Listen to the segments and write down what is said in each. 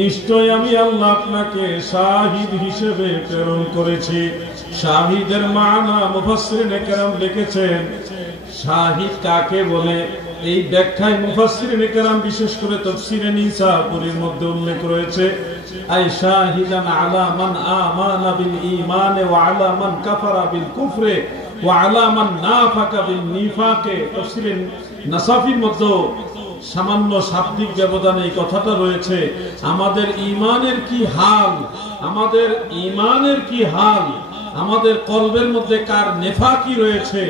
নিশ্চয় আমি আল্লাহ আপনাকে শাহিদ হিসেবে প্রেরণ করেছি। শাহিদের মানা মুফাসসিরিনে কেরাম লিখেছেন, শাহিদ কাকে বলে এই ব্যাখ্যায় মুফাসসিরিনে কেরাম বিশেষ করে তাফসীরে নিসাপুরীর মধ্যে উল্লেখ রয়েছে, আই শাহিদান আলা মান আমানা বিল ঈমান ওয়া আলা মান কাফারা বিল কুফরে ওয়া আলা মান নাফাকা বিল নিফাকে। তাফসীরে নাসাফির মধ্যে সামান্য শাব্দিক ব্যবধানে এই কথাটা রয়েছে, আমাদের ঈমানের কি হাল, আমাদের ঈমানের কি হাল, আমাদের কলবের মধ্যে কার নেফাকি রয়েছে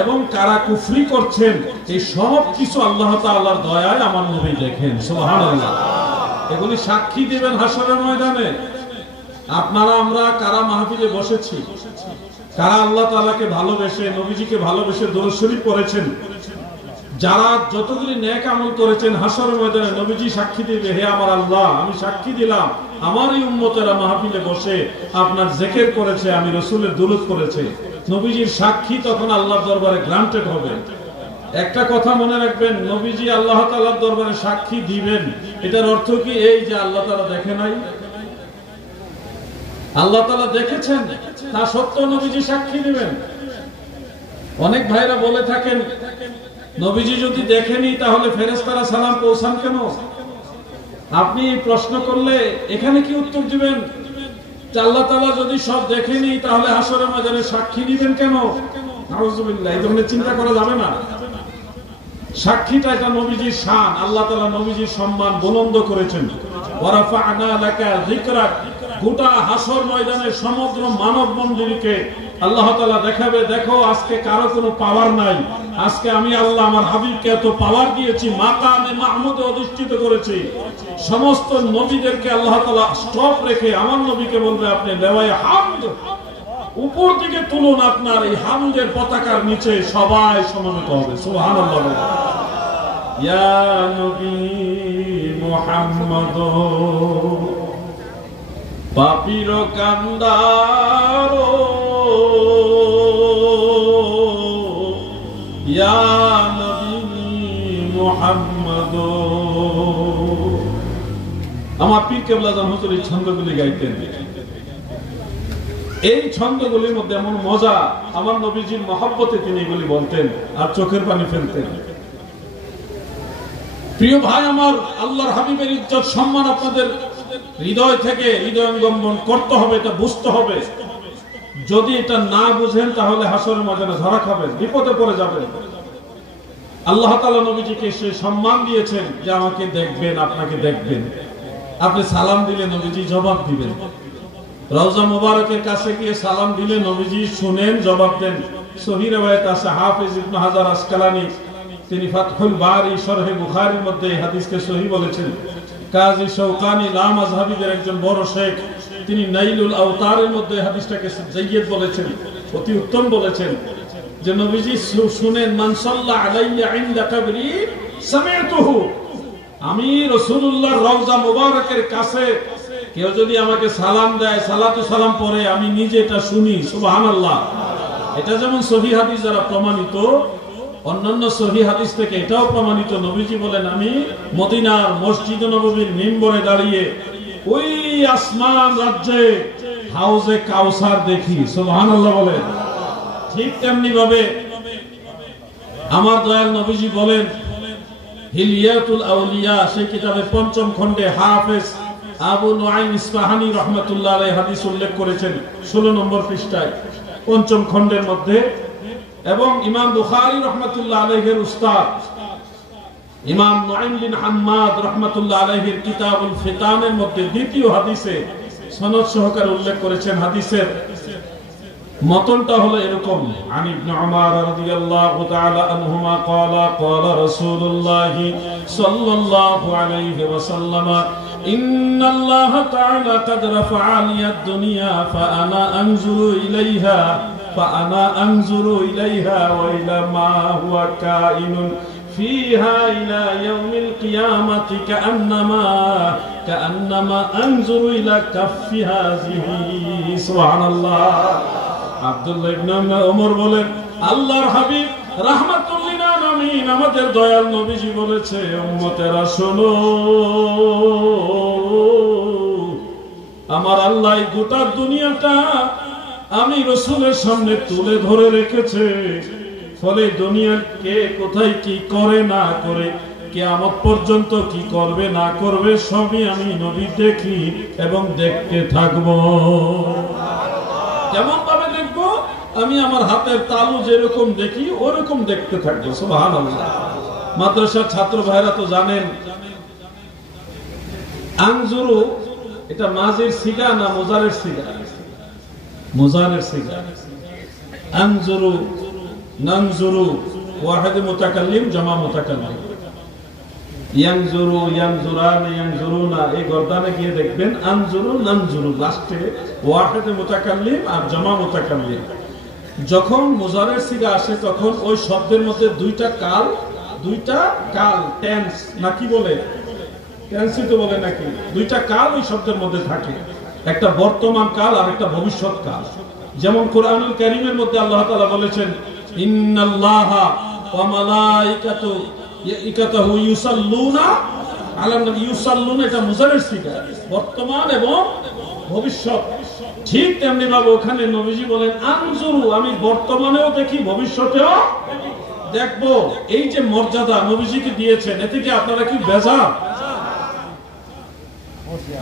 এবং কারা কুফরি করছেন, এই সব কিছু আল্লাহ তাআলার দয়ায় আমার নবী দেখেন। সুবহানাল্লাহ। এগুলি সাক্ষী দিবেন হাশরের ময়দানে। আপনারা আমরা কারা মাহফিলে বসেছি, কারা আল্লাহ তাআলাকে ভালোবেসে নবীজিকে ভালোবেসে দরুদ শরীফ পড়েছেন, যারা যতগুলি নেক আমল করেছেন, হাশরের ময়দানে নবীজি সাক্ষী দিবে, হে আমার আল্লাহ, আমি সাক্ষী দিলাম আমার এই উম্মতেরা মাহফিলে বসে আপনার জিকির করেছে, আমি রাসূলের দরুদ করেছে। নবীজির সাক্ষী তখন আল্লাহর দরবারে গ্রান্টেড হবে। একটা কথা মনে রাখবেন, নবীজি আল্লাহ তাআলার দরবারে সাক্ষী দিবেন, এটার অর্থ কি এই যে আল্লাহ তাআলা দেখে নাই? আল্লাহ তাআলা দেখেছেন, তা সত্ত্বেও নবীজি সাক্ষী দিবেন। অনেক ভাইরা বলে থাকেন, নবীজি যদি দেখেনি তাহলে ফেরেশতারা সালাম পৌঁছান কেন? আপনি প্রশ্ন করলে এখানে কি উত্তর দিবেন? আল্লাহ তাআলা যদি সব দেখেনি তাহলে হাশরের ময়দানে সাক্ষী দিবেন কেন? নাউযুবিল্লাহ, এই ধরনের চিন্তা করা যাবে না। সাক্ষীটা এটা নবীজির শান, আল্লাহ তাআলা নবীজির সম্মান বুলন্দ করেছেন। ওয়া রাফা'না লাকা যিকরাক, গোটা হাশর ময়দানের সমগ্র মানব মণ্ডলীকে আল্লাহ তাআলা দেখাবে, দেখো আজকে কারো কোনো পাওয়ার নাই, আজকে আমি আল্লাহ আমার হাবিবকে এত পাওয়ার দিয়েছি, মাকামে মাহমুদে অধিষ্ঠিত করেছি। সমস্ত নবীদেরকে আল্লাহ তাআলা স্টপ রেখে আমার নবীকে বলবে, আপনি লেওয়ায়ে হামদ উপর দিকে তুলুন, আপনার এই হামদের পতাকার নিচে সবাই সমবেত হবে। সুবহানাল্লাহ। ইয়া নবী মুহাম্মদ পাপীর কান্দারো, ইয়া নবী মুহাম্মদ। আমার পীর কেবলা জান হুজুর এই ছন্দগুলি গাইতেন। এই ছন্দগুলির মধ্যে এমন মজা, আমার নবীজির মহব্বতে তিনি এগুলি বলতেন আর চোখের পানি ফেলতেন। প্রিয় ভাই আমার, আল্লাহর হাবিবের ইজ্জত সম্মান আপনাদের হৃদয় থেকে হৃদয়ঙ্গম করতে হবে, এটা বুঝতে হবে। যদি এটা না বুঝেন তাহলে হাশরের ময়দানে ধরা খাবেন, বিপদে পড়ে যাবেন। আল্লাহ তাআলা নবীজিকে সে সম্মান দিয়েছেন যে আমাকে দেখবেন, আপনাকে দেখবেন। আপনি সালাম দিলে নবীজি জবাব দিবেন। রওজা মুবারকের কাছে গিয়ে সালাম দিলে নবীজি শুনেন, জবাব দেন। সহিহ riwayat আছে, হাফেজ ইবনে হাজার আসকালানী তিনি ফাতহুল বারি শরহে বুখারীর মধ্যে এই হাদিসকে সহিহ বলেছেন। কাজী শৌকানী লামাযহাবীদের একজন বড় শেখ, তিনি নাইলুল আওতারের মধ্যে হাদিসটাকে জাইয়্যিদ বলেছেন, অতি উত্তম বলেছেন যে নবীজি শুনেন, মান সাল্লা আলাইয়া ইনদা কবরি সামি'তুহু, আমি রাসূলুল্লাহর রওজা মুবারকের কাছে কেউ যদি আমাকে সালাম দেয়, সালাতু সালাম পড়ে, আমি নিজে এটা শুনি। সুবহানাল্লাহ। এটা যেমন সহিহ হাদিস দ্বারা প্রমাণিত, অন্যান্য সহিহ হাদিস থেকে এটাও প্রমাণিত। নবীজি বলেন, আমি মদিনার মসজিদ নববীর মিম্বরে দাঁড়িয়ে ওই আসমান রাজ্যে হাউজে কাউসার দেখি। সুবহানাল্লাহ বলেন। ঠিক তেমনি ভাবে আমার দয়াল নবীজি বলেন, হিলিয়াতুল আউলিয়া সেই কিতাবের ৫ম খণ্ডে হাফেজ আবু নুআইম ইসফাহানী রাহমাতুল্লাহ আলাইহি হাদিস উল্লেখ করেছেন ১৬ নম্বর পৃষ্ঠায় ৫ম খণ্ডের মধ্যে। এবং ইমাম বুখারী রাহমাতুল্লাহ আলাইহির উস্তাদ ইমাম নুআইম বিন হাম্মাদ রাহমাতুল্লাহ আলাইহির কিতাবুল ফিতানের মধ্যে দ্বিতীয় হাদিসে সনদ সহকারে উল্লেখ করেছেন। হাদিসের মতনটা হলো এরকম, আন ইবনে উমর রাদিয়াল্লাহু তাআলা আনহুমা ক্বালা ক্বালা রাসূলুল্লাহ সাল্লাল্লাহু আলাইহি ওয়াসাল্লাম, ইন্নাল্লাহা তাআলা قد رفع لي الدنيا فانا انظر اليها والى ما هو كائن فيها الى يوم القيامه كانما انظر الى كف هذه। سبحان الله। আব্দুল্লাহ ইবনে ওমর বলেন, আল্লাহর হাবিব রাহমাতুল লিল আলামিন আমাদের দয়াল নবীজি বলেছে, উম্মতেরা শোনো, আমার আল্লাহ গোটা দুনিয়াটা আমি রাসূলের সামনে তুলে ধরে রেখেছে। ফলে দুনিয়ার কে কোথায় কি করে না করে, কিয়ামত পর্যন্ত কি করবে না করবে সবই আমি নবী দেখি এবং দেখতে থাকবো। কেমন ভাবে দেখবো? আমি আমার হাতের তালু যেরকম দেখি ওরকম দেখতে থাকবো। সুবহানাল্লাহ। মাদ্রাসার ছাত্র ভাইরা তো জানেন, আনজুরু এটা মাজির সিগা না মুজারের সিগা? মুজারের সিগা। আনজুরু, নানজুরু, ওয়াহিদ মুতাকাল্লিম, জামা মুতাকাল্লিম। ইয়ানজুরু, ইয়ানজুরান, ইয়ানজুরুনা, এই গর্দানে গিয়ে দেখবেন আনজুরু, নানজুরু, লাস্টে ওয়াহিদ মুতাকাল্লিম আর জামা মুতাকাল্লিম। যখন মুজারের সিগা আসে তখন ওই শব্দের মধ্যে দুইটা কাল টেন্স নাকি বলে, টেন্সই তো বলে নাকি, দুইটা কাল ওই শব্দের মধ্যে থাকে, একটা বর্তমান কাল আর একটা ভবিষ্যৎ কাল। যেমন কোরআনুল কারীমের মধ্যে আল্লাহ তাআলা বলেছেন ইন্নাল্লাহা ওয়া মালাইকাতুহু ইউসাল্লুনা আলান নবী। ইউসাল্লুনা এটা মুজারের সিগা, বর্তমান এবং ভবিষ্যৎ। ঠিক তেমনি ভাবে ওখানে নবীজি বলেন আনজুরু, আমি বর্তমানেও দেখি ভবিষ্যতেও দেখবো। এই যে মর্যাদা নবীজিকে দিয়েছেন, এতে কি আপনারা কি বেজার?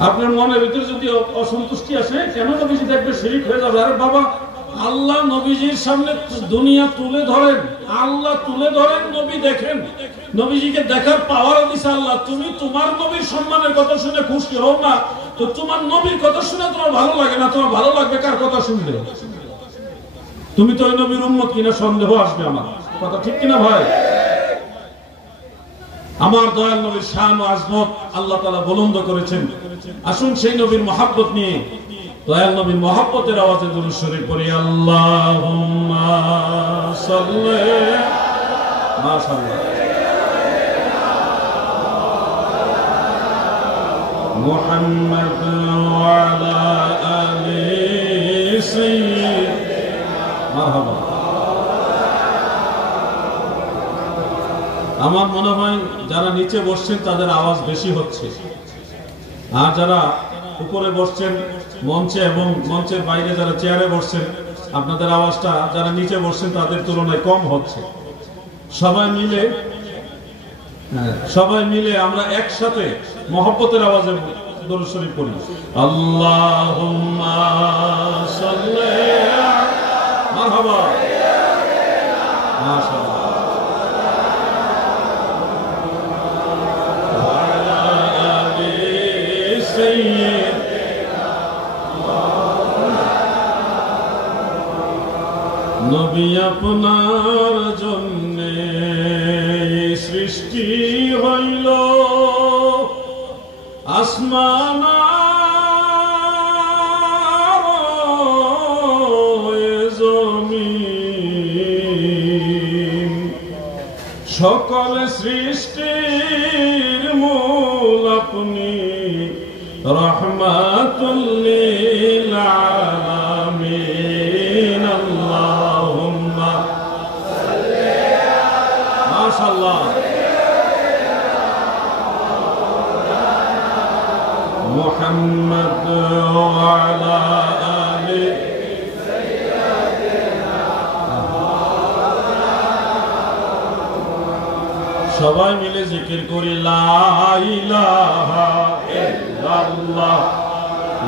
আপনার মনের ভিতরে যদি অসন্তুষ্টি আসে, কেন নবীজি দেখবে শিরিক হয়ে যাবে? আরে বাবা, আল্লাহ নবীজির সামনে দুনিয়া তুলে ধরেন, আল্লাহ তুলে ধরেন, নবী দেখেন, নবীজিকে দেখার পাওয়ার দিছে আল্লাহ। তুমি তোমার নবীর সম্মানের কথা শুনে খুশি হও না, তো তোমার নবীর কথা শুনে তোমার ভালো লাগে না, তোমার ভালো লাগবে কার কথা শুনলে? তুমি তো ওই নবীর উম্মত কিনা সন্দেহ আসবে আমার কথা, ঠিক কিনা ভাই? আমার দয়াল নবীর শান ও আজমত আল্লাহ তাআলা বুলন্দ করেছেন। আসুন সেই নবীর মহব্বত নিয়ে দয়াল নবীর মহব্বতের আওয়াজে দুরূদ শরীফ পড়ি। আল্লাহুম্মা সাল্লি, মাশাআল্লাহ, মুহাম্মাদ ওয়া আলা আলি সাইয়্যিদিনা, মারহাবা। আমার মনে হয় যারা নিচে বসছেন তাদের আওয়াজ বেশি হচ্ছে, আর যারা উপরে বসছেন মঞ্চে এবং মঞ্চের বাইরে যারা চেয়ারে বসছেন, আপনাদের আওয়াজটা যারা নিচে বসছেন তাদের তুলনায় কম হচ্ছে। সবাই মিলে আমরা একসাথে মহব্বতের আওয়াজে দরুদ শরীফ পড়ি। আল্লাহুম্মা সাল্লি, মারহাবা, মাশাআল্লাহ। নবী আপনার জন্যে সৃষ্টি হইল আসমান জমিন, সকল সৃষ্টির মূল আপনি, রহমাতুল লিল আলামিন। আল্লাহুম্মা সাল্লি আলা, মাশাআল্লাহ, মুহাম্মাদ ওয়া আলা আলি সাইয়্যিদিনা। সবাই মিলে জিকির করি লা ইলাহা ইল্লাল্লাহ,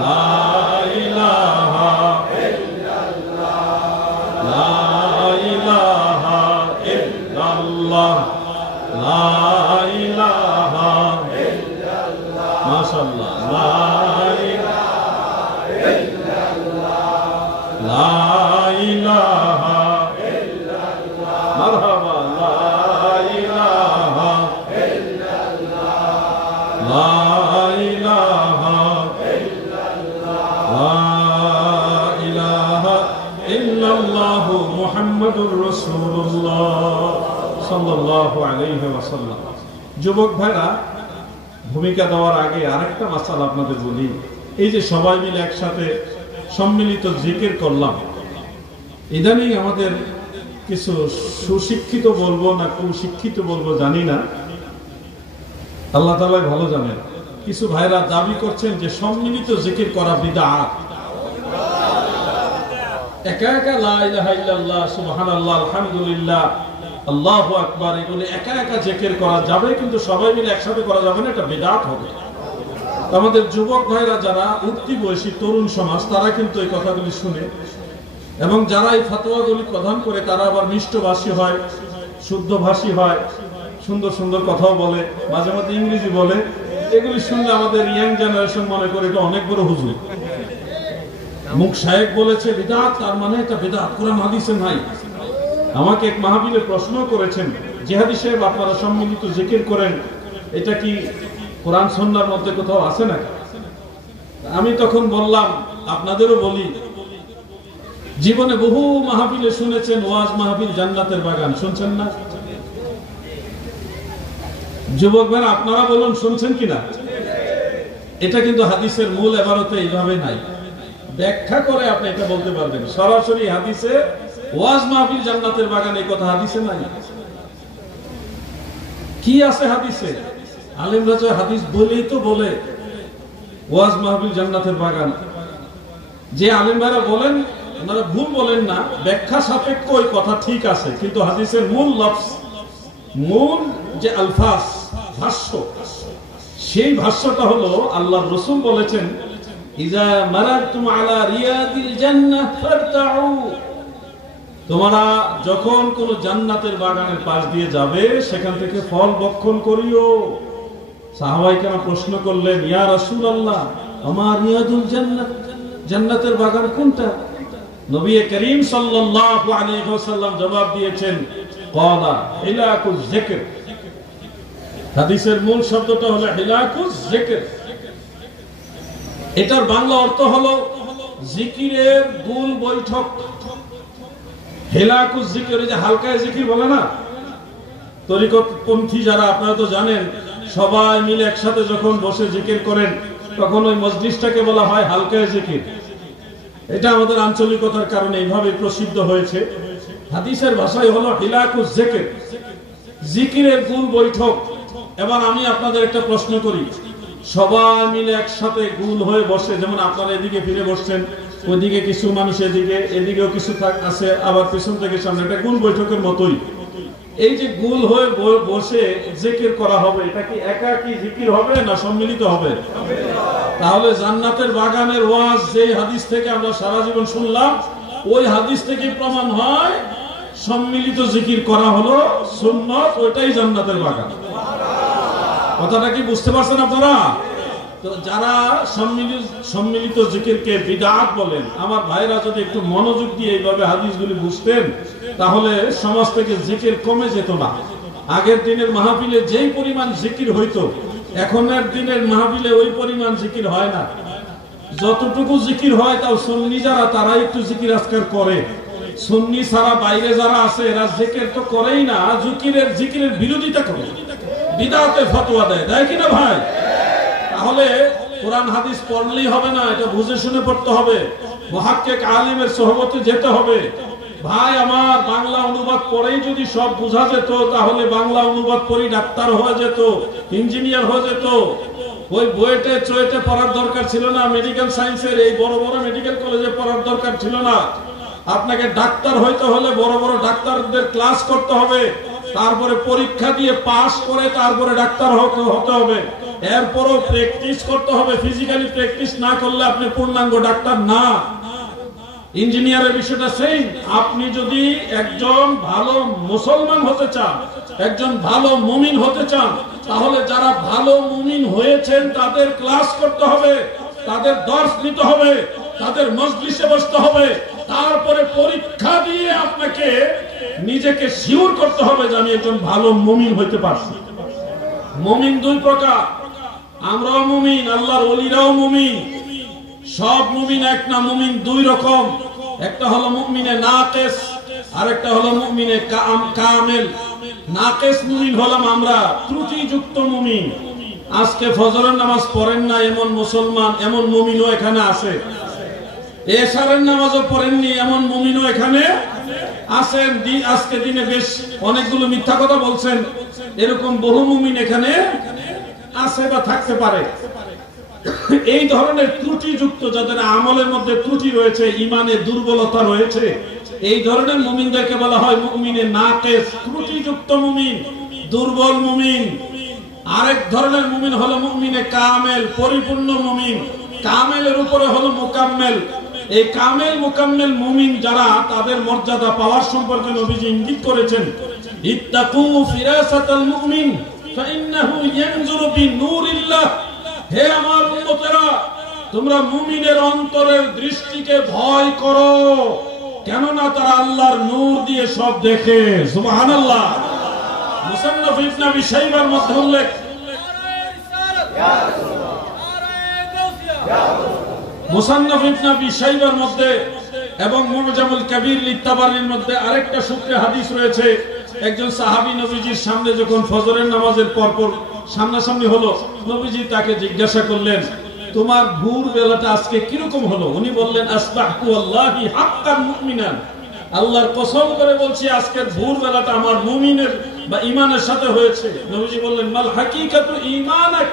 লা ইলাহা ইল্লাল্লাহ, লা ইলাহা ইল্লাল্লাহ, লা ইলাহা ইল্লাল্লাহ, মাশাআল্লাহ, লা ইলাহা ইল্লাল্লাহ, লা ইলাহা ইল্লাল্লাহ, মারহাবা, লা ইলাহা ইল্লাল্লাহ, লা ইলাহা ইল্লাল্লাহু মুহাম্মাদুর রাসূলুল্লাহ সাল্লাল্লাহু আলাইহি ওয়াসাল্লাম। যুবক ভাইরা, ভূমিকা দেওয়ার আগে আরেকটা মাসালা আপনাদের বলি। এই যে সবাই মিলে একসাথে সম্মিলিত জিকির করলাম, ইদানিং আমাদের কিছু সুশিক্ষিত বলবো না কুশিক্ষিত বলবো জানি না, আল্লাহ তাআলাই ভালো জানেন, কিছু ভাইরা দাবি করছেন যে সম্মিলিত জিকির করা বিদআত। একা একা লা ইলাহা ইল্লাল্লাহ, সুবহানাল্লাহ, আলহামদুলিল্লাহ, আল্লাহু আকবার এগুলো একা একা জিকির করা যাবে, কিন্তু সবাই মিলে একসাথে করা যাবে না, এটা বিদআত হবে। আমাদের যুবক ভাইরা যারা উঠতি বয়সী তরুণ সমাজ, তারা কিন্তু এই কথাগুলি শুনে, এবং যারা এই ফতোয়াগুলি প্রদান করে তারা আবার মিষ্টভাষী হয়, শুদ্ধভাষী হয়, সুন্দর সুন্দর কথাও বলে, মাঝে মাঝে ইংরেজি বলে। এগুলি শুনলে আমাদের ইয়াং জেনারেশন মনে করে এটা অনেক বড় হুজুর, মুখ শায়েক বলেছে বিদআত, তার মানে এটা বিদআত, কোরআন হাদিসে নাই। আমাকে এক মাহফিলে প্রশ্ন করেছেন, জিহাদি সাহেব আপনারা সম্মিলিত জিকির করেন, এটা কি কোরআন সুন্নাহর মধ্যে কোথাও আছে না? আমি তখন বললাম, আপনাদেরও বলি, জীবনে বহু মাহফিলে শুনেছেন ওয়াজ মাহফিল জান্নাতের বাগান, শুনছেন না? যুবক ভাইরা আপনারা বলুন শুনছেন কিনা? এটা কিন্তু হাদিসের মূল ইবারতে এইভাবে নাই, ব্যাখ্যা করে আপনি এটা বলতে পারবেন। সরাসরি হাদিসে ওয়াজ মাহফিল জান্নাতের বাগান এই কথা হাদিসে নাই। কি আছে হাদিসে? আলেমরা যে হাদিস বলেই তো বলে ওয়াজ মাহফিল জান্নাতের বাগান। যে আলেম ভাইরা বলেন ওনারা ভুল বলেন না, ব্যাখ্যা সাপেক্ষ ওই কথা ঠিক আছে, কিন্তু হাদিসের মূল লফজ, মূল যে আলফাজ, ভাষ্য, সেই ভাষ্যটা হলো আল্লাহর রাসূল বলেছেন, ইজা মারাতুম আলা রিয়াদিল জান্নাহ ফারতাউ, তোমরা যখন কোন জান্নাতের বাগানের পাশ দিয়ে যাবে সেখান থেকে ফল ভক্ষণ করিও। সাহাবায়ে কেরাম প্রশ্ন করলেন, ইয়া রাসূলুল্লাহ, আমা রিয়াদুল জান্নাত, জান্নাতের বাগান কোনটা? নবী করিম সাল্লাল্লাহু আলাইহি ওয়াসাল্লাম জবাব দিয়েছেন, ক্বালা হিলাকুজ যিকর। হাদিসের মূল শব্দটা হলো হিলাকুজ যিকর। এটার বাংলা অর্থ হলো জিকিরের গোল বৈঠক। হিলাকুজ যিকর, যে হালকায় জিকির বলে না, তরিকতপন্থী যারা, আপনারা তো জানেন, সবাই মিলে একসাথে যখন বসে জিকির করেন তখন ওই মজলিসটাকে বলা হয় হালকায় জিকির। এটা আমাদের আঞ্চলিকতার কারণে এইভাবে প্রসিদ্ধ হয়েছে। হাদিসের ভাষায় হলো হিলাকুজ যিকর, জিকিরের গোল বৈঠক। এবার আমি আপনাদের একটা প্রশ্ন করি, সবাই মিলে একসাথে গোল হয়ে বসে, যেমন আপনারা এদিকে ফিরে বসছেন, ওইদিকে কিছু মানুষ এদিকে, এদিকেও কিছু আছে, আবার পেছন থেকে সামনে, এটা গোল বৈঠকের মতোই। এই যে গোল হয়ে বসে জিকির করা হবে, এটা কি একাকী জিকির হবে না সম্মিলিত হবে? তাহলে জান্নাতের বাগানের ওয়াজ যে হাদিস থেকে আমরা সারা জীবন শুনলাম, ওই হাদিস থেকে প্রমাণ হয় সম্মিলিত জিকির করা হলো সুন্নাত, ওইটাই জান্নাতের বাগান। কথাটা কি বুঝতে পারছেন আপনারা? তো যারা সম্মিলিত জিকিরকে বিদআত বলেন, আমার ভাইরা যদি একটু মনোযোগ দিয়ে এইভাবে হাদিসগুলি বুঝতেন, তাহলে সমাজ থেকে জিকির কমে যেত না। আগের দিনের মাহফিলে যেই পরিমাণ জিকির হইতো, এখনের দিনের মাহফিলে ওই পরিমাণ জিকির হয় না। যতটুকু জিকির হয় তাও সুন্নি যারা, তারা একটু জিকির আজকার করে। সুন্নি ছাড়া বাইরে যারা আছে এরা জিকির তো করেই না, জিকিরের বিরোধিতা করে, বিদআতের ফতোয়া দেয় কিনা ভাই? তাহলে কোরআন হাদিস পড়লেই হবে না, এটা বুঝে শুনে পড়তে হবে, মুহাক্কিক আলিমের সোহবতে যেতে হবে। ভাই আমার, বাংলা অনুবাদ পড়েই যদি সব বোঝা যেত, তাহলে বাংলা অনুবাদ পড়েই ডাক্তার হয়ে যেত, ইঞ্জিনিয়ার হয়ে যেত। ওই বুয়েটে চুয়েটে পড়ার দরকার ছিল না, মেডিকেল সায়েন্সের এই বড় বড় মেডিকেল কলেজে পড়ার দরকার ছিল না। আপনাকে ডাক্তার হইতে হলে বড় বড় ডাক্তারদের ক্লাস করতে হবে, তারপরে পরীক্ষা দিয়ে পাস করে তারপরে ডাক্তার হতে হবে, এরপরও প্র্যাকটিস করতে হবে। ফিজিক্যালি প্র্যাকটিস না করলে আপনি পূর্ণাঙ্গ ডাক্তার না। ইঞ্জিনিয়ারের বিষয়টা সেই, আপনি যদি একজন ভালো মুসলমান হতে চান, একজন ভালো মুমিন হতে চান, তাহলে যারা ভালো মুমিন হয়েছেন তাদের ক্লাস করতে হবে, তাদের দর্শ নিতে হবে, তাদের মজলিসে বসতে হবে, তারপরে পরীক্ষা দিয়ে আপনাকে নিজেকে শিওর করতে হবে যে আমি একজন ভালো মুমিন হইতে পারছি। মুমিন দুই প্রকার, আমরাও মুমিন, আল্লাহর ওলিরাও মুমিন। সব মুমিন এক না, মুমিন দুই রকম। একটা হলো মুমিনে নাকিস, আর একটা হলো মুমিনে কামেল। নাকিস মুমিন হলাম আমরা, ত্রুটিযুক্ত মুমিন। আজকে ফজরের নামাজ পড়েন না এমন মুসলমান, এমন মুমিনও এখানে আছে। এশারের নামাজও পড়েননি এমন মুমিনও এখানে আছেন। আজকে দিনে বেশ অনেকগুলো মিথ্যা কথা বলছেন, এরকম বহু মুমিন এখানে আছে বা থাকতে পারে। এই ধরনের ত্রুটিযুক্ত, যাদের আমলের মধ্যে ত্রুটি রয়েছে, ইমানে দুর্বলতা রয়েছে, এই ধরনের মুমিনদেরকে বলা হয় মুমিনে নাকিস, ত্রুটিযুক্ত মুমিন, দুর্বল মুমিন। আরেক ধরনের মুমিন হলো মুমিনে কামেল, পরিপূর্ণ মুমিন। কামেলের উপরে হলো মুকাম্মেল। এই কামেল মুকাম্মেল মুমিন যারা, তাদের মর্যাদা পাওয়ার সম্পর্কে নবীজি ইঙ্গিত করেছেন, ইত্তাকু ফিরাসাতাল মুমিন ফাইন্নাহু ইয়ানজুরু বিনূরিল্লাহ। হে আমার উম্মতেরা, তোমরা মুমিনের অন্তরের দৃষ্টিকে ভয় করো, কেননা তারা আল্লাহর নূর দিয়ে সব দেখে। সুবহানাল্লাহ। মুসান্নাফ ইবনে আবি শাইবার মধ্যে উল্লেখ, মুসান্নাফ ইবনে আবি শাইবার মধ্যে এবং মুজামুল কবির লিতাবারির মধ্যে আরেকটা সূত্রে হাদিস রয়েছে। একজন সাহাবী নবীজির সামনে যখন ফজরের নামাজের পরপর সামনাসামনি হলো, নবীজি তাকে জিজ্ঞাসা করলেন, তোমার ভোর বেলাটা আজকে কিরকম হলো? উনি বললেন, আসবাহতু আল্লাহি হাক্কান মুমিনান, আল্লাহর কসম করে বলছি আজকের ভোর বেলাটা আমার মুমিনের বা ঈমানের সাথে হয়েছে। নবীজি বললেন, মাল হাকিকাতু ঈমানাক,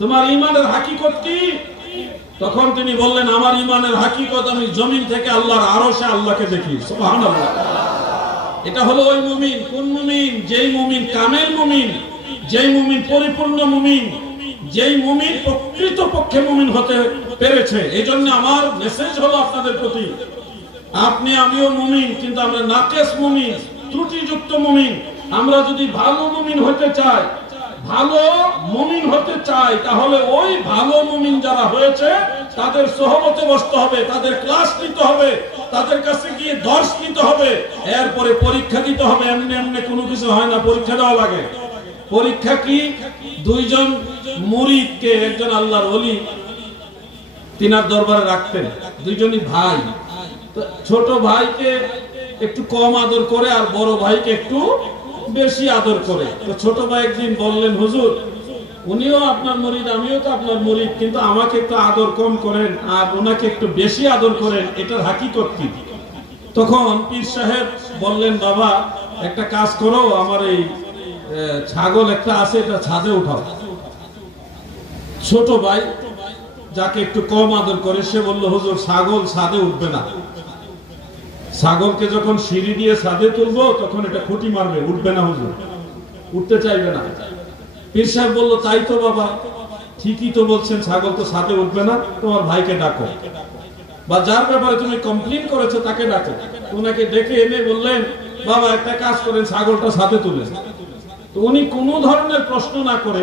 তোমার ঈমানের হাকিকত কি? তখন তিনি বললেন, আমার ঈমানের হাকিকত, আমি জমিন থেকে আল্লাহর আরশে আল্লাহকে দেখি। সুবহানাল্লাহ। এটা হলো ওই মুমিন। কোন মুমিন? যেই মুমিন কামেল মুমিন, যেই মুমিন পরিপূর্ণ মুমিন, যেই মুমিন প্রকৃতপক্ষে মুমিন হতে পেরেছে। এই জন্য আমার মেসেজ হলো আপনাদের প্রতি, আপনি আমিও মুমিন, কিন্তু আমরা নাকিস মুমিন, ত্রুটিযুক্ত মুমিন। আমরা যদি ভালো মুমিন হতে চাই, ভালো মুমিন হতে চাই, তাহলে ওই ভালো মুমিন যারা হয়েছে তাদের সোহবতে বসতে হবে, তাদের ক্লাস নিতে হবে, তাদের কাছে গিয়ে দর্শ নিতে হবে, এরপরে পরীক্ষা দিতে হবে। এমনি এমনি কোনো কিছু হয় না, পরীক্ষা দেওয়া লাগে। পরীক্ষা কি? দুইজন মুরিদকে একজন আল্লাহর ওলি তিনার দরবারে রাখতেন, দুইজনই ভাই। তো ছোট ভাইকে একটু কম আদর করে আর বড় ভাইকে একটু বেশি আদর করে। তো ছোট ভাই একদিন বললেন, হুজুর, উনিও আপনার মুরিদ, আমিও তো আপনার মুরিদ, কিন্তু আমাকে একটু আদর কম করেন আর ওনাকে একটু বেশি আদর করেন, এটার হাকিকত কি? তখন পীর সাহেব বললেন, বাবা একটা কাজ করো, আমার এই ছাগল একটা আছে, এটা ছাদে উঠাও। ছোট ভাই যাকে একটু কম আদর করে সে বলল, হুজুর ছাগল ছাদে উঠবে না, ছাগলকে যখন সিঁড়ি দিয়ে ছাদে তুলবো তখন এটা খুঁটি মারবে, উঠবে না হুজুর, উঠতে চাইবে না। পীর সাহেব বলল, তাই তো বাবা, ঠিকই তো বলছেন, ছাগল তো ছাদে উঠবে না, তোমার ভাইকে ডাকো, বা যার ব্যাপারে তুমি কমপ্লেইন করেছো তাকে ডাকো। ওনাকে ডেকে এনে বললেন, বাবা একটা কাজ করেন, ছাগলটা ছাদে তুলে। তো উনি কোনো ধরনের প্রশ্ন না করে,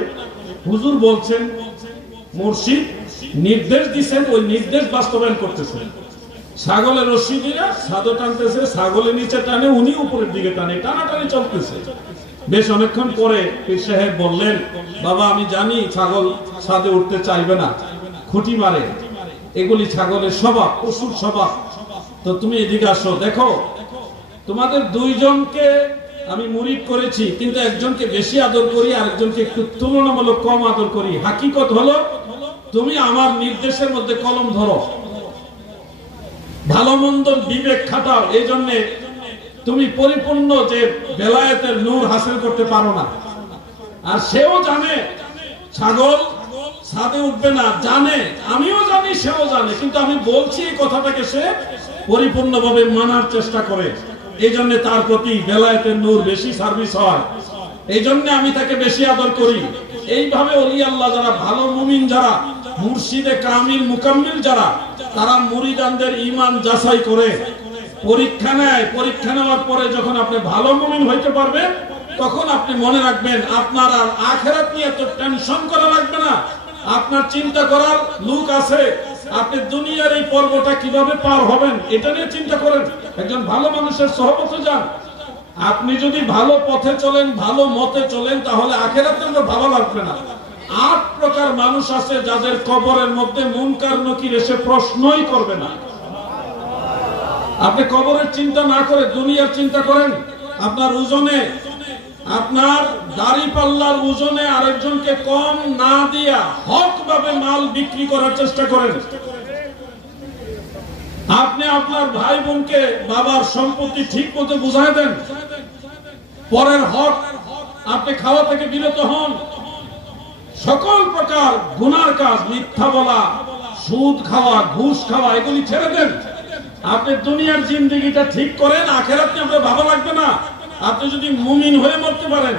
হুজুর বলছেন, মুর্শিদ নির্দেশ দিচ্ছেন, ওই নির্দেশ বাস্তবায়ন করতেছেন। ছাগলের রশি দিয়ে ছাদে টানতেছে, ছাগলের নিচে টানে, উনি উপরের দিকে টানে, টানাটানি চলতেছে। বেশ অনেকক্ষণ পরে পীর সাহেব বললেন, বাবা আমি জানি ছাগল ছাদে উঠতে চাইবে না, খুঁটি মারে, এগুলি ছাগলের স্বভাব, পশুর স্বভাব। তো তুমি এদিকে আসো, দেখো তোমাদের দুইজনকে আমি মুরিদ করেছি, কিন্তু একজনকে বেশি আদর করি আর একজনকে একটু তুলনামূলক কম আদর করি। হাকিকত হলো তুমি আমার নির্দেশের মধ্যে কলম ধরো, ভালো মন্দ বিবেক খাটাও, এই জন্য তুমি পরিপূর্ণ যে বেলায়েতের নূর হাসিল করতে পারো না। আর সেও জানে ছাগল ছাদে উঠবে না, জানে, আমিও জানি, সেও জানে, কিন্তু আমি বলছি এই কথাটাকে সে পরিপূর্ণভাবে মানার চেষ্টা করে। এই জন্য তার প্রতি বেলায়েতের নূর বেশি সার্ভিস হয়, এই জন্য আমি তাকে বেশি আদর করি। এইভাবে ওলি আল্লাহ যারা, ভালো মুমিন যারা, মুর্শিদে কামিল মুকাম্মিল যারা, তারা মুরিদানদের ঈমান যাচাই করে, পরীক্ষা নেয়। পরীক্ষা নেওয়ার পরে যখন আপনি ভালো মুমিন হইতে পারবেন, তখন আপনি মনে রাখবেন আপনার আর আখিরাত নিয়ে তো টেনশন করা লাগবে না। আপনার চিন্তা করার লোক আছে, আপনি দুনিয়ার এই পর্বটা কিভাবে পার হবেন এটা নিয়ে চিন্তা করেন। একজন ভালো মানুষের সহবতে যান। আপনি যদি ভালো পথে চলেন, ভালো মতে চলেন, তাহলে আখিরাতের জন্য ভালো লাগবে না। 8 প্রকার মানুষ আছে যাদের কবরের মধ্যে মুনকার নকির এসে প্রশ্নই করবে না। আপনি কবরের চিন্তা না করে দুনিয়ার চিন্তা করেন। আপনার ওজনে, আপনার দাড়ি পাল্লার ওজনে আরেকজনকে কম না দিয়া হক ভাবে মাল বিক্রি করার চেষ্টা করেন। আপনি আপনার ভাই বোনকে বাবার সম্পত্তি ঠিক মতো বুঝাই দেন, পরের হক আপনি খাওয়া থেকে বিরত হন। সকল প্রকার গুনার কাজ, মিথ্যা বলা, সুদ খাওয়া, ঘুষ খাওয়া, এগুলি ছেড়ে দেন। আপনি দুনিয়ার জিন্দেগিটা ঠিক করেন, আখেরাত নিয়ে আপনার ভালো লাগবে না। আপনি যদি মুমিন হয়ে মরতে পারেন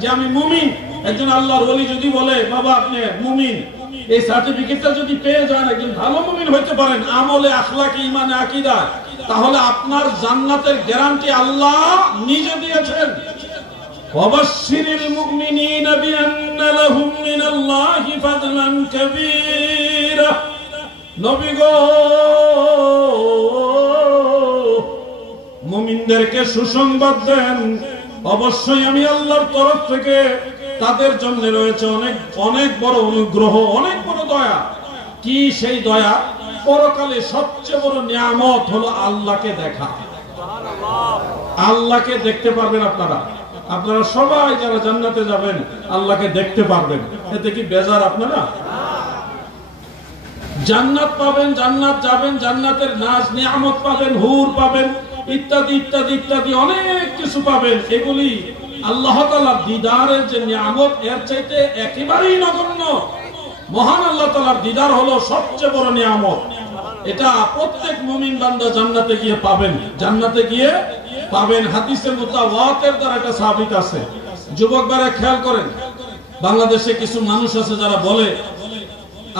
যে আমি মুমিন, একজন আল্লাহর ওলি যদি বলে বাবা আপনি মুমিন, এই সার্টিফিকেটটা যদি পেয়ে যান, একজন ভালো মুমিন হইতে পারেন আমলে, আখলাকে, ঈমানে, আকীদা, তাহলে আপনার জান্নাতের গ্যারান্টি আল্লাহ নিজে দিয়েছেন। ওয়াবাশশিরিল মুমিনিনা বিআন্না লাহুম মিনাল্লাহি ফাদলান কাবীরা। নবী গো, মুমিনদেরকে সুসংবাদ দেন, অবশ্যই আমি আল্লাহর তরফ থেকে তাদের জন্য রয়েছে অনেক অনেক বড় অনুগ্রহ, অনেক বড় দয়া। কি সেই দয়া? পরকালে সবচেয়ে বড় নিয়ামত হলো আল্লাহকে দেখা। আল্লাহকে দেখতে পারবেন আপনারা। আপনারা সবাই যারা জান্নাতে যাবেন আল্লাহকে দেখতে পারবেন। এতে কি বেজার আপনারা? জান্নাত পাবেন, জান্নাত যাবেন, জান্নাতের নাজ নিয়ামত পাবেন, হুর পাবেন, ইত্যাদি ইত্যাদি ইত্যাদি অনেক কিছু পাবেন। এগুলি আল্লাহ তাআলার দিদারের যে নিয়ামত, এর চাইতে একেবারেই নগণ্য। মহান আল্লাহ তাআলার দিদার হলো সবচেয়ে বড় নিয়ামত। এটা প্রত্যেক মুমিন বান্দা জান্নাতে গিয়ে পাবেন, জান্নাতে গিয়ে পাবেন। হাদিসে মুতাওয়াতির দ্বারা এটা সাবিত আছে। যুবকরা খেয়াল করেন, বাংলাদেশে কিছু মানুষ আছে যারা বলে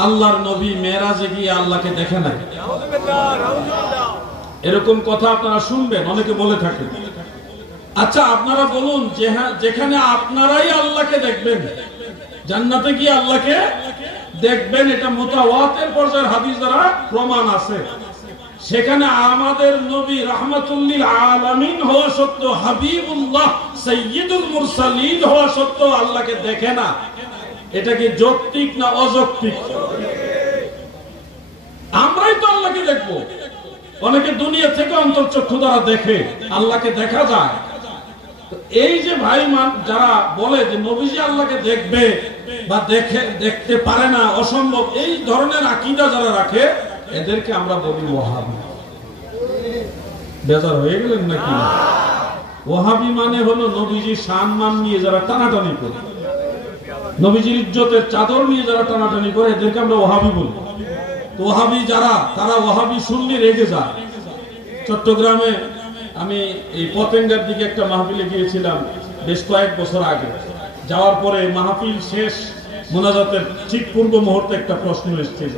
আল্লাহর নবী মেরাজে গিয়ে আল্লাহকে দেখে নাই। এরকম কথা আপনারা শুনবেন, অনেকে বলে থাকেন। আচ্ছা আপনারা বলুন, যেখানে আপনারাই আল্লাহকে দেখবেন, জান্নাতে গিয়ে আল্লাহকে দেখবেন, এটা মুতাওয়াতির পর্যায়ের হাদিস দ্বারা প্রমাণ আছে। সেখানে আমাদের নবী রাহমাতুল্লিল আলামিন হওয়া সত্ত্বেও, হাবিবুল্লাহ সাইয়্যিদুল মুরসালিন হওয়া সত্ত্বেও আল্লাহকে দেখে না। এটা কি যৌক্তিক না অযৌক্তিক? আমরাই তো আল্লাহকে দেখবো। অনেকে দুনিয়া থেকে অন্তর্চক্ষু দ্বারা দেখে, আল্লাহকে দেখা যায়। এই যে ভাই যারা বলে যে নবীজি আল্লাহকে দেখবে বা দেখতে পারে না, অসম্ভব, এই ধরনের আকীদা যারা রাখে, এদেরকে আমরা বলি ওয়াহাবি। বেজার হয়ে গেলেন নাকি? ওয়াহাবি মানে হলো নবীজির সম্মান নিয়ে যারা টানাটানি করে, নবীজির ইজ্জতের চাদর নিয়ে যারা টানাটানি করে, এদেরকে আমরা ওয়াহাবি বলি। তো ওয়াহাবি যারা, তারা ওয়াহাবি শুনলে রেগে যায়। চট্টগ্রামে আমি এই পতেঙ্গার দিকে একটা মাহফিলে গিয়েছিলাম বেশ কয়েক বছর আগে। যাওয়ার পরে মাহফিল শেষ, মোনাজাতের ঠিক পূর্ব মুহূর্তে একটা প্রশ্ন এসেছিল।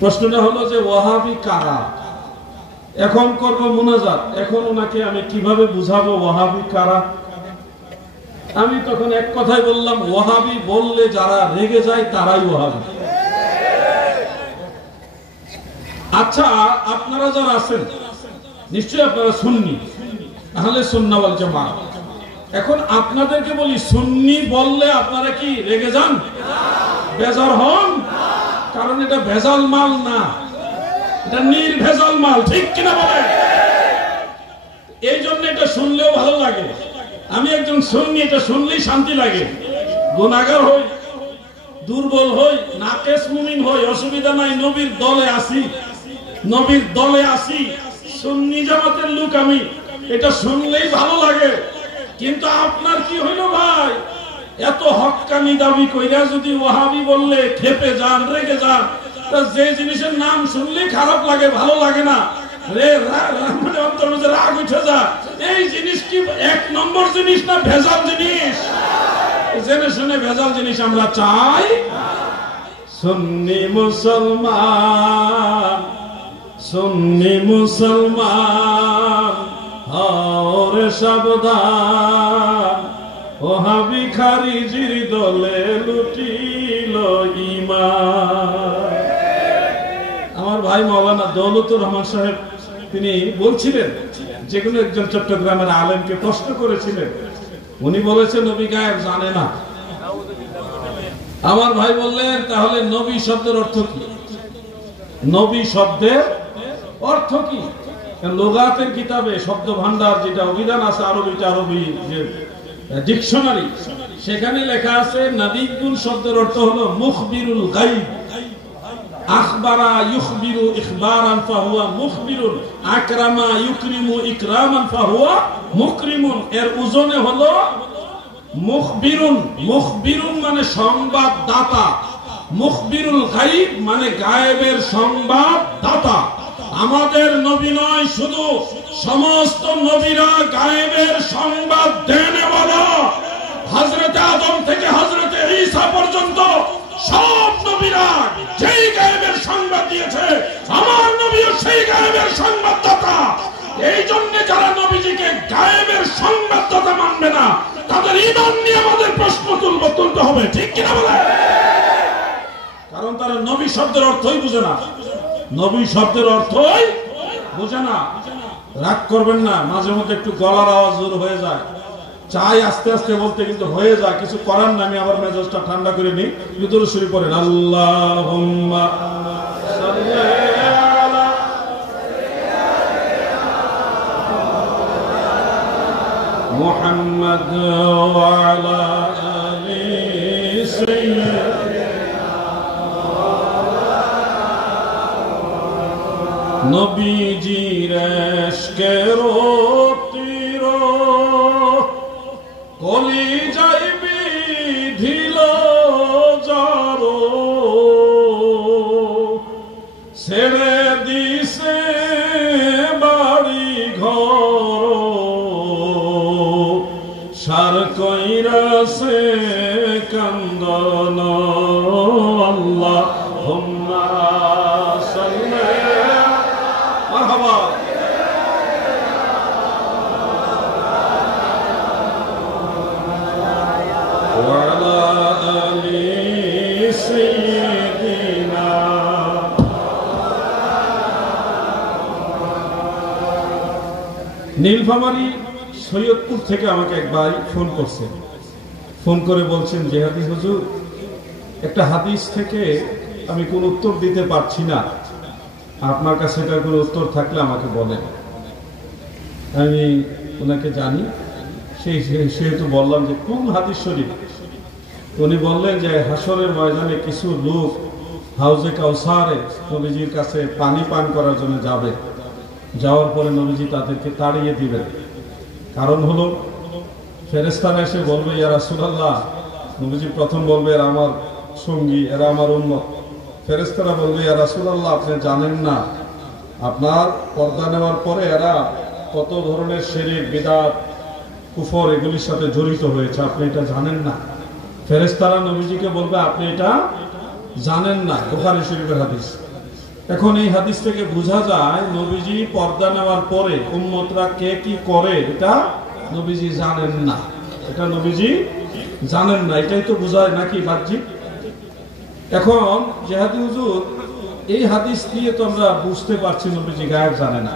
প্রশ্নটা হলো যে ওয়াহাবি কারা? এখন করব মোনাজাত, এখন ওনাকে আমি কিভাবে বুঝাবো ওয়াহাবি কারা? আমি তখন এক কথাই বললাম, ওয়াহাবি বললে যারা রেগে যায় তারাই ওয়াহাবি। আচ্ছা আপনারা যারা আছেন নিশ্চয়ই আপনারা সুন্নি, আহলে সুন্নাহ ওয়াল জামাত। এখন আপনাদেরকে বলি, সুন্নি বললে আপনারা কি রেগে যান, বেজার হন? কারণ এটা ভেজাল মাল না, এটা নির্ভেজাল মাল, ঠিক কিনা বলেন? এই জন্য এটা শুনলেও ভালো লাগে। আমি একজন সুন্নি, এটা শুনলেই শান্তি লাগে। গুনাহগার হই, দুর্বল হই, নাকেস মুমিন হই, অসুবিধা নাই, নবীর দলে আসি, নবীর দলে আসি, সুন্নি জামাতের লোক আমি, এটা শুনলেই ভালো লাগে। কিন্তু আপনার কি হইল ভাই, এত হক্কানি দাবি কইরা যদি ওয়াহাবি বললে খেপে যান, রেগে যান, তা যে জিনিসের নাম শুনলেই খারাপ লাগে, ভালো লাগে না, মানে অন্তর মধ্যে রাগ উঠে যায়, এই জিনিস কি এক নম্বর জিনিস না ভেজাল জিনিস? জেনে শুনে ভেজাল জিনিস আমরা চাই। সুন্নি মুসলমান, সুন্নি মুসলমান হওরে সাবধান, ওহাবি খারিজির দলে লুটিল ঈমান। আমার ভাই মাওলানা দৌলতুর রহমান সাহেব তিনি বলছিলেন, যে কোনো একজন চট্টগ্রামের আলেমকে প্রশ্ন করেছিলেন, উনি বলেছেন নবী গায়েব জানে না। আমার ভাই বললেন তাহলে নবী শব্দের অর্থ কি? নবী শব্দের অর্থ কি? লুগাতের কিতাবে শব্দ ভান্ডার যেটা অভিধান আছে আরবিতে, আরবি যে ডিকশনারি, সেখানে লেখা আছে নাবিয়ুন শব্দের অর্থ হলো মুখবিরুল গায়ব। আখবারা ইখবিরু ইখবারান ফাহুয়া মুখবিরুন, আকরামা ইকরিমু ইকরামান ফাহুয়া মুকরিমুন। এর ওজনে হলো মুখবিরুন, মুখবিরুন মানে সংবাদদাতা, মুখবিরুল গায়ব মানে গায়েবের সংবাদদাতা। আমাদের নবী নয় শুধু, সমস্ত নবীরা গায়েবের সংবাদ দেনেওয়ালা। হযরতে আদম থেকে হযরতে ঈসা পর্যন্ত সব নবীরা যেই গায়েবের সংবাদ দিয়েছে, আমার নবীও সেই গায়েবের সংবাদদাতা। এই জন্য যারা নবীজিকে গায়েবের সংবাদদাতা মানবে না, তাদের ঈমান নিয়ে আমাদের প্রশ্ন তুলতে হবে, ঠিক কিনা বলে? কারণ তারা নবী শব্দের অর্থই বুঝে না, নবী শব্দের অর্থই বুঝে না। রাগ করবেন না, মাঝে মধ্যে একটু গলার আওয়াজ জোর হয়ে যায়, চাই আস্তে আস্তে বলতে, কিন্তু হয়ে যায়, কিছু করার না। আমি আবার মেজাজটা ঠান্ডা করে নিই। দুরূদ শরীফ পড়েন, আল্লাহুম্মা সাল্লি আলা মুহাম্মাদ ওয়া আলা আলি সাইয়্যিদিনা। নবীজির ইশকের তীর কলিজায় বিধিল যারো, ছেড়ে দিছে বাড়ি ঘর, সার কইরাছে কান্দন। আল্লাহুম্মা সাল্লি মারহাবা ওয়ালা আলি সাইয়্যিদিনা। নীলফামারী সৈয়দপুর থেকে আমাকে এক ভাই ফোন করছেন, ফোন করে বলছেন, জিহাদি হুজুর, একটা হাদিস থেকে আমি কোন উত্তর দিতে পারছি না, আপনার কাছে এটার কোনো উত্তর থাকলে আমাকে বলেন। আমি ওনাকে জানি, সেহেতু বললাম যে কোন হাদিস শরীফ। উনি বললেন যে হাসরের ময়দানে কিছু লোক হাউজে কাউসারে নবীজির কাছে পানি পান করার জন্য যাবে, যাওয়ার পরে নবীজি তাদেরকে তাড়িয়ে দিবেন। কারণ হলো ফেরেশতারা এসে বলবে, ইয়া রাসূলুল্লাহ, নবীজি প্রথম বলবে এরা আমার সঙ্গী, এরা আমার উম্মত। ফেরেশতারা বলবে, ইয়া রাসূলুল্লাহ, আপনি জানেন না, আপনার পর্দা নেওয়ার পরে এরা কত ধরনের শিরক, বিদআত, কুফর এগুলির সাথে জড়িত হয়েছে, আপনি এটা জানেন না। ফেরেশতারা নবীজিকে বলবে, আপনি এটা জানেন না। বুখারী শরীফের হাদিস। এখন এই হাদিস থেকে বোঝা যায় নবীজি পর্দা নেওয়ার পরে উম্মতরা কে কি করে এটা নবীজি জানেন না, এটা নবীজি জানেন না, এটাই তো বোঝায় নাকি বাহ্যিক। এখন জিহাদি হুজুর, এই হাদিস দিয়ে তো আমরা বুঝতে পারছি নবীজি গায়েব জানে না।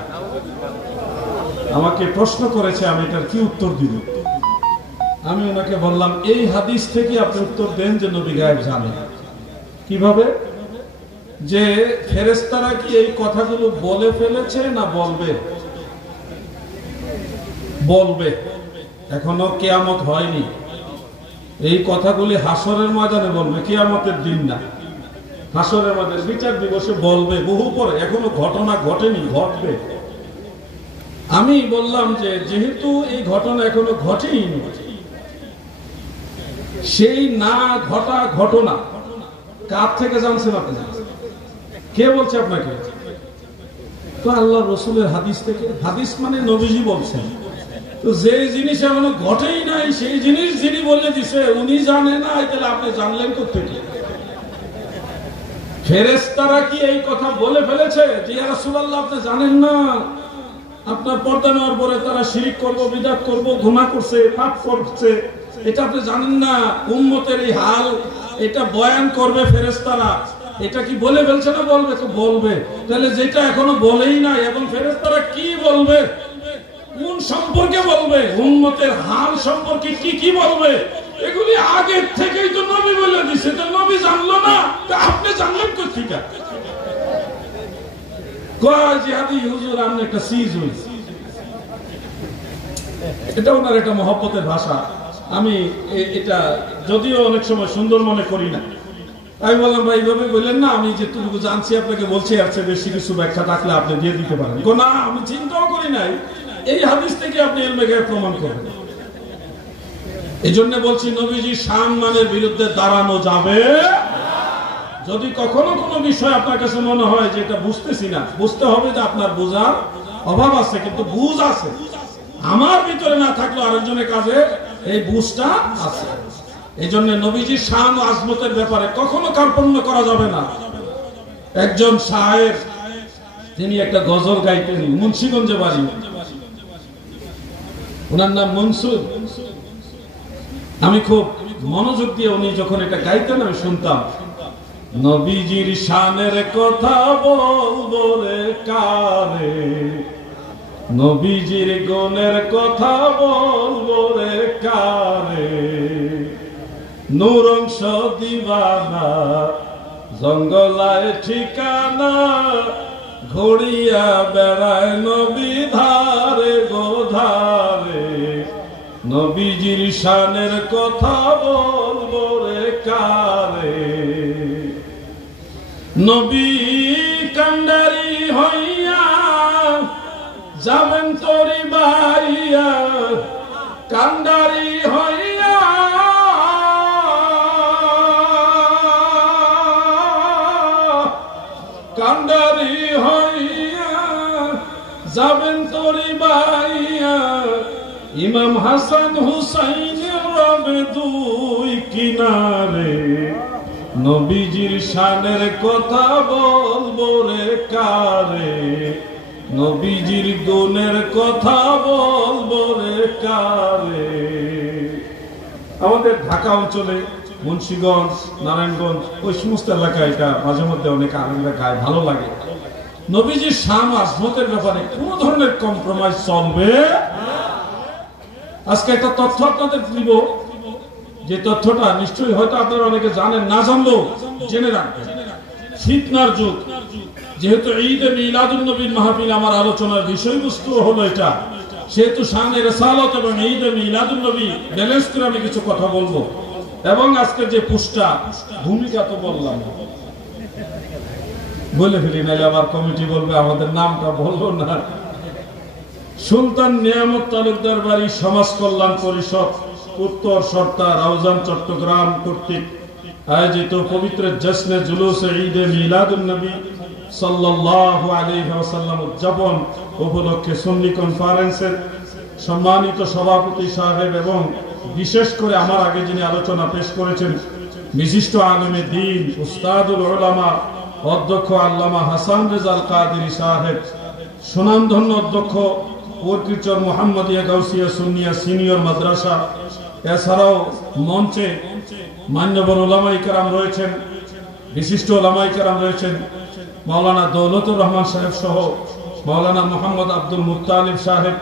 আমাকে প্রশ্ন করেছে, আমি এটার কি উত্তর দিব? আমি ওনাকে বললাম, এই হাদিস থেকে আপনি উত্তর দেন যে নবী গায়েব জানে। কিভাবে? যে ফেরেশতারা কি এই কথাগুলো বলে ফেলেছে না বলবে? বলবে। এখনো কিয়ামত হয়নি, এই কথাগুলি হাসরের ময়দানে বলবে, কিয়ামতের দিন না, হাসরের ময়দানে বিচার দিবসে বলবে, বহু পরে, এখনো ঘটনা ঘটেনি, ঘটবে। আমি বললাম যে যেহেতু এই ঘটনা এখনো ঘটেনি, সেই না ঘটা ঘটনা কার থেকে জানছেন আপনি? কে বলছে আপনাকে? তো আল্লাহ রসুলের হাদিস থেকে। হাদিস মানে নবীজি বলছেন। তো যে জিনিস এখনো ঘটেই নাই সেই জিনিস যিনি বলে দিছে উনি জানে না, তাহলে আপনি জানলেন কোত্থেকে? ফেরেশতারা কি এই কথা বলে ফেলেছে যে ইয়া রাসূলুল্লাহ আপনি জানেন না, আপনার পর্দা নেওয়ার পরে তারা শিরক করবো, বিদআত করবো, গুনাহ করছে, পাপ করছে, এটা আপনি জানেন না? উম্মতের এই হাল, এটা বয়ান করবে ফেরেশতারা। এটা কি বলে ফেলছে না বলবে? তো বলবে। তাহলে যেটা এখনো বলেই নাই, এখন ফেরেশতারা কি বলবে? কোন সম্পর্কে বলবে? উম্মতের হাল সম্পর্কে কি কি বলবে? এগুলি আগে থেকেই তো নবী বলে দিছে। তো নবী জানলো না, তা আপনি জানলেন কোথেকে? কয় জিহাদি হুজুর আপনি একটা সিজ হইছে। এটা ওনার একটা মহব্বতের ভাষা। আমি এটা যদিও অনেক সময় সুন্দর মনে করি না। আমি বললাম ভাই এইভাবে বললেন না, আমি যেটুকু জানছি আপনাকে বলছি, আর চেয়ে বেশি কিছু ব্যাখ্যা থাকলে আপনি দিয়ে দিতে পারেন। না, আমি চিন্তাও করি নাই, এই হাদিস থেকে আপনি ইলমে গায়েব প্রমাণ করবেন। এই জন্য বলছি নবীজি সম্মানের বিরুদ্ধে দাঁড়ানো যাবে। যদি কখনো কোনো বিষয় আপনার কাছে মনে হয় যে এটা বুঝতেছি না, বুঝতে হবে যে আপনার বোঝার অভাব আছে, কিন্তু বুঝ আছে। আমার ভিতরে না থাকলে আরেকজনের কাছে এই বুঝটা আছে। এই জন্য নবীজির শান ও আজমতের ব্যাপারে কখনো কার্পণ্য করা যাবে না। একজন শায়ের, তিনি একটা গজল গাইতেন, মুন্সিগঞ্জে বাড়ি, ওনার নাম মনসুর। আমি খুব মনোযোগ দিয়ে উনি যখন এটা গাইতেন আমি শুনতাম। নবীজির শানের কথা বলবো রে কারে, নবীজির গুণের কথা বলবো রে কারে, নূরংশ দিবানা জঙ্গলায় ঠিকানা, ঘড়িয়া বেড়ায় নবী ধারে গোধারে, নবীজির শানের কথা বলবো রে কারে। নবী কান্ডারি হইয়া যাবেন তোরি বাইয়া, কান্ডারি হইয়া কান্ডারি হইয়া যাবেন তোরি বাইয়া, ইমাম হাসান হুসাইন রবে দুই কিনারে, নবীজির শানের কথা বলবো রে কারে, নবীজির গুণের কথা বলবো রে কারে। আমাদের ঢাকা অঞ্চলে মুন্সিগঞ্জ, নারায়ণগঞ্জ, ওই সমস্ত এলাকায় এটা মাঝে মধ্যে অনেক আনন্দ গায়, ভালো লাগে। নবীজির শান আজমতের ব্যাপারে কোন ধরনের কম্প্রোমাইজ চলবে। আজকে একটা তথ্য আপনাদের দিব, যে তথ্যটা নিশ্চয়ই হয়তো আপনারা অনেকে জানেন, না জানলেও জেনে রাখবেন। ফিতনার যুগ, যেহেতু ঈদে মিলাদুন নবীর মাহফিল আমার আলোচনার বিষয়বস্তু হলো এটা, সেহেতু শানে রিসালাত এবং ঈদে মিলাদুন নবী ব্যালেন্স করে আমি কিছু কথা বলবো। এবং আজকে যে পুষ্টা ভূমিকা তো বললাম, বলে ফেলি, নাহলে আবার কমিটি বলবে আমাদের নামটা বললো না। সুলতান নিয়ামত তালুকদার বাড়ি সমাজ কল্যাণ পরিষদ উত্তর সরতা রাউজান চট্টগ্রাম কর্তৃক আয়োজিত পবিত্র জশ্নে জুলুসে ঈদে মিলাদুন নবী সাল্লাল্লাহু আলাইহি ওয়াসাল্লাম উদযাপন উপলক্ষে সুন্নি কনফারেন্সের সম্মানিত সভাপতি সাহেব এবং বিশেষ করে আমার আগে যিনি আলোচনা পেশ করেছেন বিশিষ্ট আলেমে দ্বীন উস্তাদুল উলামা অধ্যক্ষ আল্লামা হাসান রেজাল কাদেরী সাহেব, সুনামধন্য অধ্যক্ষ ওরকিচর মুহাম্মদিয়া গাউসিয়া সুন্নিয়া সিনিয়র মাদ্রাসা, এছাড়াও মঞ্চে মান্যবর ওলামায়ে কেরাম রয়েছেন, বিশিষ্ট ওলামায়ে কেরাম রয়েছেন, মাওলানা দৌলতুর রহমান সাহেব সহ মাওলানা মোহাম্মদ আব্দুল মুত্তালিব সাহেব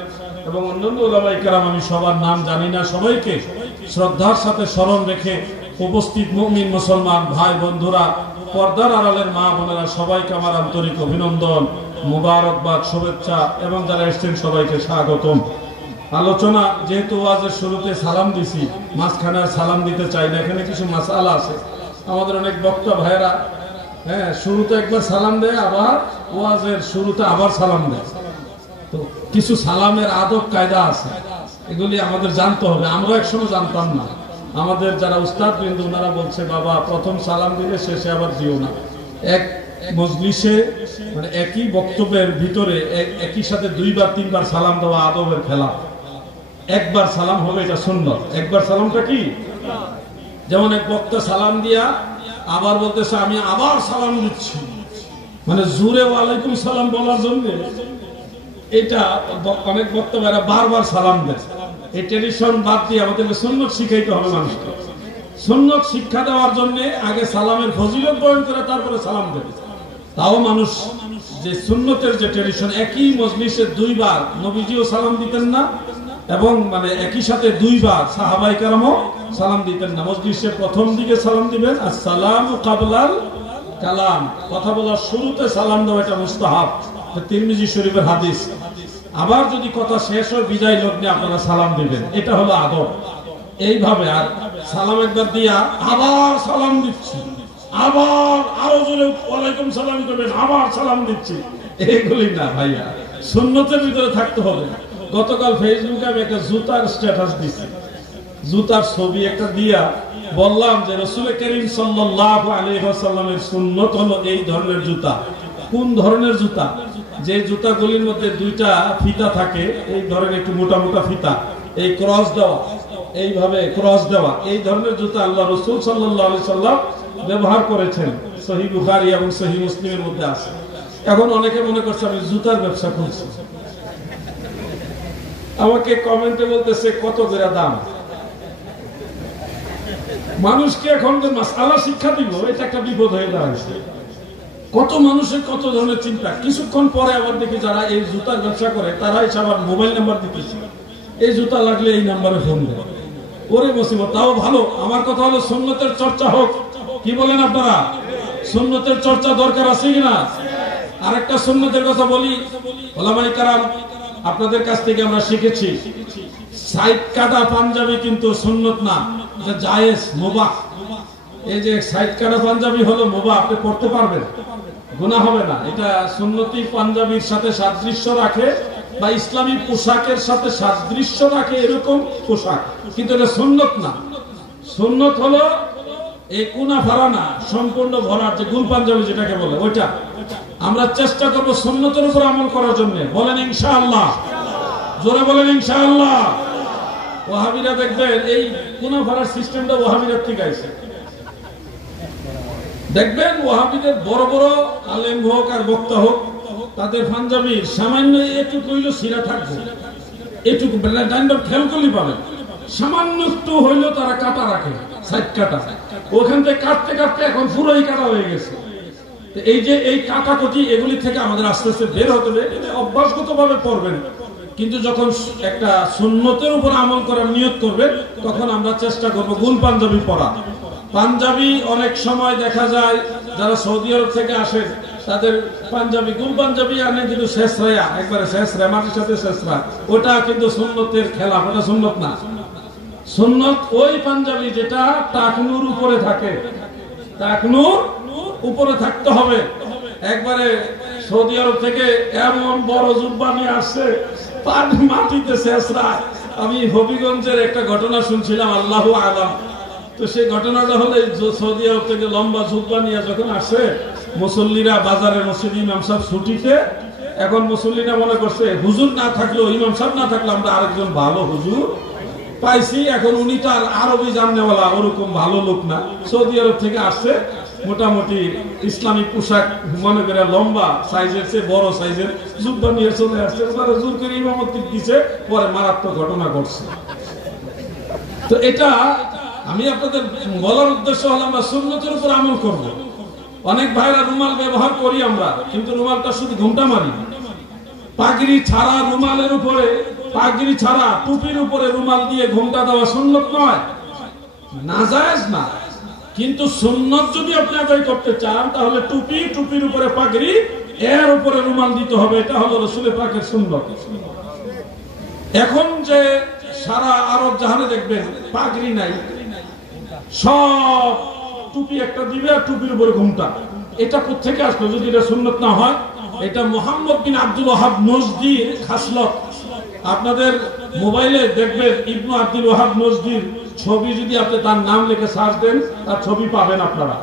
এবং অন্যান্য ওলামায়ে কেরাম। আমি সবার নাম জানি না, সবাইকে শ্রদ্ধার সাথে স্মরণ রেখে উপস্থিত মুমিন মুসলমান ভাই বন্ধুরা, পর্দার আড়ালের মা বোনেরা, সবাইকে আমার আন্তরিক অভিনন্দন, মুবারকবাদ, শুভেচ্ছা এবং যারা এসেছেন সবাইকে স্বাগতম। আলোচনা যেহেতু ওয়াজের শুরুতে সালাম দিছি, মাঝখানে আর সালাম দিতে চাই না, এখানে কিছু মাসআলা আছে। আমাদের অনেক বক্তা ভাইয়েরা শুরুতে একবার সালাম দেয়, আবার ওয়াজের শুরুতে আবার সালাম দেয়। তো কিছু সালামের আদব কায়দা আছে, এগুলি আমাদের জানতে হবে। আমরা একসময় জানতাম না। আমাদের যারা উস্তাদ বৃন্দ ওনারা বলছে, বাবা প্রথম সালাম দিলে শেষে আবার দিও না। এক মজলিসে মানে একই বক্তব্যের ভিতরে একই সাথে দুইবার তিনবার সালাম দেওয়া আদবের খেলা। একবার সালাম হবে, এটা সুন্নাত। একবার সালামটা কি, যেমন এক বক্তা সালাম দিয়া আবার বলতেছে আমি আবার সালাম দিচ্ছি, মানে জোরে ওয়ালাইকুম সালাম বলার জন্য এটা অনেক বক্তব্যরা বারবার সালাম দেয়। এই ট্রেডিশন বাদ দিয়ে আমাদেরকে সুন্নত শিখাইতে হবে মানুষকে। সুন্নত শিক্ষা দেওয়ার জন্য আগে সালামের ফজিলত বয়ান করে তারপরে সালাম দেবে। তাও মানুষ যে সুন্নতের যে ট্রেডিশন, একই মজলিসে দুইবার নবীজিও সালাম দিতেন না এবং মানে একই সাথে দুইবার সাহাবায়ে কেরামও সালাম দিতেন না। মজলিসের প্রথম দিকে সালাম দিবেন, আসসালামু কাবলাল কালাম, কথা বলার শুরুতে সালাম দেওয়া, এটা মুস্তাহাব, তিরমিজি শরীফের হাদিস। আবার যদি কথা শেষ হয় বিদায় লগ্নে আপনারা সালাম দিবেন, এটা হলো আদব। এইভাবে আর সালাম একবার দিয়া আবার সালাম দিচ্ছি, আবার আরো জোরে ওয়ালাইকুম সালাম করবেন, আবার সালাম দিচ্ছি, এইগুলি না ভাইয়া, সুন্নতের ভিতরে থাকতে হবে। গতকাল ফেসবুকে আমি একটা জুতার স্ট্যাটাস দিচ্ছি, জুতার ছবি একটা দিয়া বললাম যে রাসূল করিম সাল্লাল্লাহু আলাইহি ওয়াসাল্লামের সুন্নত হলো এই ধরনের জুতা। কোন ধরনের জুতা? যে জুতাগুলির মধ্যে দুইটা ফিতা থাকে, এই ধরনের একটু মোটা মোটা ফিতা, এই ক্রস দেওয়া, এইভাবে ক্রস দেওয়া, এই ধরনের জুতা আল্লাহ রাসূল সাল্লাল্লাহু আলাইহি সাল্লাম ব্যবহার করেছেন। সহিহ বুখারী এবং সহিহ মুসলিমের মধ্যে আছে। এখন অনেকে মনে করছে আমি জুতার ব্যবসা করছি। আমাকে কমেন্টে বলতেছে কত করে দাম। মানুষকে এখন যে মাসআলা শিক্ষা দিব, এটা একটা বিপদ হয়ে দাঁড়াচ্ছে। কত মানুষের কত ধরনের চিন্তা। কিছুক্ষণ পরে আবার দেখি যারা এই জুতার ব্যবসা করে তারা এসে আবার মোবাইল নাম্বার দিতেছে, এই জুতা লাগলে এই নাম্বারে ফোন দেয়। ওরে মুসিবত। তাও ভালো, আমার কথা হলো সুন্নতের চর্চা হোক। কি বলেন আপনারা? সুন্নতের চর্চা দরকার আছে কিনা? আরেকটা সুন্নতের কথা বলি, ওলামায়ে কেরাম আপনাদের কাছ থেকে আমরা শিখেছি, সাইড কাটা পাঞ্জাবি কিন্তু সুন্নত না, এটা জায়েজ, মুবাহ। এই যে সাইড কাটা পাঞ্জাবি হলো মুবাহ, আপনি পড়তে পারবেন, গুনাহ হবে না। এটা সুন্নতি পাঞ্জাবির সাথে সাদৃশ্য রাখে বা ইসলামী পোশাকের সাথে সাদৃশ্য রাখে এরকম পোশাক, কিন্তু এটা সুন্নত না। সুন্নত হলো এই কোনা ভরা না, সম্পূর্ণ ভরার যে গুল পাঞ্জাবি যেটাকে বলে ওইটা। আমরা চেষ্টা করব সুন্নতের উপর আমল করার জন্য। বলেন ইনশাআল্লাহ, জোরে বলেন ইনশাআল্লাহ। ওয়াহাবিরা দেখবেন এই কোনা ভরার সিস্টেমটা ওয়াহাবিরা থেকে আইছে। দেখবেন ওয়াহাবিদের বড় বড় আলেম হোক আর বক্তা হোক, তাদের পাঞ্জাবির সামান্য একটু কইল সিরা থাকবে, এটুকু ডাইন্ডার খেয়াল করলেই পাবেন, সামান্য একটু হইলো তারা কাটা রাখে, সাইড কাটা। ওখান থেকে কাটতে কাটতে এখন পুরোই কাটা হয়ে গেছে। এই যে এই কাটাকুটি, এগুলি থেকে আমাদের আস্তে আস্তে বের হতে হবে। অভ্যাসগত ভাবে পড়বেন, কিন্তু যখন একটা সুন্নতের উপর আমল করার নিয়ত করবেন, তখন আমরা চেষ্টা করব গুল পাঞ্জাবি পরা। পাঞ্জাবি অনেক সময় দেখা যায় যারা সৌদি আরব থেকে আসেন, তাদের পাঞ্জাবি গুল পাঞ্জাবি আনে কিন্তু শেষ রায়া, একবারে শেষ রায়, মাটির সাথে শেষ রায়। ওটা কিন্তু সুন্নতের খেলা, ওটা সুন্নত না। সুন্নত ওই পাঞ্জাবি যেটা টাকনুর উপরে থাকে, টাকনুর উপরে থাকতে হবে। একবারে সৌদি আরব থেকে এমন বড় জুব্বা নিয়ে আসছে, মাটিতে শেষ রায়। আমি হবিগঞ্জের একটা ঘটনা শুনছিলাম, আল্লাহু আলাম। তো সেই ঘটনাটা হলে সৌদি আরব থেকে লম্বা জুব্বা নিয়ে যখন আসে, মুসল্লিরা বাজারে মসজিদ ইমাম সাহেব ছুটিতে, এখন মুসল্লিরা মনে করছে হুজুর না থাকলেও, ইমাম সাহেব না থাকলে আমরা আরেকজন ভালো হুজুর পাইছি। এখন উনি তো আর আরবি জাননেওয়ালা ওরকম ভালো লোক না, সৌদি আরব থেকে আসছে, মোটামুটি ইসলামিক পোশাক মনে করে লম্বা সাইজের চেয়ে বড় সাইজের জুব্বা নিয়ে চলে আসছে। তারা জোর করে ইমামতি দিচ্ছে, পরে মারাত্মক ঘটনা ঘটছে। তো এটা আমি আপনাদের বলার উদ্দেশ্য হলো আমরা সুন্নতের উপর আমল করব। অনেক ভাইরা রুমাল ব্যবহার করি আমরা, কিন্তু রুমালটা শুধু ঘুমটা মারি। পাগড়ি ছাড়া রুমালের উপরে, পাগড়ি ছাড়া টুপির উপরে রুমাল দিয়ে ঘুমটা দেওয়া সুন্নত নয়, নাজায়েজ না। কিন্তু সুন্নত যদি আপনি আদায় করতে চান, তাহলে টুপি, টুপির উপরে পাগড়ি, এর উপরে রুমাল দিতে হবে। এটা হলো রাসূল পাকের সুন্নত। এখন যে সারা আরব জাহানে দেখবেন পাগড়ি নাই, সব টুপি একটা দিবে আর টুপির উপরে ঘুমটা। এটা কোত্থেকে আসলো যদি এটা সুন্নত না হয়? এটা মুহাম্মদ বিন আব্দুল ওয়াহাব নজদির খাসলত। আপনাদের মোবাইলে দেখবেন ইবনু আব্দুল ওয়াহাব নজদির ছবি, যদি আপনি তার নাম লিখে সার্চ দেন তার ছবি পাবেন আপনারা।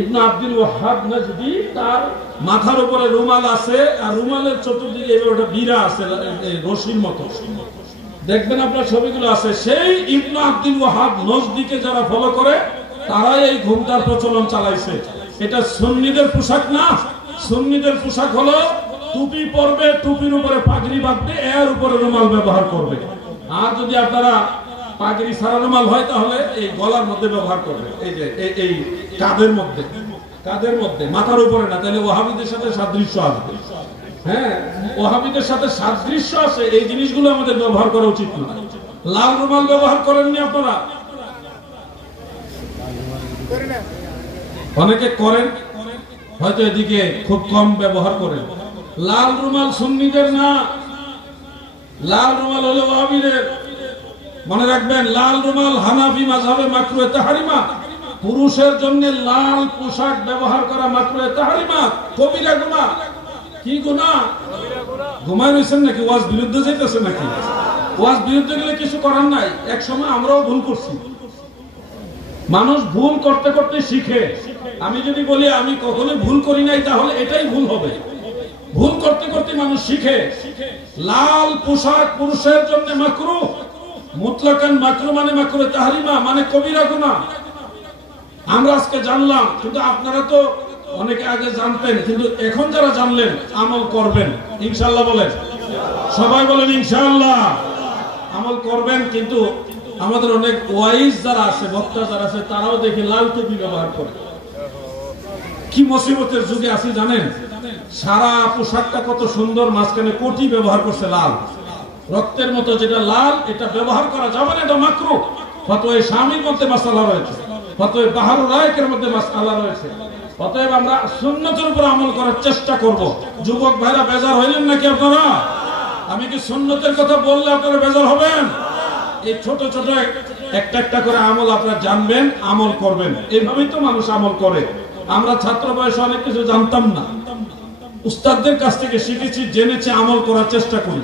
ইবনু আব্দুল ওয়াহাব নজদি, তার মাথার উপরে রুমাল আছে আর রুমালের চতুর্দিকে একটা বিরা আছে রশির মতো, দেখবেন আপনার ছবিগুলো আছে। সেই ইবনু আব্দুল ওয়াহাব নজদিকে যারা ফলো করে, তারাই এই ঘুমটার প্রচলন চালাইছে। এটা সুন্নিদের পোশাক না। সুন্নিদের পোশাক হলো টুপি পরবে, টুপির উপরে পাগড়ি বাঁধবে, এর উপরে রুমাল ব্যবহার করবে। আর যদি আপনারা পাগড়ি ছাড়া রুমাল হয়, তাহলে এই গলার মধ্যে ব্যবহার করবে, এই যে এই কাঁধের মধ্যে, কাঁধের মধ্যে, মাথার উপরে না। তাহলে ওয়াহাবিদের সাথে সাদৃশ্য আসবে। হ্যাঁ, ওয়াহাবিদের সাথে সাদৃশ্য আছে, এই জিনিসগুলো আমাদের ব্যবহার করা উচিত না। লাল রুমাল ব্যবহার করেননি আপনারা? অনেকে করেন, হয়তো এদিকে খুব কম ব্যবহার করেন। লাল রুমাল সুন্নিদের না, লাল রুমাল হলো ওয়াহাবিদের। মনে রাখবেন, লাল রুমাল হানাফি মাযহাবে মাকরুহে তাহরিমা। পুরুষের জন্য লাল পোশাক ব্যবহার করা মাকরুহে তাহরিমা, কবিরা গুনাহ। কি গুনাহ? ঘুমায় রয়েছেন নাকি? ওয়াজ বিরুদ্ধে যাইতেছে নাকি? ওয়াজ বিরুদ্ধে গেলে কিছু করার নাই, এক সময় আমরাও ভুল করছি। মানুষ ভুল করতে করতে শিখে। আমি যদি বলি আমি কখনোই ভুল করি নাই, তাহলে এটাই ভুল হবে। ভুল করতে করতে মানুষ শিখে। লাল পোশাক পুরুষের জন্য মাকরুহ, মুতলাকান মাকরুহ মানে মাকরুহ তাহরিমা মানে কবিরা গুনাহ। আমরা আজকে জানলাম, কিন্তু আপনারা তো অনেকে আগে জানতেন, কিন্তু এখন যারা জানলেন আমল করবেন ইনশাআল্লাহ। বলেন সবাই, বলেন ইনশাআল্লাহ আমল করবেন। কিন্তু আমাদের অনেক ওয়াইজ যারা আছে, বক্তা যারা আছে, তারাও দেখি লাল টুপি ব্যবহার করে। কি মুসিবতের যুগে আছি জানেন? সারা পোশাকটা কত সুন্দর, মাঝখানে কোটি ব্যবহার করছে লাল, রক্তের মতো যেটা লাল, এটা ব্যবহার করা যাবে না, এটা মাকরুহ। ফতোয়া শামীর মধ্যে মাসআলা রয়েছে, ফতোয়া বাহরুর রায়কের মধ্যে মাসআলা রয়েছে। অতএব আমরা সুন্নতের উপর আমল করার চেষ্টা করব। যুবক ভাইরা বেজার হইলেন নাকি আপনারা? আমি কি সুন্নতের কথা বললে আপনারা বেজার হবেন? এই ছোট ছোট একটা একটা করে আমল আপনারা জানবেন, আমল করবেন। এইভাবেই তো মানুষ আমল করে। আমরা ছাত্র বয়সে অনেক কিছু জানতাম না, উস্তাদদের কাছ থেকে শিখেছি, জেনেছি, আমল করার চেষ্টা করি।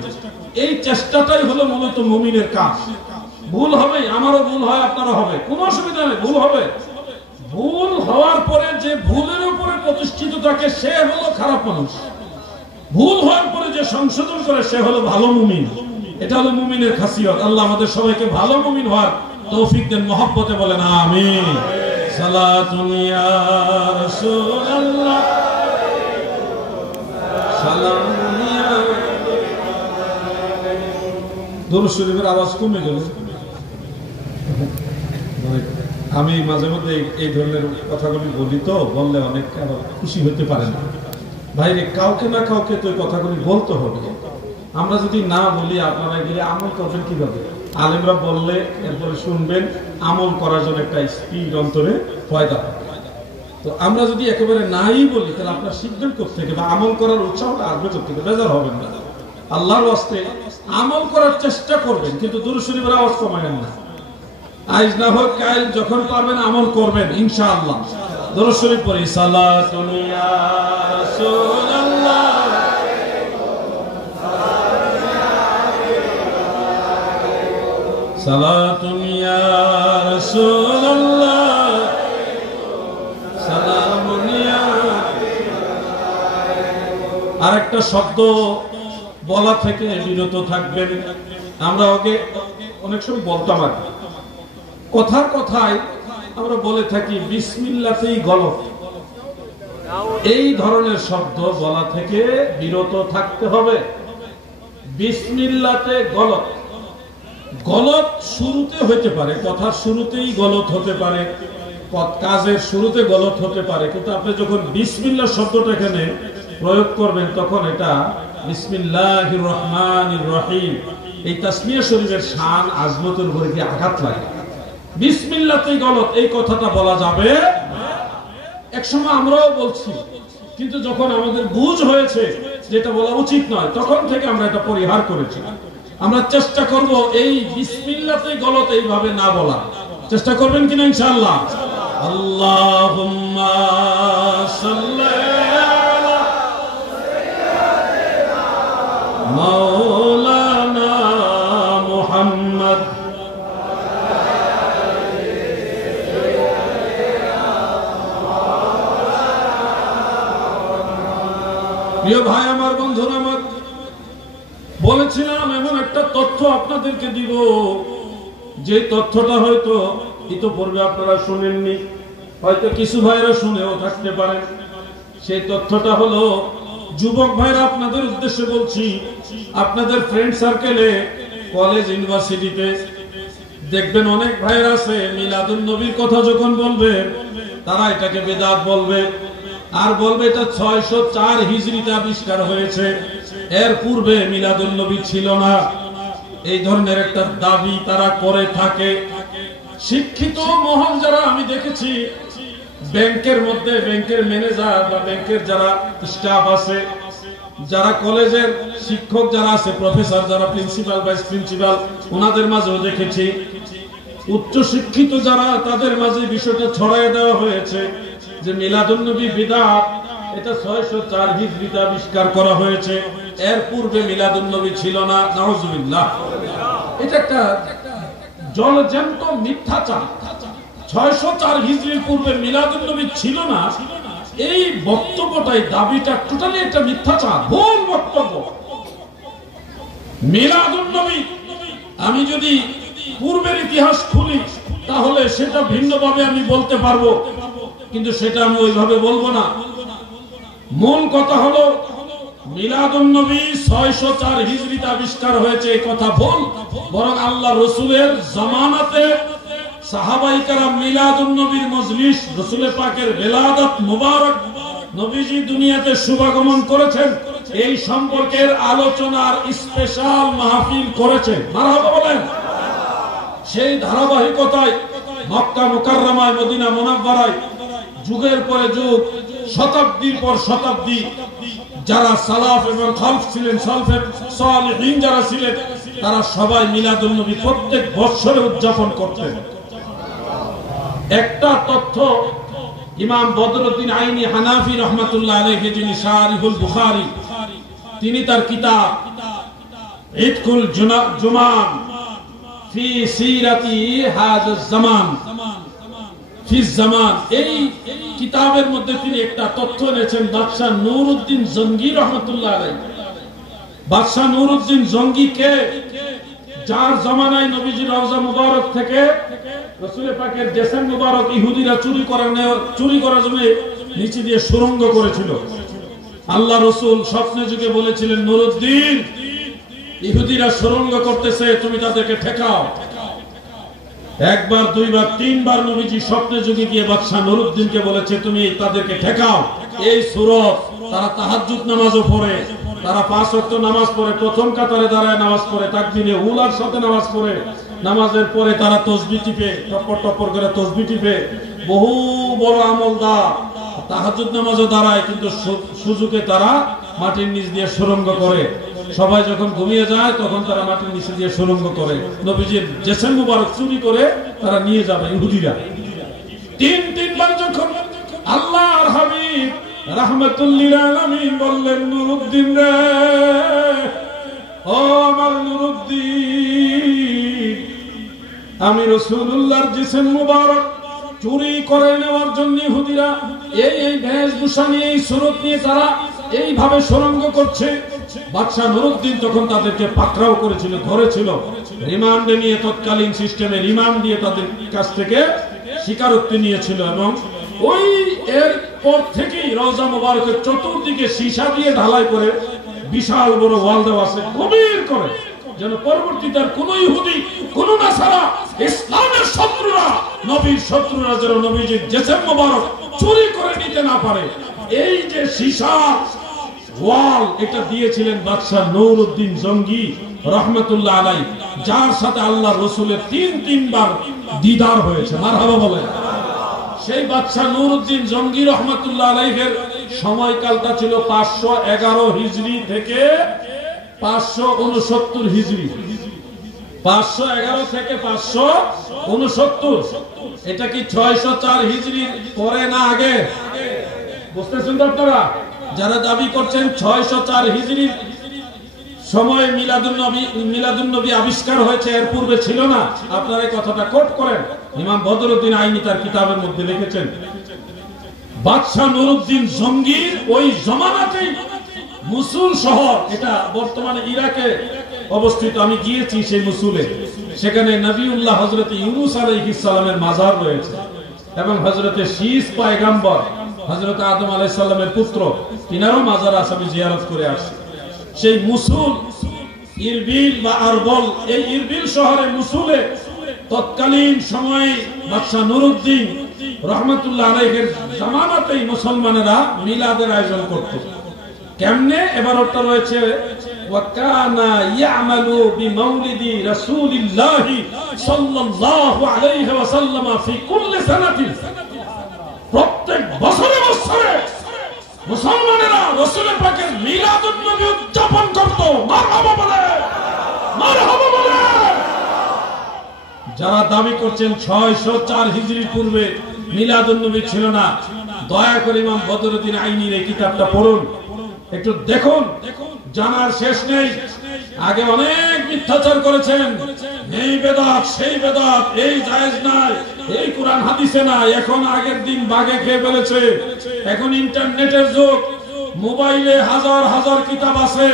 এই চেষ্টাটাই হলো মূলত মুমিনের কাজ। ভুল হবে, আমারও ভুল হয়, আপনারও হবে, কোনো অসুবিধা নেই, ভুল হবে। ভুল হওয়ার পরে যে ভুলের উপরে প্রতিষ্ঠিত থাকে সে হলো খারাপ মানুষ। ভুল হওয়ার পরে যে সংশোধন করে সে হলো ভালো মুমিন। এটা হলো মুমিনের খাসিয়ত। আল্লাহ আমাদের সবাইকে ভালো মুমিন হওয়ার তৌফিক দেন, মহব্বতে বলেন আমিন। সালাতুন ইয়া রাসূলুল্লাহ, সালামুন ইয়া। দরুদ শরীফের আওয়াজ কমে গেল। আমি মাঝে মধ্যে এই ধরনের কথাগুলি বলি, তো বললে অনেক খুশি হতে পারে না। ভাইরে, কাউকে না কাউকে তো কথাগুলি বলতে হবে। আমরা যদি না বলি, আপনারা গেলে আমল করবেন কিভাবে? আলেমরা বললে এরপরে শুনবেন, আমল করার জন্য একটা স্পিড অন্তরে পয়দা হয়। তো আমরা যদি একেবারে নাই বলি, তাহলে আপনারা শিখবেন কোত্থেকে, বা আমল করার উৎসাহটা আসবে কোত্থেকে? বেজার হবেন না। আল্লাহর ওয়াস্তে আমল করার চেষ্টা করবেন, কিন্তু দুরূদ শরীফের আওয়াজ কমাবেন না। আজ না হোক কাল, যখন পারবেন আমল করবেন ইনশাআল্লাহ। দুরূদ শরীফ পড়ি। সালাতুন ইয়া রাসূলুল্লাহ, সালাতুন ইয়া রাসূলুল্লাহ, সালামুন ইয়া। আরেকটা শব্দ বলা থেকে বিরত থাকবেন। আমরা ওকে অনেক সময় বলতাম, আর কথার কথায় আমরা বলে থাকি বিসমিল্লাতেই গলত। এই ধরনের শব্দ বলা থেকে বিরত থাকতে হবে। বিসমিল্লাতে গলত, গলত শুরুতে হতে পারে, কথার শুরুতেই গলত হতে পারে, কাজের শুরুতে গলত হতে পারে, কিন্তু আপনি যখন বিসমিল্লাহ শব্দটা এখানে প্রয়োগ করবেন, তখন এটা বিসমিল্লাহির রহমানির রহিম, এই তাসমিয়া শরীফের শান আজমতের উপরে কি আঘাত লাগে। বিসমিল্লাতেই গলত, এই কথাটা বলা যাবে। একসময় আমরাও বলছি, কিন্তু যখন আমাদের বুঝ হয়েছে যেটা বলা উচিত নয়, তখন থেকে আমরা এটা পরিহার করেছি। আমরা চেষ্টা করব এই বিসমিল্লাতেই গলত এইভাবে না বলা। চেষ্টা করবেন কিনা ইনশাআল্লাহ? আল্লাহুম্মা সাল্লি আলা মাওলানা মুহাম্মদ। প্রিয় ভাই আমার, বন্ধুরা আমার, বলেছিলাম এমন একটা তথ্য আপনাদেরকে দিব, যে তথ্যটা হয়তো ইতোপূর্বে আপনারা শুনেননি, হয়তো কিছু ভাইরা শুনেও থাকতে পারেন। সেই তথ্যটা হলো, যুবক ভাইরা আপনাদের উদ্দেশ্যে বলছি, আপনাদের ফ্রেন্ড সার্কেলে, কলেজ, ইউনিভার্সিটিতে দেখবেন অনেক ভাইরা আছে, মিলাদুন নবীর কথা যখন বলবে, তারা এটাকে বেদাত বলবে, আর বলবে এটা 604 হিজরিতে আবিষ্কার হয়েছে, এর পূর্বে মিলাদুন নবী ছিল না। এই ধরনের একটা দাবি তারা করে থাকে। শিক্ষিত মহল যারা আমি দেখেছি, ব্যাংকের মধ্যে ব্যাংকের ম্যানেজার বা ব্যাংকের যারা স্টাফ আছে, যারা কলেজের শিক্ষক যারা আছে, প্রফেসর যারা, প্রিন্সিপাল, ভাইস প্রিন্সিপাল, ওনাদের মাঝেও দেখেছি। উচ্চ শিক্ষিত যারা, তাদের মাঝে বিষয়টা ছড়াইয়ে দেওয়া হয়েছে যে মিলাদুন নবী বিদআত, এটা 604 হিজরিতে আবিষ্কার করা হয়েছে, এর পূর্বে মিলাদুন নবী ছিল না। নাউজুবিল্লাহ। এটা একটা জলজ্যান্ত মিথ্যাচার। 604 হিজরির পূর্বে মিলাদুন নবী ছিল না, এই বক্তব্যটাই দাবিটা টোটালি একটা মিথ্যাচার, ভুল বক্তব্য। মিলাদুন নবী আমি যদি পূর্বের ইতিহাস খুলি তাহলে সেটা ভিন্নভাবে আমি বলতে পারবো, কিন্তু সেটা আমি ওইভাবে বলবো না। মূল কথা হলো মিলাদুন নবী 604 হিজরিতে আবিষ্কার হয়েছে এই কথা ভুল। বরং আল্লাহ রাসূলের জামানাতে সাহাবায়ে কেরাম মিলাদুন নবীর মজলিস, রাসূল পাকের বেলাদত মুবারক, নবীজি দুনিয়াতে শুভাগমন করেছেন, এই সম্পর্কের আলোচনার স্পেশাল মাহফিল করেছে। মারহাবা বলেন। সেই ধারাবাহিকতায় মক্কা মুকাররমায়, মদিনা মুনাওয়ারায় যুগের পরে যুগ, শতাব্দীর পর শতাব্দী যারা সালাফ এবং খালফ ছিলেন, সালফে সালিহিন যারা ছিলেন, তারা সবাই মিলাদুন নবী প্রত্যেক বছরে উদযাপন করতেন। একটা তথ্য ইমাম বদরুদ্দিন আইনি হানাফি রহমাতুল্লাহ আলাইহি, যিনি শারিহুল বুখারী, তিনি তার কিতাব ইতকুল জুমান ফি সিরাতি হাযা জামান ফি জামান, এই কিতাবের মধ্যে তিনি একটা তথ্য এনেছেন। বাদশাহ নুরউদ্দিন জঙ্গি রহমাতুল্লাহ আলাইহি, বাদশাহ নুরউদ্দিন জঙ্গি কে? যার জামানায় নবীজির রওজা মুবারক থেকে রাসূল পাকের জেসেম মুবারক ইহুদিরা চুরি করার জন্য নিচে দিয়ে সুড়ঙ্গ করেছিল। আল্লাহ রাসূল স্বপ্নে যুগে বলেছিলেন, নুরউদ্দিন, ইহুদিরা সুড়ঙ্গ করতেছে, তুমি তাদেরকে ঠেকাও। একবার, দুইবার, তিনবার নবীজি স্বপ্নে যুগে গিয়ে বাদশাহ নুরউদ্দিনকে বলেছে, তুমি তাদেরকে ঠেকাও। এই সূরত তারা তাহাজ্জুদ নামাজও পড়ে, তারা 5 ওয়াক্ত নামাজ পড়ে, প্রথম কাতারে দাঁড়ায় নামাজ পড়ে, তাকবীরে উলার সাথে নামাজ পড়ে, নামাজের পরে তারা তাসবিহ টিপে, টপর টপর করে তাসবিহ টিপে, বহু বড় আমলদার, তাহাজ্জুদ নামাজও দাঁড়ায়, কিন্তু সুযোগে তারা মাটির নিচ দিয়ে সুড়ঙ্গ করে। সবাই যখন ঘুমিয়ে যায় তখন তারা মাটির নিচে দিয়ে সুড়ঙ্গ করে, নবীজির জেসেম মুবারক চুরি করে তারা নিয়ে যাবে ইহুদিরা। তিনবার যখন আল্লাহর হাবিব রাহমাতুল লিল আলামিন বললেন, নুরউদ্দিন রে, ও আমার নুরউদ্দিন, আমি রাসূলুল্লাহর জিসম মুবারক চুরি করে নেওয়ার জন্য ইহুদিরা এই বেশভূষা নিয়ে, এই সুরত নিয়ে তারা এইভাবে সুড়ঙ্গ করছে। বাদশাহ নুরউদ্দিন তখন তাদেরকে পাকড়াও করেছিল, ধরেছিল, রিমান্ডে নিয়ে, তৎকালীন সিস্টেমে রিমান্ড দিয়ে তাদের কাছ থেকে স্বীকারোক্তি নিয়েছিল। এবং ওই এর পর থেকেই রওজা মুবারকের চতুর্দিকে সীসা দিয়ে ঢালাই করে বিশাল বড় ওয়াল দেওয়া আছে, গভীর করে, যেন পরবর্তীতে কোন ইহুদি, কোন নাসারা, ইসলামের শত্রুরা, নবীর শত্রুরা যেন নবীজির জেসেম মুবারক চুরি করে নিতে না পারে। এই যে সীসা ওয়াল, এটা দিয়েছিলেন বাদশাহ নুরউদ্দিন জঙ্গি রহমাতুল্লাহ আলাইহি, যার সাথে আল্লাহ রাসূলের তিনবার দিদার হয়েছে। মারহাবা বলেন। সেই বাদশাহ নুরউদ্দিন জঙ্গি রহমাতুল্লাহ আলাইহির সময়কালটা ছিল 511 হিজরি থেকে 569 হিজরি। 511 থেকে 569, এটা কি 604 হিজরির পরে না আগে? বুঝতেছেন তো আপনারা? যারা দাবি করছেন 604 হিজরির সময় মিলাদুন নবী আবিষ্কার হয়েছে, এর পূর্বে ছিল না, আপনারা এই কথাটা কোট করেন। ইমাম বদরুদ্দিন আইনি তার কিতাবের মধ্যে লিখেছেন, বাদশাহ নুরউদ্দিন জঙ্গির ওই জমানাতেই মুসুল শহর, এটা বর্তমানে ইরাকে অবস্থিত, আমি গিয়েছি সেই মুসুলে, সেখানে নবিউল্লাহ হযরত ইউনূস আলাইহিস সালামের মাজার রয়েছে, এবং হযরতে শীস পয়গম্বর হযরত আদম আলাইহিস সালামের পুত্র, তিনারও মাজার আছে, আমি জিয়ারত করে আসছি। সেই মুসুল, ইরবিল বা আরবল, এই ইরবিল শহরে মুসুলে তৎকালীন সময়ে বাদশাহ নুরউদ্দিন রহমাতুল্লাহ আলাইহির জামানাতেই মুসলমানেরা মিলাদের আয়োজন করত। কেমনে? এবারটা রয়েছে, ওয়াকানা ইয়ামালু বিমাউলিদি রাসূলিল্লাহি সাল্লাল্লাহু আলাইহি ওয়াসাল্লাম ফি কুল্লি সানাতিন, প্রত্যেক বছরে মুসলমানেরা রাসূল পাকের মিলাদুন নবী উদযাপন করত। মারহাবা বলে, মারহাবা বলে। যারা দাবি করছেন 604 হিজরির পূর্বে মিলাদুন নবী ছিল না, দয়া করে ইমাম বদরুদ্দিন আইনির এই কিতাবটা পড়ুন, একটু দেখুন, জানার শেষ নেই। আগে অনেক মিথ্যাচার করেছেন, এই বেদাত সেই বেদাত, এই জায়েজ নাই, এই কোরআন হাদিসে নাই। এখন আগের দিন বাগে খেয়ে ফেলেছে। এখন ইন্টারনেটের যুগ, মোবাইলে হাজার হাজার কিতাব আছে,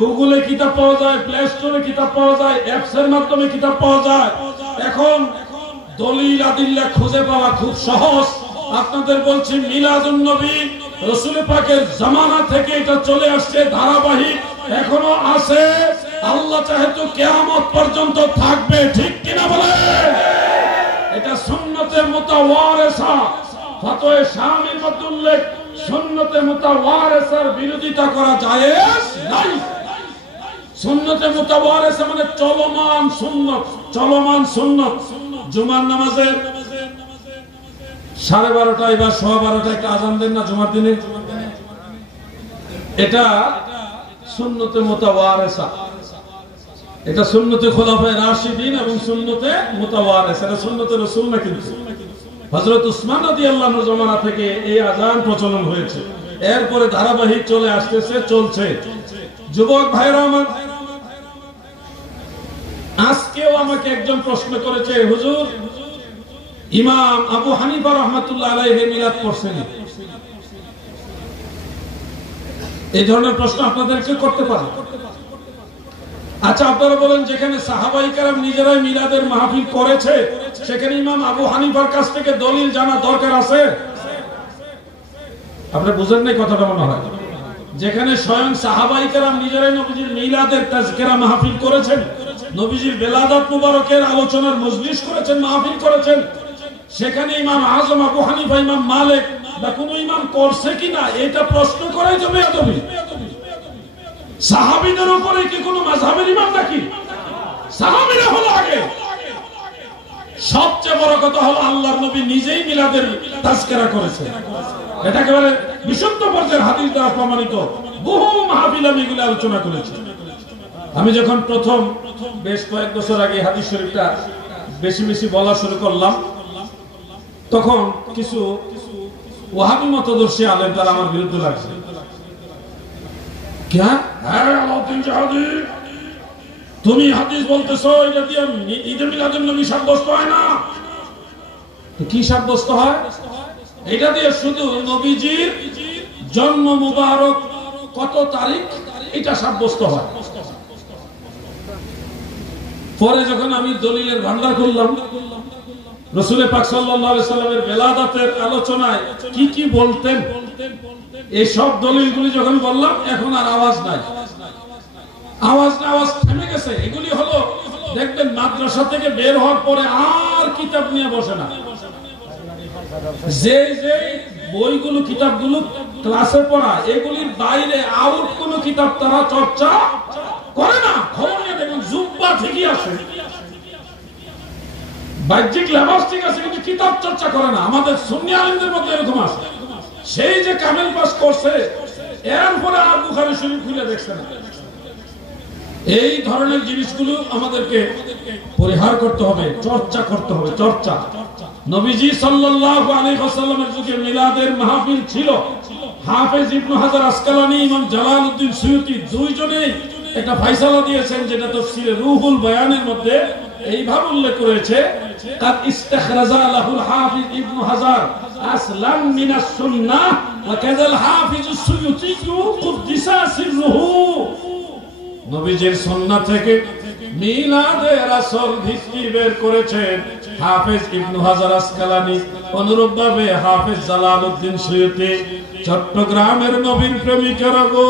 গুগলে কিতাব পাওয়া যায়, প্লে স্টোরে কিতাব পাওয়া যায়, অ্যাপস এর মাধ্যমে কিতাব পাওয়া যায়। এখন দলিল আদিল্লা খুঁজে পাওয়া খুব সহজ। আপনাদের বলছি মিলাদুন নবী রাসূল পাকের জামানা থেকে এটা চলে আসছে, ধারাবাহিক এখনো আছে। আল্লাহ চাহে তো কিয়ামত পর্যন্ত থাকবে, ঠিক কিনা বলে? এটা সুন্নতে মুতাওয়ারিসা। ফতোয়া শামীর মধ্যে উল্লেখ, সুন্নতে মুতাওয়ারিসার বিরোধিতা করা জায়েজ নাই। সুন্নতে মুতাওয়ারিসা মানে চলমান সুন্নত, চলমান সুন্নত। জুমার নামাজে 12:30 বা 12:15 একটা আযান দেন না জুমার দিনে, এটা সুন্নতে মুতাওয়ারিসা। এটা সুন্নতে খুলাফায়ে রাশিদিন এবং সুন্নতে মুতাওয়ারিসা, এটা সুন্নতে রাসূল না। কিন্তু হযরত উসমান রাদিয়াল্লাহু আনহু জামানা থেকে এই আযান প্রচলন হয়েছে, এরপরে ধারাবাহিক চলে আসতেছে, চলছে। যুবক ভাইরা আমার, আজকেও আমাকে একজন প্রশ্ন করেছে, হুজুর ইমাম আবু হানিফা রাহমাতুল্লাহ আলাইহি মিলাদ পড়ছেন? এই ধরনের প্রশ্ন আপনাদেরকে করতে পারে। আচ্ছা আপনারা বলেন, যেখানে সাহাবায়ে কেরাম নিজেরাই মিলাদের মাহফিল করেছে, সেখানে ইমাম আবু হানিফার কাছ থেকে দলিল জানা দরকার আছে? আপনি বুঝেন নাই কথাটা মনে হয়। যেখানে স্বয়ং সাহাবায়ে কেরাম নিজেরাই নবীজির মিলাদের তাজকিরা মাহফিল করেছেন, নবীজির বেলাদাত মুবারকের আলোচনার মজলিস করেছেন, মাহফিল করেছেন, সেখানে ইমাম আজম আবু হানিফা, ইমাম মালিক বা কোন ইমাম করছে কিনা এটা প্রশ্ন করাই তো বেয়াদবি। সাহাবীদের উপরে কি কোন মাযহাবের ইমাম নাকি? সাহাবীরা হলো আগে। সবচেয়ে বড় কথা হলো আল্লাহর নবী নিজেই মিলাদের তাজকিরা করেছেন। এটা একেবারে বিশুদ্ধ পর্যায়ের হাদিস দ্বারা প্রমাণিত। বহু মাহফিল আমি এগুলো আলোচনা করেছি। আমি যখন প্রথম বেশ কয়েক বছর আগে হাদিস শরীফটা বেশি বেশি বলা শুরু করলাম, তখন কিছু ওয়াহাবি মতদর্শী আলেম তারা আমার বিরুদ্ধে লাগছে। তুমি হাদিস বলতেছো, এটা দিয়ে ঈদে মিলাদুন নবী সাব্যস্ত হয় না। কি সাব্যস্ত হয়? এটা দিয়ে শুধু নবীজির জন্ম মুবারক কত তারিখ এটা সাব্যস্ত হয়। পরে যখন আমি দলিলের ভান্ডার করলাম, রাসূল পাক সাল্লাল্লাহু আলাইহি সাল্লামের বেলাদাতের আলোচনায় কি কি বলতেন, এই সব দলিলগুলি যখন বললাম, এখন আর আওয়াজ নাই। আওয়াজ থেমে গেছে। এগুলি হলো দেখবেন মাদ্রাসা থেকে বের হওয়ার পরে আর কিতাব নিয়ে বসে না। যে যে বইগুলো কিতাবগুলো ক্লাসে পড়া, এগুলির বাইরে আউট কোনো কিতাব তারা চর্চা করে না। খবর নিয়ে দেখুন, জুব্বা ঠিকই আছে, বাহ্যিক লেবাস ঠিক আছে, কিন্তু কিতাব চর্চা করে না। আমাদের সুন্নি আলেমদের মধ্যে এরকম আছে, সেই যে কামেল পাস করছে এরপরে আর বুখারী শরীফ খুলে দেখছে না। এই ধরনের জিনিসগুলো আমাদেরকে পরিহার করতে হবে, চর্চা করতে হবে, চর্চা। নবীজি সাল্লাল্লাহু আলাইহি ওয়াসাল্লামের যুগে মিলাদের মাহফিল ছিল। হাফেজ ইবনে হাজার আসকালানী, ইমাম জালালউদ্দিন সুয়ুতী দুইজনেই একটা ফয়সালা দিয়েছেন, যেটা তাফসীরে রুহুল বয়ানের মধ্যে এইভাবে উল্লেখ করেছে, কাদ ইস্তাখরাজা লাহুল হাফিজ ইবনে হাজার আসলাম মিনাস সুন্নাহ ওয়া কাযাল হাফিজ সুয়ুতী কুদ্দিসা সিররুহু। নবীজির সুন্নাহ থেকে মিলাদে রাসূল ভিত্তি বের করেছেন হাফেজ ইবনে হাজার আসকালানী, অনুরূপভাবে হাফেজ জালালউদ্দিন সুয়ুতী। চট্টগ্রামের নবীর প্রেমিকেরা গো,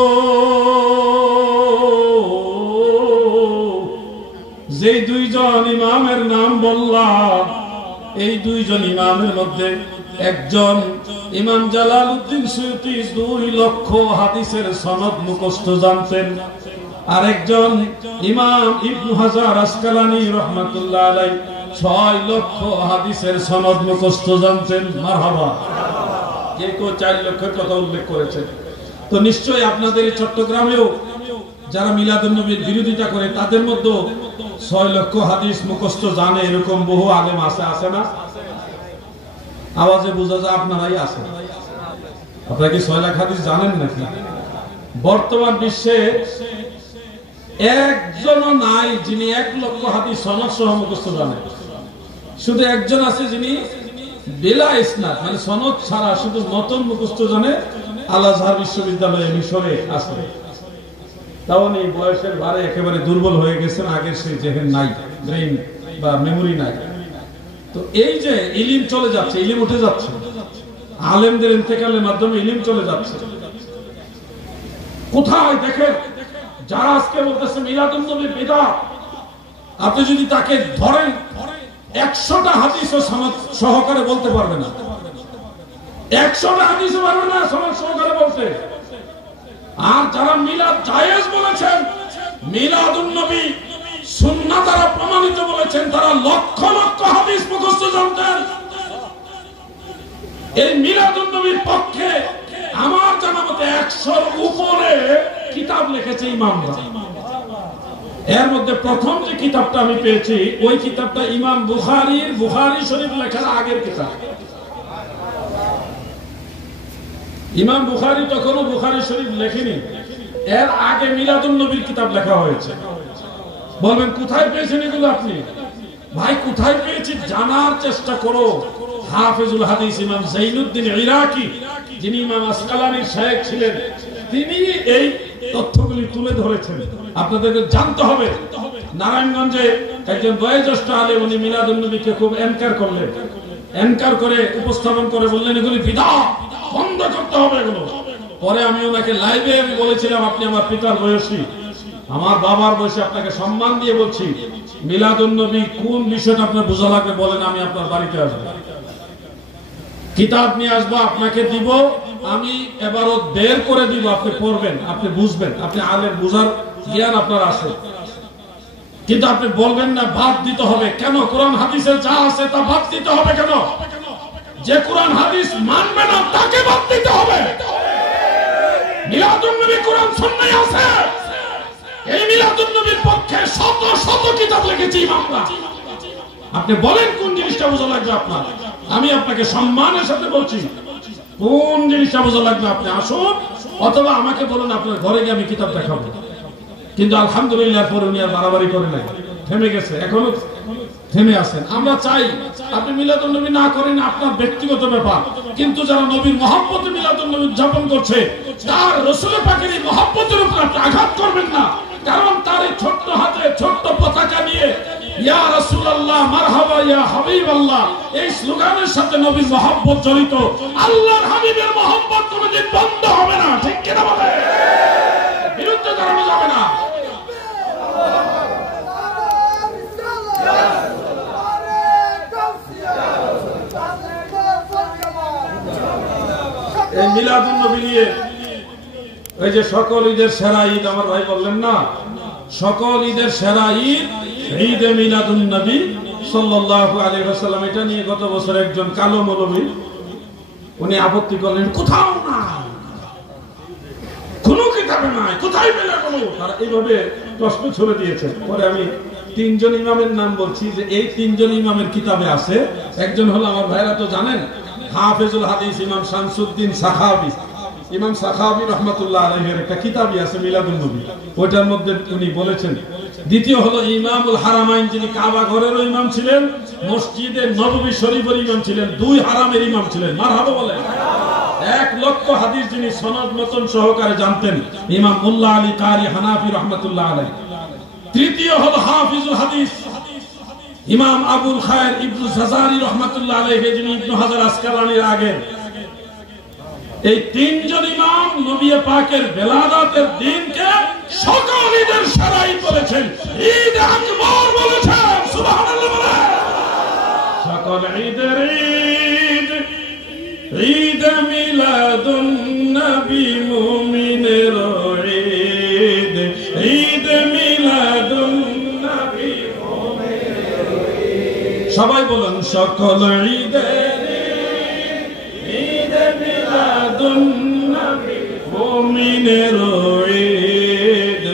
যে দুইজন ইমামের নাম বললাম, এই দুইজন ইমামের মধ্যে একজন ইমাম জালালউদ্দিন সুয়ুতী 2 লক্ষ হাদিসের সনদ মুখস্থ জানতেন, আরেকজন ইমাম ইবনে হাজার আসকালানী রাহমাতুল্লাহ আলাইহি 6 লক্ষ হাদিসের সনদ মুখস্থ জানতেন। মারহাবা। কেউ 4 লক্ষের কথা উল্লেখ করেছেন। তো নিশ্চয়ই আপনাদের এই চট্টগ্রামেও যারা মিলাদুন নবীর বিরোধিতা করে, তাদের মধ্যে 6 লক্ষ হাদিস মুখস্থ জানে এরকম বহু আলেম আছে না? আওয়াজে বোঝা যায় আপনারাই আছেন। আপনারা কি 6 লাখ হাদিস জানেন নাকি? বর্তমান বিশ্বে একজনও নাই যিনি 1 লক্ষ হাদিস সনদ সহ মুখস্থ জানেন। শুধু একজন আছে যিনি বিলা ইসনাদ মানে সনদ ছাড়া শুধু নতুন মুখস্থ জানে, আল আজহার বিশ্ববিদ্যালয়ে মিশরে আছে। তাও এই বয়সের ভারে একেবারে দুর্বল হয়ে গেছেন, আগের সেই জেহেন নাই, ব্রেইন বা মেমোরি নাই। তো এই যে ইলিম চলে যাচ্ছে, ইলিম উঠে যাচ্ছে, আলেমদের ইন্তেকালের মাধ্যমে ইলিম চলে যাচ্ছে। কোথায় দেখেন যারা আজকে বলতেছে মিলাদুন নবী বিদআত, আপনি যদি তাকে ধরেন 100টা হাদিসও সনদ সহকারে বলতে পারবে না, 100টা হাদিসও পারবে না সনদ সহকারে বলতে। আর যারা মিলাদ জায়েজ বলেছেন, মিলাদুন নবী সুন্নাহ দ্বারা প্রমাণিত বলেছেন, তারা লক্ষ লক্ষ হাদিস মুখস্থ জানতেন। এই মিলাদুন নবীর পক্ষে আমার জানা মতে 100-র উপরে কিতাব লিখেছে ইমামরা। এর মধ্যে প্রথম যে কিতাবটা আমি পেয়েছি, ওই কিতাবটা ইমাম বুখারীর বুখারী শরীফ লেখার আগের কিতাব। ইমাম বুখারী তখনও বুখারী শরীফ লেখেনি, এর আগে মিলাদুন নবীর কিতাব লেখা হয়েছে। বলবেন কোথায় পেয়েছেন এগুলো আপনি? ভাই কোথায় পেয়েছি জানার চেষ্টা করো। হাফেজুল হাদিস ইমাম জাইনুদ্দিন ইরাকি, যিনি ইমাম আসকালানির শায়েখ ছিলেন, তিনি এই তথ্যগুলি তুলে ধরেছেন। আপনাদেরকে জানতে হবে, নারায়ণগঞ্জে একজন বয়োজ্যেষ্ঠ আলেম, উনি মিলাদুন নবীকে খুব এনকার করলেন, এনকার করে উপস্থাপন করে বললেন এগুলি বিদআত, বন্ধ করতে হবে এগুলো। পরে আমি ওনাকে লাইভে আমি বলেছিলাম, আপনি আমার পিতার বয়সী, আমার বাবার বয়সে, আপনাকে সম্মান দিয়ে বলছি, মিলাদুন নবী কোন বিষয়টা আপনার বোঝা লাগবে বলেন, আমি আপনার বাড়িতে আসবো, কিতাব নিয়ে আসবো, আপনাকে দিব, আমি এবারও বের করে দিব, আপনি পড়বেন, আপনি বুঝবেন, আপনি আলেম, বুঝার জ্ঞান আপনার আছে। কিন্তু আপনি বলবেন না বাদ দিতে হবে। কেন? কোরআন হাদিসে যা আছে তা বাদ দিতে হবে কেন? যে কোরআন হাদিস মানবে না তাকে বাদ দিতে হবে। মিলাদুন নবী কোরআন সুন্নাহয় আছে। এই মিলাদুন নবীর পক্ষে শত শত কিতাব লিখেছে ইমামরা। আপনি বলেন কোন জিনিসটা বোঝা লাগবে আপনার? আমি আপনাকে সম্মানের সাথে বলছি, কোন জিনিসটা বোঝা লাগবে আপনি আসুন, অথবা আমাকে বলুন আপনার ঘরে গিয়ে আমি কিতাব দেখাবো। কিন্তু আলহামদুলিল্লাহ পরে উনি আর বাড়াবাড়ি করে নাই, থেমে গেছে, এখনো থেমে আছেন। আমরা চাই আপনি মিলাদুন নবী না করেন, আপনার ব্যক্তিগত ব্যাপার, কিন্তু যারা নবীর মহব্বতে মিলাদুন নবী উদযাপন করছে, তার রাসূল পাকের এই মহব্বতের উপর আপনি আঘাত করবেন না। কারণ তার এই ছোট্ট হাতে ছোট্ট পতাকা নিয়ে ইয়া রাসূলুল্লাহ মারহাবা ইয়া হাবিবাল্লাহ এই স্লোগানের সাথে নবীর মহব্বত জড়িত। আল্লাহর হাবিবের মহব্বত কোনোদিন বন্ধ হবে না, ঠিক কি না বলে? বিরুদ্ধে দাঁড়ানো যাবে না। এই মিলাদুন নবী নিয়ে এই যে সকল ঈদের সেরা ঈদ, আমার ভাই বললেন না, সকল ঈদের সেরা ঈদ ঈদে মিলাদুন নবী সাল্লাল্লাহু আলাইহি ওয়াসাল্লাম। এটা নিয়ে গত বছর একজন কালো মৌলবী উনি আপত্তি করলেন, কোথাও না, কোনো কিতাবে নাই, কোথায় পেলে কোনো? তারা এইভাবে প্রশ্ন ছড়ে দিয়েছে। পরে আমি 3 জন ইমামের নাম বলছি যে এই 3 জন ইমামের কিতাবে আছে। একজন হলো, আমার ভাইরা তো জানেন, হাফেজুল হাদিস ইমাম শামসুদ্দিন সাখাবী, ইমাম সাখাবী রাহমাতুল্লাহ আলাইহির একটা কিতাবই আছে মিলাদুন নবী, ওইটার মধ্যে উনি বলেছেন। দ্বিতীয় হলো ইমামুল হারামাইন, যিনি কাবা ঘরেরও ইমাম ছিলেন, মসজিদে নববী শরীফের ইমাম ছিলেন, 2 হারামের ইমাম ছিলেন। মারহাবা বলেন। 1 লক্ষ হাদিস যিনি সনদ মতন সহকারে জানতেন, ইমাম মুল্লা আলী কারি হানাফি রাহমাতুল্লাহ আলাইহি। তৃতীয় হলো হাফিজুল হাদিস ইমাম আবুল খায়ের ইবনে জাজারি রাহমাতুল্লাহ আলাইহি, যিনি ইবনে হাজার আসকালানির আগে। এই 3 জন ইমাম নবী পাকের বেলাদাতের দিনকে সকল ঈদের সেরা ঈদ বলেছেন, ঈদ আকবর বলেছেন। সুবহানাল্লাহ বলেন। সকল ঈদের ঈদ, ঈদ মিলাদুন নবী মুমিনের ঈদ, ঈদ মিলাদুন নবী মুমিনের ঈদ। সবাই বলেন সকল ঈদের ঈদ মিলাদুন নবী মুমিনের ঈদ,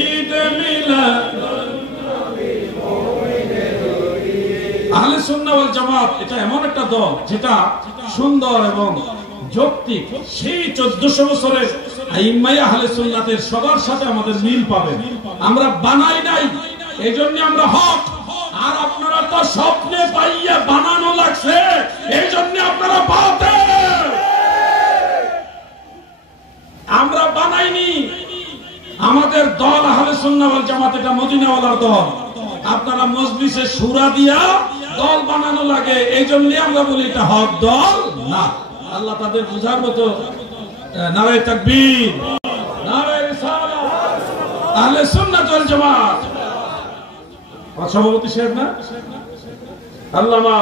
ঈদ মিলাদুন নবী মুমিনের ঈদ। আহলে সুন্নাহ ওয়াল জামাত এটা এমন একটা দল যেটা সুন্দর এবং যৌক্তিক। সেই 1400 বছরের আইম্মাই আহলে সুন্নাতের সবার সাথে আমাদের মিল পাবেন। আমরা বানাই নাই, এইজন্য আমরা হক। আর আপনারা তো স্বপ্নে পাইয়া বানানো লাগছে, এইজন্য আপনারা বাতিল। আমরা বানাইনি। আমাদের দল আহলে সুন্নাহ ওয়াল জামাত, এটা মদিনাওয়ালার দল। আপনারা মজলিসে শুরা দিয়া দল বানানো লাগে, এইজন্য আমরা বলি এটা হক দল না। আল্লাহ তাদের বুঝার মতো নারে তাকবীর, নারে রিসালাত, আহলে সুন্নাত ওয়াল জামাত। সভাপতি সাহেব না, আল্লামা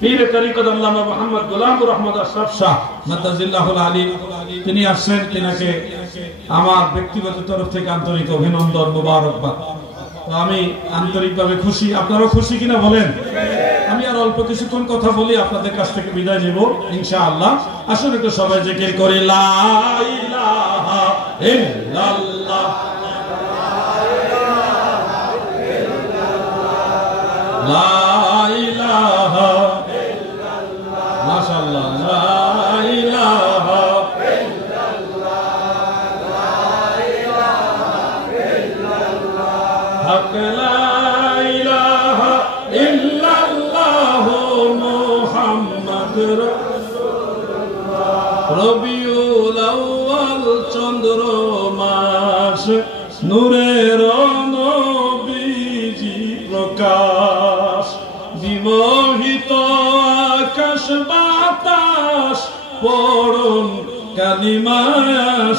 পীর তরিকত আল্লামা মুহাম্মদ গোলামুর রহমত আশরাফ শাহ মাদাজিল্লাহুল আলিম, তিনি আসছেন। তিনাকে আমার ব্যক্তিগত তরফ থেকে আন্তরিক অভিনন্দন, মোবারকবাদ। আমি আন্তরিকভাবে খুশি। আপনারাও খুশি কিনা বলেন? আমি আর অল্প কিছুক্ষণ কথা বলি, আপনাদের কাছ থেকে বিদায় নেব ইনশাআল্লাহ। আসলে একটু সবাই জিকির করি, লা ইলাহা ইল্লাল্লাহ, লা ইলাহা ইল্লাল্লাহ, মাশাআল্লাহ, লা ইলাহা ইল্লাল্লাহ, লা ইলাহা ইল্লাল্লাহ, হক লা ইলাহা ইল্লাল্লাহ, মুহাম্মাদুর রাসূলুল্লাহ। রবিউল আউয়াল চন্দ্র মাস, নূরের নবীজি প্রকাশ, বিমোহিত আকাশ বাতাস, পড়ুন কালিমা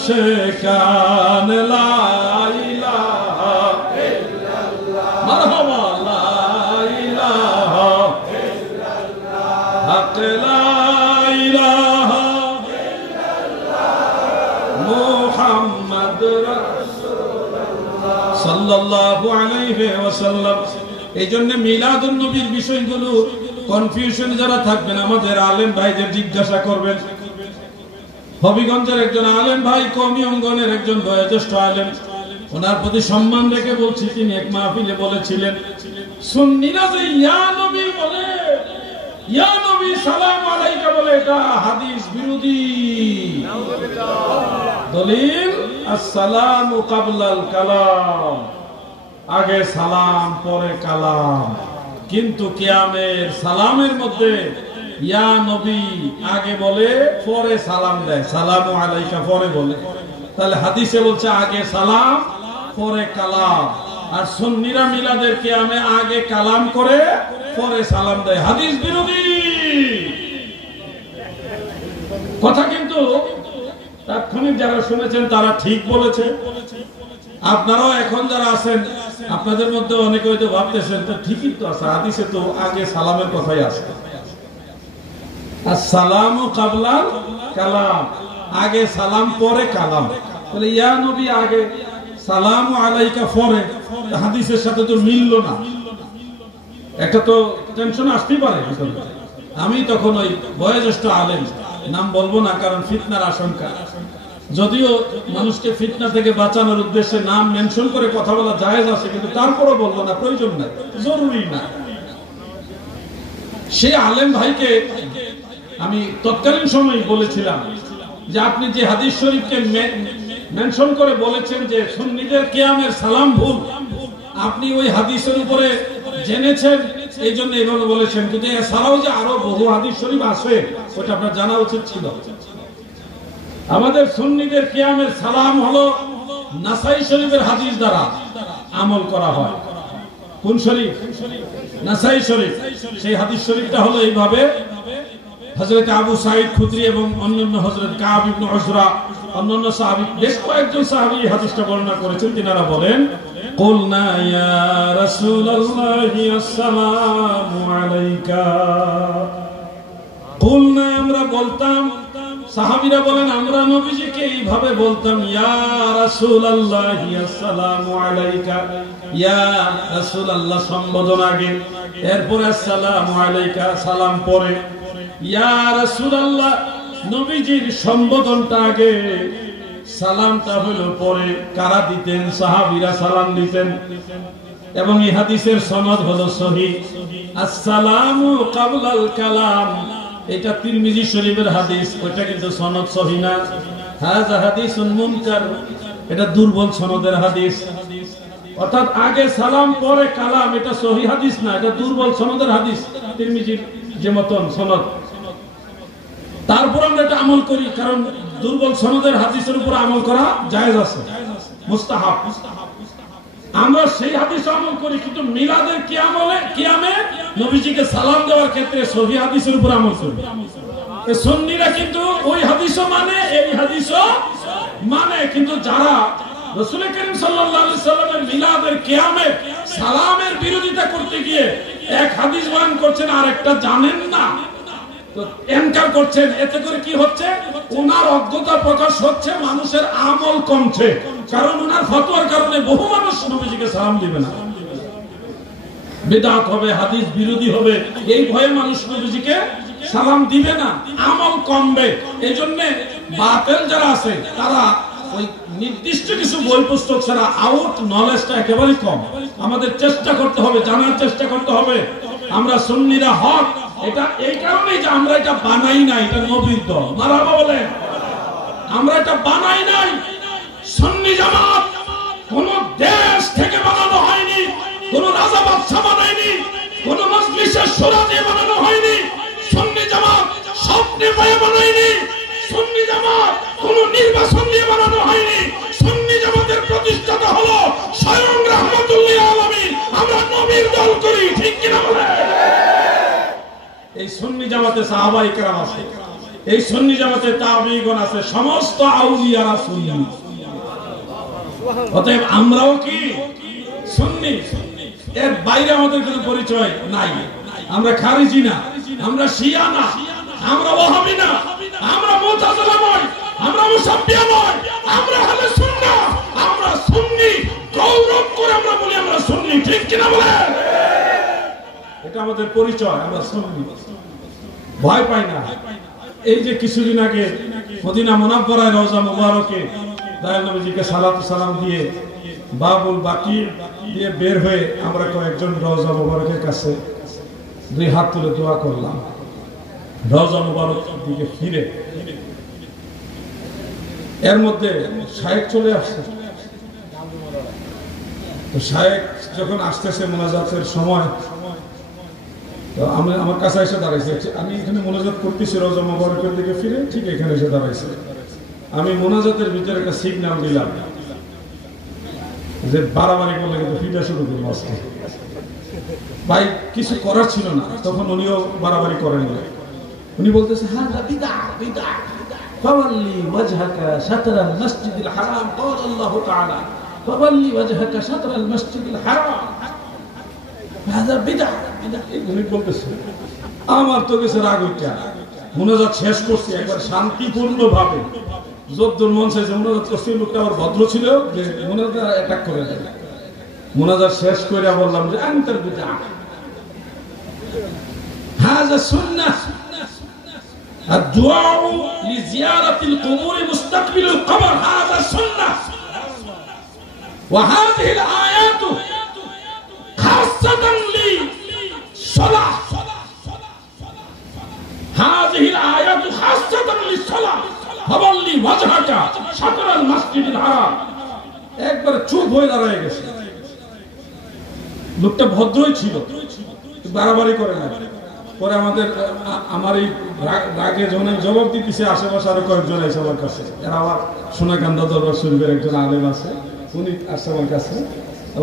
শেখান, লা ইলাহা ইল্লাল্লাহ, মারহাবা, লা ইলাহা ইল্লাল্লাহ, হক লা ইলাহা ইল্লাল্লাহ, মুহাম্মাদুর রাসূলুল্লাহ সাল্লাল্লাহু আলাইহি ওয়াসাল্লাম। এই জন্য মিলাদুন নবীর বিষয়গুলো কনফিউশন যারা থাকবেন, আমাদের আলেম ভাইদের জিজ্ঞাসা করবেন। হবিগঞ্জের একজন আলেম ভাই, কওমি অঙ্গনের একজন বয়োজ্যেষ্ঠ আলেম, ওনার প্রতি সম্মান রেখে বলছি, তিনি এক মাহফিলে বলেছিলেন, সুন্নিরা যে ইয়া নবী বলে, ইয়া নবী সালাম আলাইকা বলে, এটা হাদিস বিরোধী। দলিল আসসালামু ক্বাবলাল কালাম, আগে সালাম পরে কালাম। কিন্তু কিয়ামের সালামের মধ্যে ইয়া নবী আগে বলে পরে সালাম দেয়, সালামু আলাইকা পরে বলে। তাহলে হাদিসে বলছে আগে সালাম পরে কালাম। আর সুন্নিরা মিলাদের কিয়ামে আগে কালাম করে পরে সালাম দেয়, হাদিস বিরোধী কথা। কিন্তু তাৎক্ষণিক যারা শুনেছেন তারা ঠিক বলেছে। আপনারাও এখন যারা আছেন, আপনাদের মধ্যে অনেকে হয়তো ভাবতেছেন তো ঠিকই তো আছে, হাদিসে তো আগে সালামের কথাই আছে, আসসালামু ক্বাবলাল কালাম, আগে সালাম পরে কালাম। তাহলে ইয়া নবী আগে, সালামু আলাইকা পরে, হাদিসের সাথে তো মিলল না। একটা তো টেনশন আসতেই পারে। আমি তখন ওই বয়োজ্যেষ্ঠ আলেম, নাম বলবো না কারণ ফিতনার আশঙ্কা, যদিও মানুষকে ফিতনা থেকে বাঁচানোর উদ্দেশ্যে নাম মেনশন করে কথা বলা জায়েজ আছে, কিন্তু তারপরও বলবো না, প্রয়োজন নাই, জরুরি না। সেই আলেম ভাইকে আমি তৎকালীন সময় বলেছিলাম যে আপনি যে হাদিস শরীফকে মেনশন করে বলেছেন যে সুন্নিদের কিয়ামের সালাম ভুল, আপনি ওই হাদিসের উপরে জেনেছেন, এই জন্য এইভাবে বলেছেন। কিন্তু এছাড়াও যে আরো বহু হাদিস শরীফ আছে, ওটা আপনার জানা উচিত ছিল। আমাদের সুন্নিদের কিয়ামের সালাম হলো নাসাই শরীফের হাদিস দ্বারা আমল করা হয়। কোন শরীফ? নাসাই শরীফ। সেই হাদিস শরীফটা হলো এইভাবে, হযরত আবু সাঈদ খুদরি এবং অন্যান্য হযরত কাব ইবনে উজরা, অন্যান্য সাহাবী, বেশ কয়েকজন সাহাবী এই হাদিসটা বর্ণনা করেছেন। তিনারা বলেন, কুলনা ইয়া রাসূলুল্লাহি আসসালামু আলাইকা, কুলনা আমরা বলতাম, সাহাবীরা বলেন আমরা নবীজিকে এইভাবে বলতাম, ইয়া রাসূলুল্লাহি আসসালামু আলাইকা, ইয়া রাসূলুল্লাহ সম্বোধন আগে, এরপর আসসালামু আলাইকা সালাম পরে। ইয়া রাসূলুল্লাহ নবীজির সম্বোধনটা আগে, সালামটা হলো পরে। কারা দিতেন? সাহাবীরা সালাম দিতেন। এবং এই হাদিসের সনদ হলো সহিহ। আসসালামু ক্বাবলাল কালাম, এটা তিরমিজি শরীফের হাদিস, ওটা কিন্তু সনদ সহিহ না। হাযা হাদিসুন মুনকার, এটা দুর্বল সনদের হাদিস। অর্থাৎ আগে সালাম পরে কালাম, এটা সহিহ হাদিস না, এটা দুর্বল সনদের হাদিস, তিরমিজির যে মতন সনদ। তারপর আমরা এটা আমল করি, কারণ দুর্বল সনদের হাদিসের উপর আমল করা জায়েজ আছে, মুস্তাহাব। আমরা সেই হাদিস আমল করি, কিন্তু মিলাদের কিয়ামে নবীজিকে সালাম দেওয়ার ক্ষেত্রে সহিহ হাদিসের উপর আমল করি। সুন্নিরা কিন্তু ওই হাদিসও মানে, এই হাদিসও মানে, কিন্তু যারা রাসূল করিম সাল্লাল্লাহু আলাইহি সাল্লামের মিলাদের কিয়ামের সালামের বিরোধিতা করতে গিয়ে এক হাদিস বয়ান করছেন আর একটা জানেন না, তো এনকার করছেন, এতে করে কি হচ্ছে? ওনার অজ্ঞতা প্রকাশ হচ্ছে, মানুষের আমল কমছে, কারণ ওনার ফতোয়ার কারণে বহু মানুষ নবীজিকে সালাম দিবে না, বিদআত হবে, হাদিস বিরোধী হবে, এই ভয়ে মানুষ নবীজিকে সালাম দিবে না, আমল কমবে। এজন্য বাতিল যারা আছে তারা ওই নির্দিষ্ট কিছু বই পুস্তক ছাড়া আউট নলেজটা একেবারে কম। আমাদের চেষ্টা করতে হবে, জানার চেষ্টা করতে হবে আমরা সুন্নিরা হক। এটা এই কারণেই যে আমরা এটা বানাই নাই, এটা নবীর দল, মারহাবা বলেন। আমরা এটা বানাই নাই, সুন্নি জামাত কোন দেশ থেকে বানানো হয়নি, কোন রাজা বাদশা বানায়নি, কোন মজলিসের শূরা দিয়ে বানানো হয়নি। সুন্নি জামাত স্বপ্নে পায়ে বানায়নি, সুন্নি জামাত কোন নির্বাচন দিয়ে বানানো হয়নি। সুন্নি জামাতের প্রতিষ্ঠাতা হলো স্বয়ং রাহমাতুল লিল আলামিন। আমরা নবীর দল করি, ঠিক কি না বলেন? এই সুন্নি জামাতে সাহাবায়ে কেরাম আছে, এই সুন্নি জামাতে তাবেঈগণ আছে, সমস্ত আউলিয়ারা সুন্নি। অতএব আমরাও কি সুন্নি, এর বাইরে আমাদের কোনো পরিচয় নাই। আমরা খারিজি না, আমরা শিয়া না, আমরা ওয়াহাবি না, আমরা মুতাজিলা নয়, আমরা মুসাব্বিয়া নয়, আমরা আহলে সুন্নাহ, আমরা সুন্নি। গৌরব করে আমরা বলি আমরা সুন্নি, ঠিক কি না বলেন? এটা আমাদের পরিচয়, আমরা সুন্নি, ভয় পাই না। এই যে কিছুদিন আগে মদিনা মুনাওয়ারায় রওজা মুবারকে দয়াল নবীজিকে সালাতু সালাম দিয়ে বাবুল বাকি দিয়ে বের হয়ে আমরা কয়েকজন রওজা মুবারকের কাছে দুই হাত তুলে দোয়া করলাম। রওজা মুবারক দিকে ফিরে এর মধ্যে শায়েখ চলে আসছে। তো শায়েখ যখন আসতেছে মোনাজাতের সময়, তো আমি আমার কাছে এসে দাঁড়াইছে, আমি এখানে মোনাজাত করতেছি রওজা মুবারকের দিকে ফিরে, ঠিক এখানে এসে দাঁড়াইছে। আমি মোনাজাতের ভিতরে একটা সিগন্যাল দিলাম যে বাড়াবাড়ি করলে কিন্তু ফিটা শুরু করবো আজকে। ভাই কিছু করার ছিল না, তখন উনিও বাড়াবাড়ি করেন না। উনি বলতেছে হাযা বিদআহ বিদআহ ফাওয়াল্লি ওয়াজহাকা শাতরাল মসজিদিল হারাম, ক্বাল আল্লাহু তাআলা ফাওয়াল্লি ওয়াজহাকা শাতরাল মসজিদিল হারাম, হাযা বিদআহ বিদআহ। উনি বলতেছে, আমার তো কিছু রাগ উঠা, মুনাজাত শেষ করছি একবার শান্তিপূর্ণ ভাবে, যদ্দুর মন চাইছে মুনাজাত করছি। লোকটা আবার ভদ্র ছিল যে মুনাজাত অ্যাটাক করে দেয়। মুনাজাত শেষ করে বললাম যে আনতার বিদআহ হাযা সুন্নাহ الدعاء لزيارة القبور مستقبل القبر، هذا سنة. وهذه الآيات خاصة للصلاة، هذه الآيات خاصة للصلاة فولي وجهك شطر المسجد الحرام। একবার চুপ হয়ে দাঁড়ায় গেছে। লোকটা ভদ্রই ছিল, বাড়াবাড়ি করে না। পরে আমার এই রাগে যখন জবাব দিতেছে, আশেপাশে আরো কয়েকজন আছে আমার কাছে, এরা আবার সোনাকান্দা দরবার শরীফের একজন আলেম আছে, উনি আসছে আমার কাছে,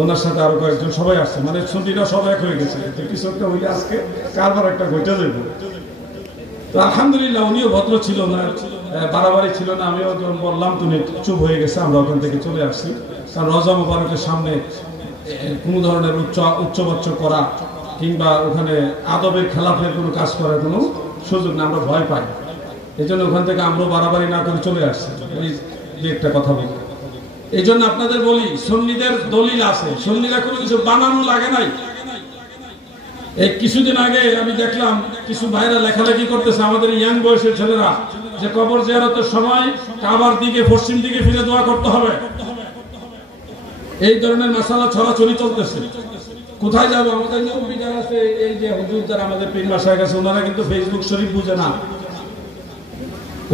ওনার সাথে আরো কয়েকজন, সবাই আসছে, মানে সুন্নিরা সব এক হয়ে গেছে। কিছু একটা হইলে আজকে কারবার একটা ঘটে যাবে। তো আলহামদুলিল্লাহ উনিও ভদ্র ছিল না, বাড়াবাড়ি ছিল না। আমিও যখন বললাম তুমি চুপ হয়ে গেছে, আমরা ওখান থেকে চলে আসছি। কারণ রওজা মুবারকের সামনে কোনো ধরনের উচ্চবাচ্য করা কিংবা ওখানে আদবের খেলাফের কোনো কাজ করার কোনো সুযোগ না, আমরা ভয় পাই। এই জন্য ওখান থেকে আমরা বাড়াবাড়ি না করে চলে আসছি। ওই যে একটা কথা বলি, এই জন্য আপনাদের বলি সুন্নিদের দলিল আছে, সুন্নিরা কোনো কিছু বানানো লাগে নাই। এই কিছুদিন আগে আমি দেখলাম কিছু ভাইরা লেখালেখি করতেছে, আমাদের ইয়াং বয়সের ছেলেরা, যে কবর জিয়ারতের সময় কাবার দিকে পশ্চিম দিকে ফিরে দোয়া করতে হবে। এই ধরনের মাসালা ছড়াছড়ি চলতেছে। কোথায় যাবো? আমাদের মুরব্বি যারা আছে, এই যে হুজুর যারা আমাদের পীর মাশায়েখ আছে, ওনারা কিন্তু ফেসবুক শরীফ বুঝে না।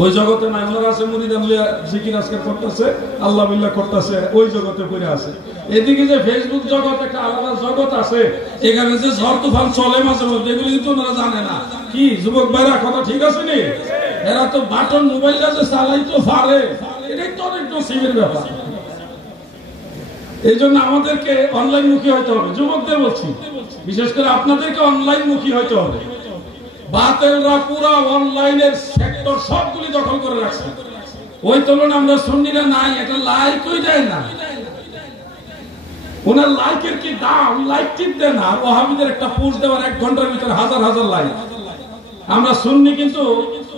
ওই জগতে নাই, ওনার আছে মুরিদান লিয়া জিকির আজকাল করতেছে, আল্লাহ বিল্লাহ করতেছে, ওই জগতে পড়ে আছে। এদিকে যে ফেসবুক জগৎ একটা আলাদা জগৎ আছে, এখানে যে ঝড় তুফান চলে মাঝে মধ্যে, এগুলি কিন্তু ওনারা জানে না। কি যুবক ভাইরা কথা ঠিক আছে নি? এরা তো বাটন মোবাইলটা যে চালাইতে পারে, এটাই তো অনেক নসিবের ব্যাপার। এই জন্য আমাদেরকে অনলাইন মুখী হইতে হবে, যুবকদের বলছি, বিশেষ করে আপনাদেরকে অনলাইন মুখী হইতে হবে। বাতিলরা পুরা অনলাইনের সেক্টর সবগুলি দখল করে রাখছে। ওই তুলনায় আমরা সুন্নিরা নাই, এটা লাইকই দেয় না। ওনার লাইকের কি দাম, লাইক টিপ দেয় না। আর ওয়াহাবিদের একটা পোস্ট দেওয়ার 1 ঘন্টার ভিতরে হাজার হাজার লাইক। আমরা সুন্নি কিন্তু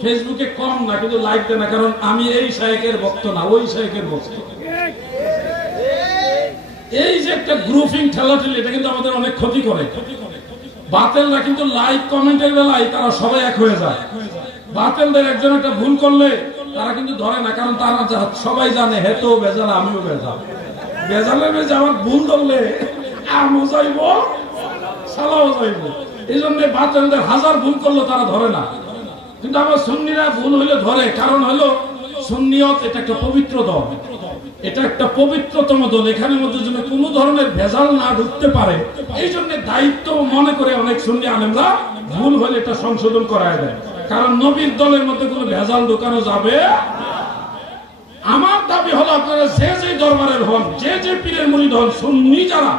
ফেসবুকে কম না, কিন্তু লাইক দেয় না, কারণ আমি এই শায়েখের ভক্ত না, ওই শায়েখের ভক্ত। এই যে একটা গ্রুপিং ঠেলাঠেলি, এটা কিন্তু আমাদের অনেক ক্ষতি করে। বাতিলরা কিন্তু লাইক কমেন্টের বেলায় তারা সবাই এক হয়ে যায়। বাতিলদের একজন একটা ভুল করলে তারা কিন্তু ধরে না, কারণ তারা সবাই জানে হেতো বেজাল, আমিও বেজাল। বেজালের বেজে আমার ভুল ধরলে আমও যাইব, সালাও যাইব। এই জন্য বাতিলদের হাজার ভুল করলে তারা ধরে না, কিন্তু আমার সুন্নিরা ভুল হইলে ধরে। কারণ হলো সুন্নিয়ত এটা একটা পবিত্র দল, এটা একটা পবিত্রতম দল, এখানের মধ্যে যেন কোনো ধরনের ভেজাল না ঢুকতে পারে, এই জন্য দায়িত্ব মনে করে অনেক সুন্নি আলেমরা ভুল হলে এটা সংশোধন করায় দেয়। কারণ নবীর দলের মধ্যে কোনো ভেজাল ঢুকানো যাবে। আমার দাবি হলো আপনারা যে যে দরবারের হন, যে যে পীরের মুরিদ হন, সুন্নি যারা,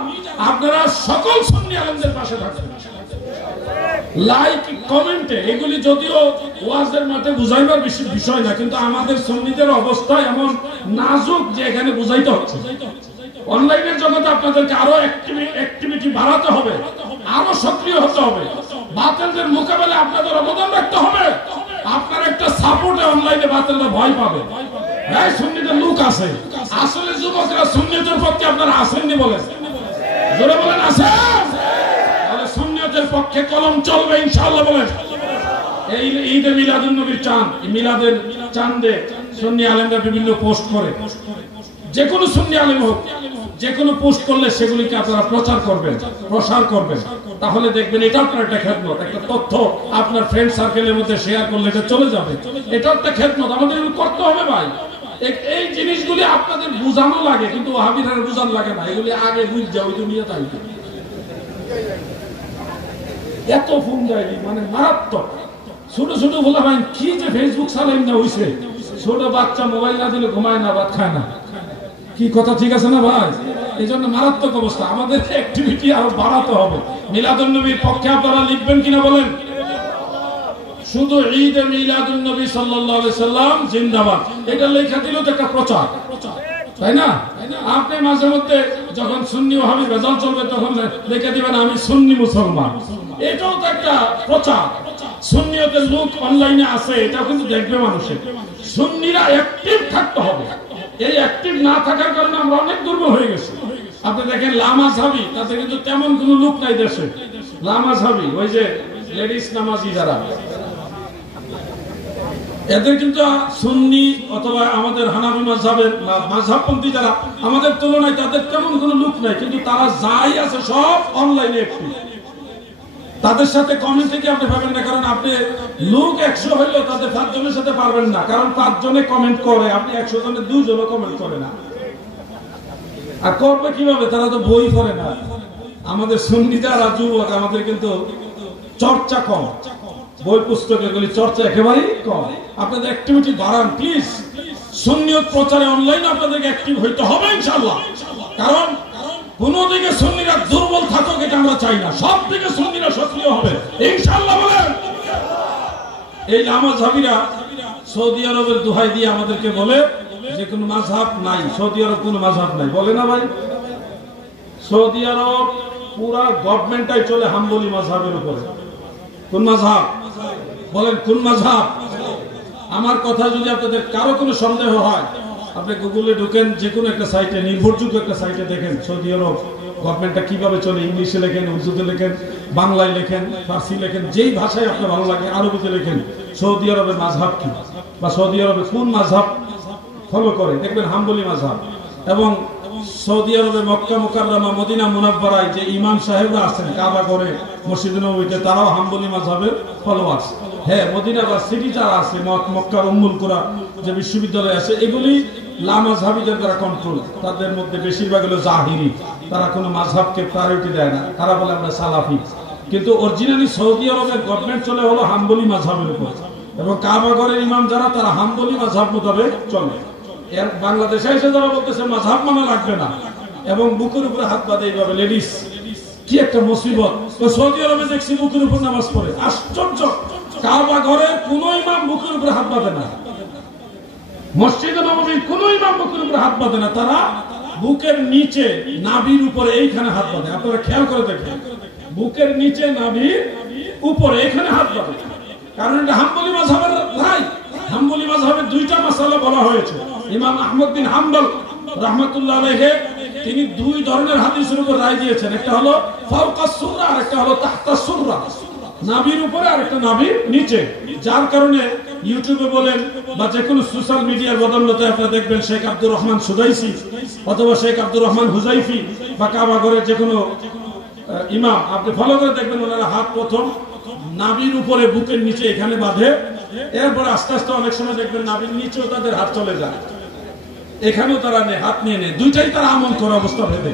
আপনারা সকল সুন্নি আলেমদের পাশে থাকবেন। লাইক কমেন্টে এগুলি যদিও ওয়াজের মাঠে বুঝাইবার বিষয় না, কিন্তু আমাদের সুন্নিদের অবস্থা এমন নাজুক যে এখানে বুঝাইতে হচ্ছে। অনলাইনের জগতে আপনাদেরকে আরো অ্যাক্টিভিটি বাড়াতে হবে, আরো সক্রিয় হতে হবে। বাতিলদের মোকাবেলায় আপনাদের অবদান রাখতে হবে। আপনার একটা সাপোর্টে অনলাইনে বাতিলরা ভয় পাবে। এই সুন্নিদের লোক আছে, আসলে যুবকরা সুন্নিদের পক্ষে আপনারা আসেননি বলেন, জোরে বলেন আছেন? তাহলে সুন্নিয়তের পক্ষে কলম চলবে ইনশাআল্লাহ বলেন। এই ঈদে মিলাদুন নবীর চাঁদ, মিলাদের চাঁদে সুন্নি আলেমরা বিভিন্ন পোস্ট করে। যে কোনো সুন্নি আলেম হোক, যে কোনো পোস্ট করলে সেগুলিকে আপনারা প্রচার করবেন, প্রসার করবেন। তাহলে দেখবেন এটা আপনার একটা খেদমত, একটা তথ্য আপনার ফ্রেন্ড সার্কেলের মধ্যে শেয়ার করলে এটা চলে যাবে। এটা একটা খেদমত, আমাদের করতে হবে ভাই। এই জিনিসগুলি আপনাদের বুঝানো লাগে, কিন্তু ওয়াহাবিরা বুঝানো লাগে না। এগুলি আগে বুঝ ওই দুনিয়া থাকবে। এত ফোন দেয়নি, মানে মারাত্মক। ছোট ছোট বলা ভাই কি যে ফেসবুক চালাই না হইছে। ছোট বাচ্চা মোবাইল না দিলে ঘুমায় না, ভাত খায় না। কি কথা ঠিক আছে না ভাই? এই জন্য মারাত্মক অবস্থা। আমাদের অ্যাক্টিভিটি আরো বাড়াতে হবে। মিলাদুন নবীর পক্ষে আপনারা লিখবেন কিনা বলেন? শুধু ঈদে মিলাদুন নবী সাল্লাল্লাহু আলাইহি সাল্লাম জিন্দাবাদ এটা লেখা দিল তো একটা প্রচার, তাই না? আপনি মাঝে মধ্যে যখন সুন্নি ওয়াহাবি ভেজাল চলবে তখন লিখে দিবেন আমি সুন্নি মুসলমান, এটাও তো একটা প্রচার। সুন্নিয়তের লোক অনলাইনে আছে, এটাও কিন্তু দেখবে মানুষের। সুন্নিরা অ্যাক্টিভ থাকতে হবে। এই অ্যাক্টিভ না থাকার কারণে আমরা অনেক দুর্বল হয়ে গেছি। আপনি দেখেন লামাযহাবি, তাতে কিন্তু তেমন কোনো লোক নাই দেশে। লামাযহাবি ওই যে লেডিস নামাজি যারা, এদের কিন্তু সুন্নি অথবা আমাদের হানাফি মাযহাবের মাযহাবপন্থী যারা, আমাদের তুলনায় তাদের তেমন কোনো লোক নাই, কিন্তু তারা যাই আছে সব অনলাইনে অ্যাক্টিভ। তাদের সাথে কমেন্ট থেকে আপনি পাবেন না, কারণ আপনি লোক 100 হইলেও তাদের 5 জনের সাথে পারবেন না, কারণ 5 জনে কমেন্ট করে, আপনি 100 জনের 2 জনও কমেন্ট করে না। আর করবে কিভাবে? তারা তো বই পড়ে না। আমাদের সুন্নি যারা যুবক, আমাদের কিন্তু চর্চা কম, বই পুস্তক এগুলি চর্চা একেবারেই কম। আপনাদের অ্যাক্টিভিটি বাড়ান প্লিজ। সুন্নিয়ত প্রচারে অনলাইনে আপনাদেরকে অ্যাক্টিভ হইতে হবে ইনশাআল্লাহ। কারণ কোন দিকে সুন্নিরা দুর্বল থাকুক এটা আমরা চাই না, সব দিকে সুন্নিরা সক্রিয় হবে ইনশাআল্লাহ বলেন। এই লামাযহাবিরা সৌদি আরবের দোহাই দিয়ে আমাদেরকে বলে যে কোনো মাযহাব নাই, সৌদি আরব কোনো মাযহাব নাই, বলে না ভাই? সৌদি আরব পুরা গভর্নমেন্টটাই চলে হাম্বলি মাযহাবের উপরে। কোন মাযহাব বলেন? কোন মাযহাব? আমার কথা যদি আপনাদের কারো কোনো সন্দেহ হয়, আপনি গুগলে ঢুকেন, যে কোনো একটা সাইটে, নির্ভরযোগ্য একটা সাইটে দেখেন সৌদি আরব গভর্নমেন্টটা কিভাবে চলে। ইংলিশে লেখেন, উর্দুতে লেখেন, বাংলায় লেখেন, ফার্সি লেখেন, যেই ভাষায় আপনার ভালো লাগে, আরবিতে লেখেন সৌদি আরবের মাযহাব কি বা সৌদি আরবে কোন মাযহাব ফলো করে, দেখবেন হাম্বলি মাযহাব। এবং সৌদি আরবে মক্কা মুকাররমা মদিনা মুনাওয়ারায় যে ইমাম সাহেবরা আছেন কাবা করে মসজিদে নববীতে, তারাও হাম্বলি মাযহাবের ফলোয়ার্স। হ্যাঁ, মদিনা বা সিটি যারা আছে, মক্কার উম্মুল কুরা যে বিশ্ববিদ্যালয় আছে, এগুলি লামাযহাবীদের দ্বারা কন্ট্রোল। তাদের মধ্যে বেশিরভাগ হলো জাহিরি, তারা কোনো মাযহাবকে প্রায়োরিটি দেয় না, তারা বলে আমরা সালাফি। কিন্তু অরিজিনালি সৌদি আরবের গভর্নমেন্ট চলে হলো হাম্বলি মাযহাবের উপর, এবং কাবা ঘরের ইমাম যারা, তারা হাম্বলি মাযহাব মোতাবেক চলে। এর বাংলাদেশে এসে যারা বলতেছে মাযহাব মানা লাগবে না, এবং বুকের উপরে হাত বাঁধে এইভাবে লেডিস, কি একটা মুসিবত। তো সৌদি আরবে দেখছি বুকের উপর নামাজ পড়ে, আশ্চর্য। কাবা ঘরে কোন ইমাম বুকের উপরে হাত বাঁধে না, মসজিদে নববীর কোন ইমাম বুকের উপরে হাত বাঁধে না, তারা বুকের নিচে নাভির উপরে এইখানে হাত বাঁধে। আপনারা খেয়াল করে দেখেন, বুকের নিচে নাভির উপরে এখানে হাত বাঁধে, কারণ এটা হাম্বলি মাযহাবের রায়। হাম্বলি মাযহাবের দুইটা মাসালা বলা হয়েছে। ইমাম আহমদ বিন হাম্বল রাহমাতুল্লাহ আলাইহি তিনি দুই ধরনের হাদিসের উপর রায় দিয়েছেন, একটা হলো ফাওকাস সুররা আর একটা হলো তাহতাস সুররা, নাভির উপরে আর একটা নাভির নিচে। যার কারণে ইউটিউবে বলেন বা যে কোনো সোশ্যাল মিডিয়ার বদৌলতে আপনারা দেখবেন শেখ আব্দুর রহমান সুদাইসি অথবা শেখ আব্দুর রহমান হুজাইফি বা কাবা ঘরের যে কোনো ইমাম, আপনি ফলো করে দেখবেন ওনারা হাত প্রথম নাভির উপরে বুকের নিচে এখানে বাঁধে, এরপরে আস্তে আস্তে অনেক সময় দেখবেন নাভির নিচেও তাদের হাত চলে যায়, এখানেও তারা হাত নিয়ে নেয়, দুইটাই তারা আমল করে অবস্থা ভেবে।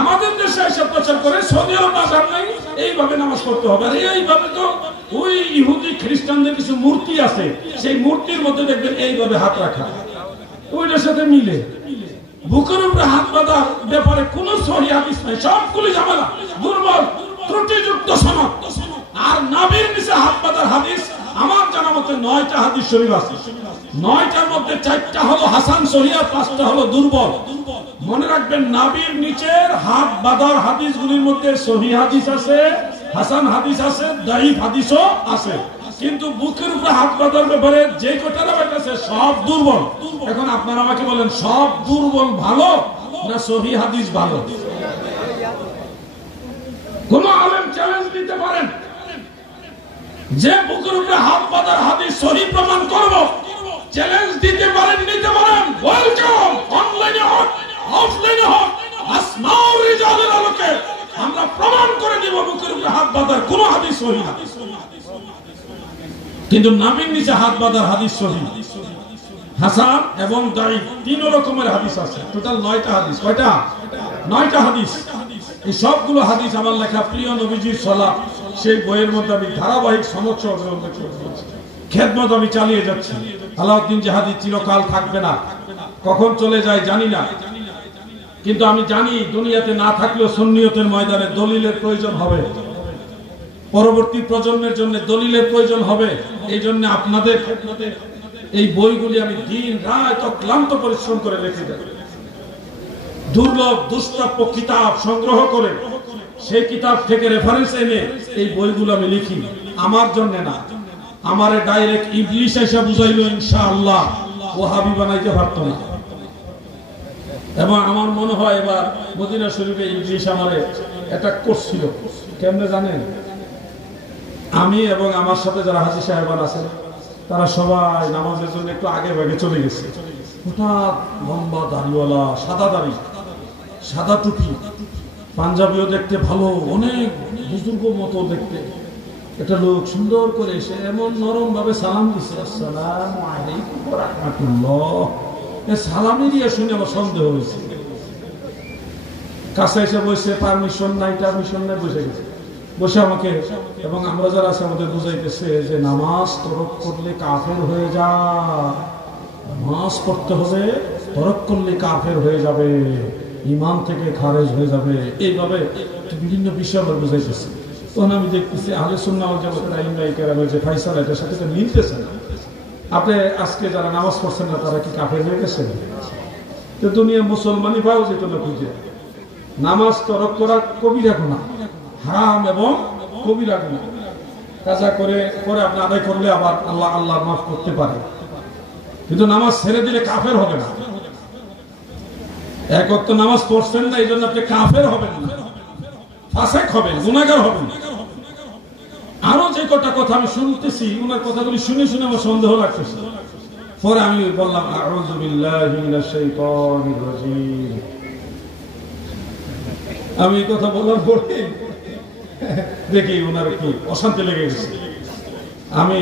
আমাদের দেশে এসে প্রচার করে সৌদি আরব মাযহাব নাই, এইভাবে নামাজ পড়তে হবে। আর এইভাবে তো ওই ইহুদি খ্রিস্টানদের কিছু মূর্তি আছে, সেই মূর্তির মধ্যে দেখবেন এইভাবে হাত রাখা, ওইটার সাথে মিলে। বুকের উপরে হাত বাঁধার ব্যাপারে কোন সহিহ হাদিস নাই, সবগুলি ঝামেলা, দুর্বল, ত্রুটিযুক্ত সনদ। আর নাভির নিচে হাত বাঁধার হাদিস আমার জানা মতে 9টা হাদিস শরীফ আছে, 9টার মধ্যে 4টা হলো হাসান সহিহ, 5টা হলো দুর্বল। মনে রাখবেন, নাভির নিচের হাত বাঁধার হাদিসগুলির মধ্যে সহিহ হাদিস আছে, হাসান হাদিস আছে, দাঈফ হাদিসও আছে, কিন্তু বুকের উপরে হাত বাঁধার ব্যাপারে যে কটা রাওয়াত আছে সব দুর্বল। এখন আপনারা আমাকে বলেন, সব দুর্বল ভালো না সহিহ হাদিস ভালো? কোন আলেম চ্যালেঞ্জ দিতে পারেন যে বুকের উপরে হাত বাঁধার হাদিস সহিহ প্রমাণ করব? চ্যালেঞ্জ দিতে পারেন, নিতে পারেন, ওয়েলকাম। অনলাইনে হোক, অফলাইনে হোক, আসমাউর রিজালের আলোকে আমরা প্রমাণ করে দিব বুকের উপরে হাত বাঁধার কোন হাদিস সহিহ না। কিন্তু নাভির নিচে হাত বাঁধার হাদিস সহিহ, হাসান এবং দাঈফ, তিন রকমের হাদিস আছে। টোটাল 9টা হাদিস। কয়টা? 9টা হাদিস। এই সবগুলো হাদিস আমার লেখা প্রিয় নবীজির সালাত, সেই বইয়ের মধ্যে আমি ধারাবাহিক সনদ সহ খেদমত আমি চালিয়ে যাচ্ছি। আলাউদ্দিন জাহাদি চিরকাল থাকবে না, কখন চলে যায় জানি না, কিন্তু আমি জানি দুনিয়াতে না থাকলেও সুন্নিয়তের ময়দানে দলিলের প্রয়োজন হবে, পরবর্তী প্রজন্মের জন্য দলিলের প্রয়োজন হবে। এই জন্য আপনাদের এই বইগুলি আমি দিন রাত অক্লান্ত পরিশ্রম করে রেখে যাই। দুর্লভ দুষ্প্রাপ্য কিতাব সংগ্রহ করে সেই কিতাব থেকে রেফারেন্স এনে এই বইগুলো আমি লিখি, আমার জন্য না। আমারে ডাইরেক্ট ইবলিস এসে বুঝাইলো ইনশাআল্লাহ ওয়াহাবি বানাইতে পারতো না। এবং আমার মনে হয় এবার মদিনা শরীফে ইবলিস আমারে অ্যাটাক করছিল। কেমনে জানেন? আমি এবং আমার সাথে যারা হাজী সাহেবান আছেন তারা সবাই নামাজের জন্য একটু আগে ভাগে চলে গেছে। হঠাৎ লম্বা দাড়িওয়ালা, সাদা দাড়ি, সাদা টুপি, পাঞ্জাবিও দেখতে ভালো, অনেক বুজুর্গ মতো দেখতে একটা লোক সুন্দর করে এসে এমন নরম ভাবে সালাম দিছে, আসসালামু আলাইকুম ওয়া রাহমাতুল্লাহ। এই সালামি দিয়ে শুনে আমার সন্দেহ হয়েছে। কাছে এসে বসে পারমিশন নাই, টারমিশন নাই, বসে গেছে। বসে আমাকে এবং আমরা যারা আছে আমাদের বুঝাইতেছে যে নামাজ তরক করলে কাফের হয়ে যায়, নামাজ পড়তে হবে, তরক করলে কাফের হয়ে যাবে, ইমান থেকে খারেজ হয়ে যাবে, এইভাবে বিভিন্ন বিষয় আমরা বুঝাইতেছি। তখন আমি দেখতেছি আহলে সুন্নাহ ওয়াল জামাতের আইম্মায়ে কেরামের যে ফায়সালা, এটার সাথে তো মিলতেছে না। আপনি আজকে যারা নামাজ পড়ছেন না তারা কি কাফের হয়ে গেছেন? তো দুনিয়া মুসলমানই পাওয়া যেত না খুঁজে। নামাজ তরক করা কবিরা গুনাহ, হারাম এবং কবিরা গুনাহ। কাজা করে পরে আপনি আদায় করলে আবার আল্লাহ মাফ করতে পারে, কিন্তু নামাজ ছেড়ে দিলে কাফের হবে না। এক ওয়াক্ত নামাজ পড়ছেন না এই জন্য আপনি কাফের হবেন না, ফাসেক হবেন, গুনাহগার হবেন। আরো যে কটা কথা আমি শুনতেছি, ওনার কথাগুলি শুনে শুনে আমার সন্দেহ লাগতেছে। পরে আমি বললাম আউযু বিল্লাহি মিনাশ শাইতানির রাজীম। আমি কথা বলার পরে দেখি ওনার একটু অশান্তি লেগে গেছে। আমি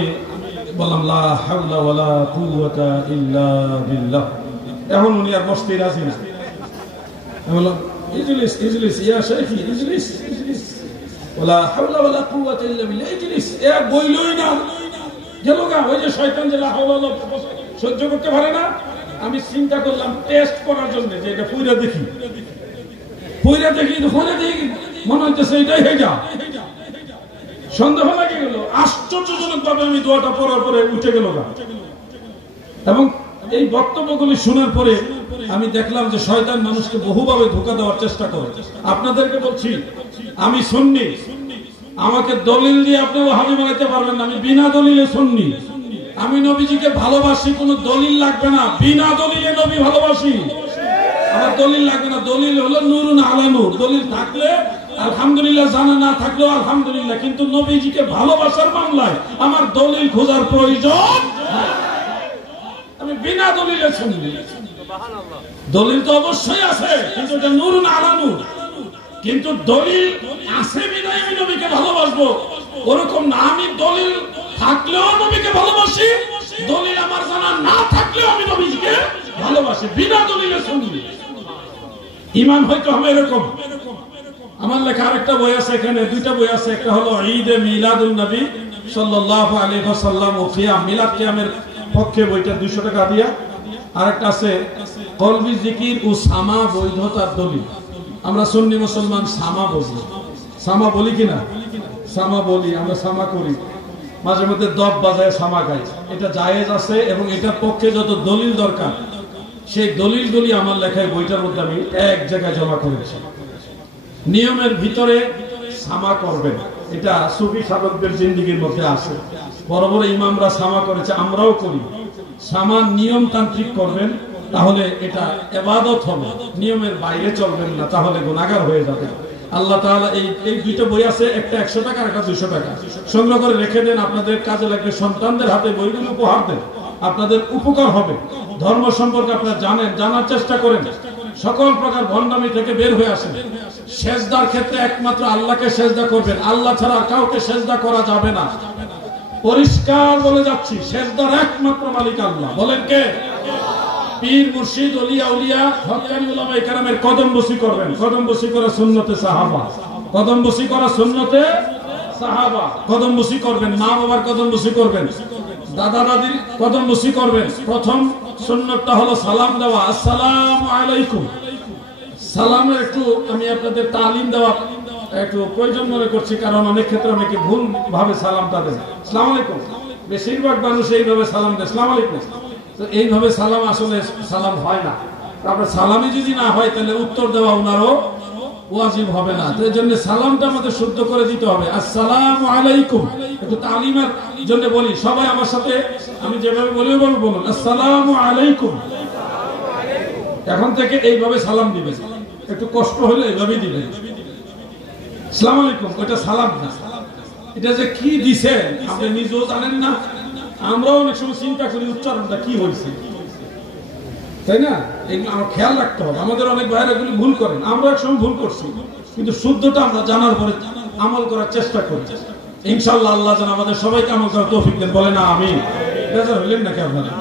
বললাম লা হাওলা ওয়ালা কুওয়াতা ইল্লা বিল্লাহ। এখন উনি আর বসতে রাজি না। আমি বললাম ইজলিস ইজলিস ইয়া শাইখি ইজলিস ইজলিস ওয়ালা হাওলা ওয়ালা কুওয়াতা ইল্লা বিল্লাহ ইজলিস। এ বইলই না, গেল গা। ওই যে শয়তান যে লা হাওলা ওয়ালা সহ্য করতে পারে না। আমি চিন্তা করলাম টেস্ট করার জন্য যে এটা পুইরা দেখি মনে হইতেছে এটাই হয়ে যা। সন্দেহ লাগে গেল। আশ্চর্যজনক ভাবে আমি দোয়াটা পড়ার পরে উঠে গেল গা। এবং এই বক্তব্যগুলি শোনার পরে আমি দেখলাম যে শয়তান মানুষকে বহুভাবে ধোঁকা দেওয়ার চেষ্টা করে। আপনাদেরকে বলছি, আমি সুন্নি, আমাকে দলিল দিয়ে আপনি ওয়াহাবি বানাইতে পারবেন না। আমি বিনা দলিলে সুন্নি। আমি নবীজিকে ভালোবাসি, কোনো দলিল লাগবে না। বিনা দলিলে নবী ভালোবাসি, আমার দলিল লাগবে না। দলিল হলো নূরুন আলা নূর। দলিল থাকলে আলহামদুলিল্লাহ, জানা না থাকলেও আলহামদুলিল্লাহ। কিন্তু নবীজিকে ভালোবাসার মামলায় আমার দলিল খোঁজার প্রয়োজন। আমি বিনা দলিলে শুনি। দলিল তো অবশ্যই আছে, কিন্তু এটা নূরুন আলা নূর। কিন্তু দলিল আছে বিনায় আমি নবীকে ভালোবাসবো ওরকম না। আমি দলিল থাকলেও নবীকে ভালোবাসি, দলিল আমার জানা না থাকলেও আমি নবীকে ভালোবাসি। বিনা দলিলে শুনি। ঈমান হয়তো হবে এরকম। আমার লেখা আরেকটা বই আছে, এখানে দুইটা বই আছে। একটা হলো ঈদে মিলাদুন নবী সাল্লাল্লাহু আলাইহি ওয়াসাল্লাম ও কিয়াম, মিলাদ কিয়ামের পক্ষে, বইটা 200 টাকা দিয়া। আরেকটা আছে কলবি জিকির ও সামা বৈধতার দলিল। আমরা সুন্নি মুসলমান সামা বলি। সামা বলি কিনা? সামা বলি, আমরা সামা করি। মাঝে মধ্যে দব বাজায় সামা গাই। এটা জায়েজ আছে এবং এটার পক্ষে যত দলিল দরকার সেই দলিলগুলি আমার লেখায় বইটার মধ্যে আমি এক জায়গায় জমা করেছি। নিয়মের ভিতরে সামা করবেন, এটা সুফি সাধকদের জিন্দেগির মধ্যে আছে। বড় বড় ইমামরা সামা করেছে, আমরাও করি। সামা নিয়মতান্ত্রিক করবেন, তাহলে এটা ইবাদত হবে। নিয়মের বাইরে চলবেন না, তাহলে গুনাহগার হয়ে যাবে। আল্লাহ তাআলা এই দুইটা বই আছে, একটা 100 টাকা আর একটা 200 টাকা। সংগ্রহ করে রেখে দেন, আপনাদের কাজে লাগবে। সন্তানদের হাতে বইগুলো উপহার দেন, আপনাদের উপকার হবে। ধর্ম সম্পর্কে আপনারা জানেন, জানার চেষ্টা করেন। সকল প্রকার ভণ্ডামি থেকে বের হয়ে আসেন। সেজদার ক্ষেত্রে একমাত্র আল্লাহকে সেজদা করবেন, আল্লাহ ছাড়া কাউকে সেজদা করা যাবে না। পরিষ্কার বলে যাচ্ছি, সেজদার একমাত্র মালিক আল্লাহ। বলেন কে? পীর মুর্শিদ ওলিয়া উলিয়া হক্কানি উলামায়ে কেরামের কদম বসি করবেন। কদম বসি করা সুন্নতে সাহাবা, কদম বসি করা সুন্নতে সাহাবা। কদম বসি করবেন, মা বাবার কদম বসি করবেন, দাদা দাদির কদম বসি করবেন। প্রথম সুন্নতটা হলো সালাম দেওয়া, আসসালামু আলাইকুম। সালামের একটু আমি আপনাদের তালিম দেওয়া একটু প্রয়োজন মনে করছি, কারণ অনেক ক্ষেত্রে অনেকে ভুল ভাবে সালামটা দেন। আসসালামু আলাইকুম, বেশিরভাগ মানুষ এইভাবে সালাম দেয়, আসসালামু আলাইকুম। তো এইভাবে সালাম আসলে সালাম হয় না। তারপরে সালামই যদি না হয় তাহলে উত্তর দেওয়া ওনারও ওয়াজিব হবে না। তো এই জন্য সালামটা আমাদের শুদ্ধ করে দিতে হবে, আসসালামু আলাইকুম। একটু তালিমের জন্য বলি, সবাই আমার সাথে আমি যেভাবে বলি ওইভাবে বলুন, আসসালামু আলাইকুম। এখন থেকে এইভাবে সালাম দিবেন, একটু কষ্ট হলে এইভাবেই দিবেন। আসসালামু আলাইকুম, ওইটা সালাম না, এটা যে কি দিছেন আপনি নিজেও জানেন না। আমরাও অনেক সময় চিন্তা করি উচ্চারণটা কি হয়েছে, তাই না? এগুলো আমার খেয়াল রাখতে হবে। আমাদের অনেক ভাইরা এগুলি ভুল করেন, আমরা এক সময় ভুল করছি, কিন্তু শুদ্ধটা আমরা জানার পরে আমল করার চেষ্টা করি। ইনশাআল্লাহ আল্লাহ যেন আমাদের সবাইকে আমল করার তৌফিক দেন। বলে না আমিন। বেজার হলেন নাকি আপনারা?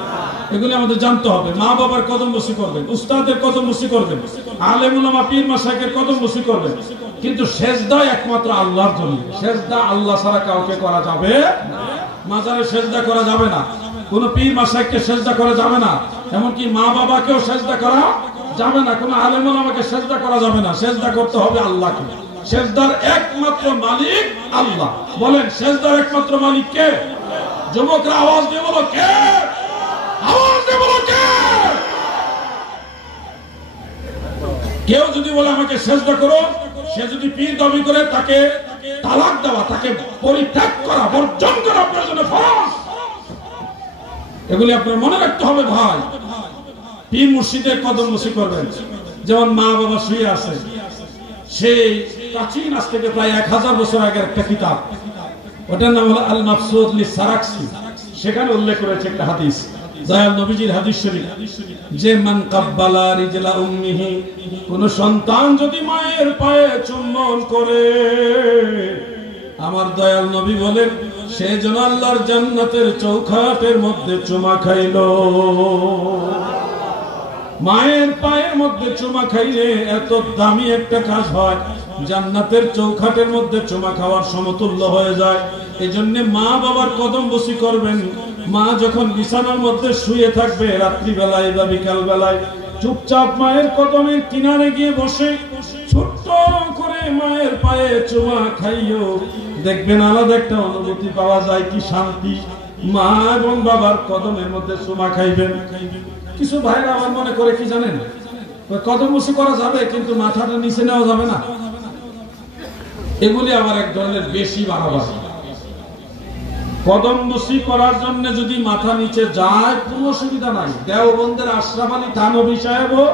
এগুলি আমাদের জানতে হবে। মা বাবার কদম বসি করবেন, উস্তাদের কদম বসি করবেন, আলেম উলামা পীর মাশায়েখের কদম বসি করবেন। কিন্তু সেজদা একমাত্র আল্লাহর জন্য। সেজদা আল্লাহ ছাড়া কাউকে করা যাবে না। মাজারে সেজদা করা যাবে না, কোন পীর মাশায়েখকে সেজদা করা যাবে না, এমনকি মা বাবাকেও সেজদা করা যাবে না, কোন আলেম উলামাকে সেজদা করা যাবে না। সেজদা করতে হবে আল্লাহকে। সেজদার একমাত্র মালিক আল্লাহ। বলেন সেজদার একমাত্র মালিক কে? যুবকরা আওয়াজ দিয়ে বলো কে? আওয়াজ দিয়ে বলো কে? কেউ যদি বলে আমাকে সেজদা করো, সে যদি পীর দাবি করে, তাকে তালাক দেওয়া, তাকে পরিত্যাগ করা, বর্জন করা প্রয়োজনে ফরজ। এগুলি আপনার মনে রাখতে হবে ভাই। পীর মুর্শিদের কদম বসি করবেন। যেমন মা বাবা শুয়ে আছে, সেই প্রাচীন, আজ থেকে প্রায় 1000 বছর আগের একটা কিতাব, ওটার নাম হলো আল মাকসুদ লিসারাকসি। সেখানে উল্লেখ করেছে একটা হাদিস, দয়াল নবীজির হাদিস শরীফ, যে মান কাব্বালা রিজলা উম্মিহি, কোন সন্তান যদি মায়ের পায়ে চুম্বন করে, আমার দয়াল নবী বলেন সে যেন আল্লাহর জান্নাতের চৌখাটের মধ্যে চুমা খাইল। মায়ের পায়ের মধ্যে চুমা খাইলে এত দামি একটা কাজ হয়, জান্নাতের চৌখাটের মধ্যে চুমা খাওয়ার সমতুল্য হয়ে যায়। এজন্য মা বাবার কদম বসি করবেন। মা যখন বিছানার মধ্যে শুয়ে থাকবে রাত্রিবেলায় বা বিকাল বেলায়, চুপচাপ মায়ের কদমের কিনারে গিয়ে বসে ছোট্ট করে মায়ের পায়ে চুমা খাইও, দেখবেন আলাদা একটা অনুভূতি পাওয়া যায়, কি শান্তি। মা এবং বাবার কদমের মধ্যে চুমা খাইবেন। কিছু ভাইরা আমার মনে করে কি জানেন, কদম বসি করা যাবে কিন্তু মাথাটা নিচে নেওয়া যাবে না। এগুলি আবার এক ধরনের বেশি বাড়াবাড়ি। কদম বসি করার জন্য যদি মাথা নিচে যায় কোনো অসুবিধা নাই। দেওবন্দের আশরাফ আলী থানভী সাহেবও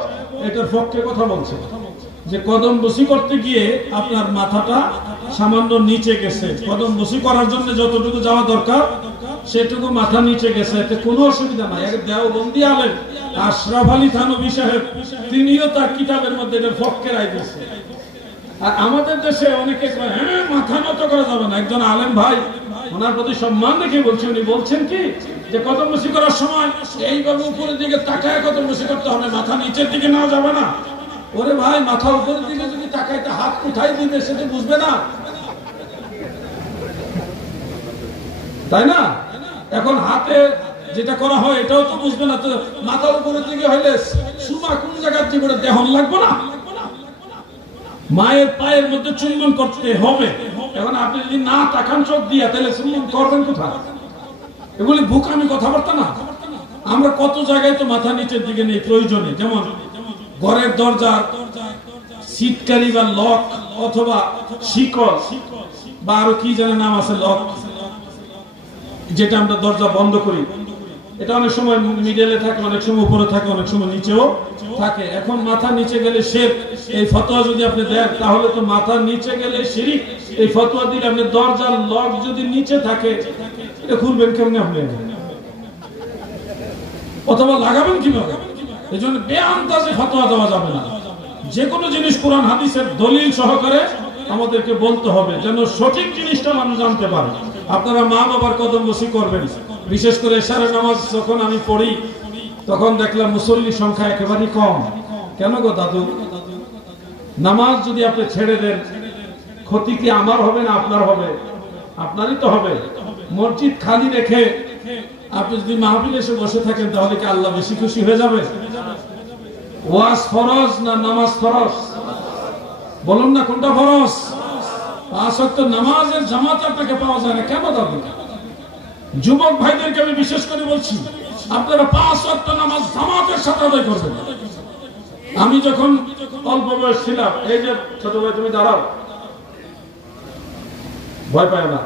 এটার পক্ষে কথা বলছে যে কদম বসি করতে গিয়ে আপনার মাথাটা সামান্য নিচে গেছে, কদম বসি করার জন্য যতটুকু যাওয়া দরকার সেটুকু মাথা নিচে গেছে, এতে কোনো অসুবিধা নাই। দেওবন্দি আলেম আশরাফ আলী থানভী সাহেব তিনিও তার কিতাবের মধ্যে এটার পক্ষে রায় দিয়েছে। আর আমাদের দেশে অনেকে কয় হ্যাঁ মাথা নত করা যাবে না। একজন আলেম ভাই, ওনার প্রতি সম্মান রেখে বলছি, উনি বলছেন কি যে কদম বসি করার সময় এইভাবে উপরের দিকে তাকায় কদম বসি করতে হবে, মাথা নিচের দিকে নেওয়া যাবে না। ওরে ভাই, মাথা উপরের দিকে যদি তাকাইতে হাত কোথায় দিবে সেটা বুঝবে না, তাই না? এখন হাতে যেটা করা হয় এটাও তো বুঝবে না, তো মাথার উপরের দিকে হইলে সুমা কোন জায়গার জীবনে দেহন লাগবে না। মায়ের পায়ের মধ্যে চুম্বন করতে হবে। এখন আপনি যদি না তাকান চোখ দিয়া, তাহলে চুম্বন করবেন কোথায়? এগুলি বুকামি কথাবার্তা না। আমরা কত জায়গায় তো মাথা নিচের দিকে নেই প্রয়োজনে, যেমন ঘরের দরজা সিটকারি বা লক অথবা শিকল বা আরো কি জানে নাম আছে, লক যেটা আমরা দরজা বন্ধ করি, এটা অনেক সময় মিডলে থাকে, অনেক সময় উপরে থাকে, অনেক সময় নিচেও থাকে। এখন মাথা নিচে গেলে শিরক, এই ফতোয়া যদি আপনি দেন তাহলে তো মাথা নিচে গেলে শিরক। এই ফতোয়া দিলে আপনি দরজার লক যদি নিচে থাকে এটা খুলবেন কেমনে আপনি, অথবা লাগাবেন কিভাবে? এই জন্য বেআন্দাজে ফতোয়া দেওয়া যাবে না। যে কোনো জিনিস কোরআন হাদিসের দলিল সহকারে আমাদেরকে বলতে হবে, যেন সঠিক জিনিসটা মানুষ জানতে পারে। আপনারা মা বাবার কদম বসি করবেন। বিশেষ করে এশারের নামাজ যখন আমি পড়ি তখন দেখলাম মুসল্লি সংখ্যা একেবারেই কম। কেন গো দাদু? নামাজ যদি আপনি ছেড়ে দেন, ক্ষতি কি আমার হবে না আপনার হবে? আপনারই তো হবে। মসজিদ খালি রেখে আপনি যদি মাহফিলে এসে বসে থাকেন তাহলে কি আল্লাহ বেশি খুশি হয়ে যাবে? ওয়াজ ফরজ না নামাজ ফরজ? বলুন না কোনটা ফরজ? 5 ওয়াক্ত নামাজের জামাত আপনাকে পাওয়া যায় না কেন দাদু? যুবক ভাইদেরকে আমি বিশেষ করে বলছি, আপনারা 5 ওয়াক্ত নামাজ জামাতের সাথে আদায় করবেন। আমি যখন অল্প বয়স ছিলাম, এই যে ছোট ভাই তুমি দাঁড়াও, ভয় পায় না।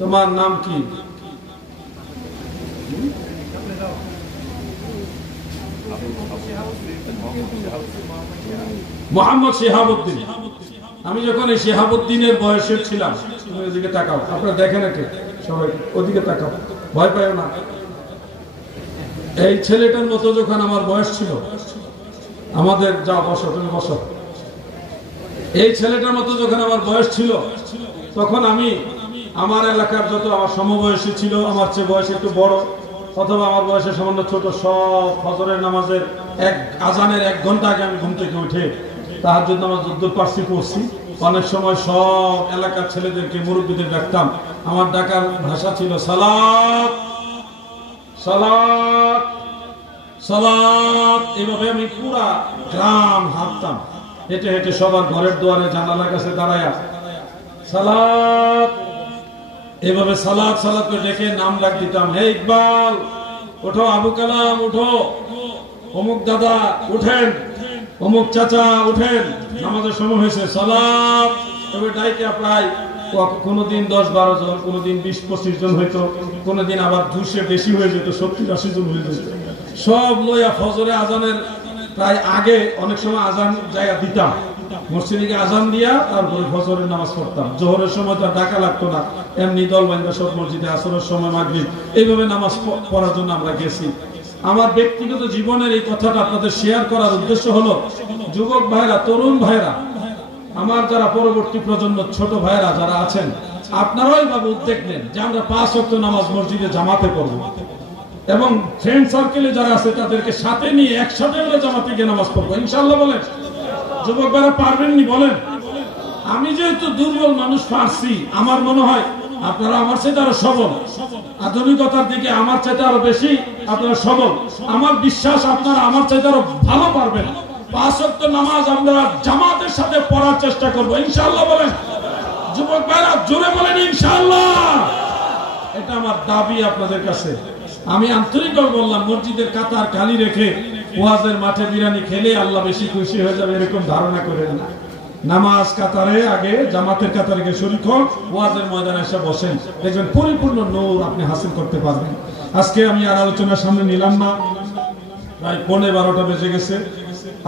তোমার নাম কি? মোহাম্মদ শিহাবুদ্দিন। আমি যখন এই শিহাবুদ্দিনের বয়সের ছিলাম, তুমি ওদিকে তাকাও, আপনারা দেখেন একে, সবাই ওদিকে তাকাও, ভয় পায় না। এই ছেলেটার মতো যখন আমার বয়স ছিল, আমাদের যা বসো, তুমি বসো। এই ছেলেটার মতো যখন আমার বয়স ছিল তখন আমি আমার এলাকার যত আমার সমবয়সী ছিল, আমার চেয়ে বয়স একটু বড় অথবা আমার বয়সে সামান্য ছোট, সব ফজরের নামাজের আজানের 1 ঘন্টা আগে আমি ঘুম থেকে উঠে তাহাজ্জুদ নামাজ যদ্দূর পারছি পড়ছি। অনেক সময় সব এলাকার ছেলেদেরকে, মুরব্বীদের ডাকতাম। আমার ডাকার ভাষা ছিল সালাত সালাত সালাত। এভাবে আমি পুরা গ্রাম হাঁটতাম, হেঁটে হেঁটে সবার ঘরের দুয়ারে জানালার কাছে দাঁড়ায়া সালাত, এভাবে সালাত সালাত করে ডেকে নাম ডাক দিতাম। হে ইকবাল ওঠো, আবু কালাম উঠো, অমুক দাদা উঠেন, অমুক চাচা উঠেন, নামাজের সময় হয়েছে, সালাত। তবে ডাইকা প্রায় কোনদিন 10-12 জন, কোনদিন 20-25 জন হইতো, কোনদিন আবার 200 বেশি হয়ে যেত, 70-80 জন হয়ে যেত। সব লইয়া ফজরে আজানের প্রায় আগে অনেক সময় আজান জায়গা দিতাম, মসজিদে আজান দিয়া তারপরে ফজরের নামাজ পড়তাম। জোহরের সময় তো ডাকা লাগতো না, এমনি দল বান্ধব সব মসজিদে, আসরের সময় মাগরিব, এইভাবে নামাজ পড়ার জন্য আমরা গেছি। আমার ব্যক্তিগত জীবনের এই কথাটা আপনাদের শেয়ার করার উদ্দেশ্য হলো, যুবক ভাইরা, তরুণ ভাইরা, আমার যারা পরবর্তী প্রজন্ম ছোট ভাইরা যারা আছেন, আপনারাই বাবু উদ্যোগ নেন যে আমরা 5 ওয়াক্ত নামাজ মসজিদে জামাতে পড়ব, এবং ফ্রেন্ড সার্কেলে যারা আছে তাদেরকে সাথে নিয়ে একসাথে আমরা জামাতে গিয়ে নামাজ পড়বো ইনশাআল্লাহ। বলেন যুবক ভাইরা পারবেননি? বলেন। আমি যেহেতু দুর্বল মানুষ পারছি, আমার মনে হয় আপনারা আমার চাইতে আরো সবল, আধুনিকতার দিকে আমার চাইতে আরো বেশি আপনারা সবল। আমার বিশ্বাস আপনারা আমার চাইতে আরো ভালো পারবেন। 5 ওয়াক্ত নামাজ আমরা জামাতের সাথে পড়ার চেষ্টা করব ইনশাআল্লাহ। বলেন যুবক ভাইরা জোরে বলেন ইনশাআল্লাহ। এটা আমার দাবি আপনাদের কাছে। আমি আন্তরিকভাবে বললাম, মসজিদের কাতার খালি রেখে ওয়াজের মাঠে বিরিয়ানি খেলে আল্লাহ বেশি খুশি হয়ে যাবে এরকম ধারণা করেন না। নামাজ কাতারে আগে জামাতের কাতারে গিয়ে শরীক হন, ওয়াজের ময়দানে এসে বসেন, দেখবেন পরিপূর্ণ নূর আপনি হাসিল করতে পারবেন। আজকে আমি আর আলোচনার সামনে নিলাম না, প্রায় 11:15 বেজে গেছে।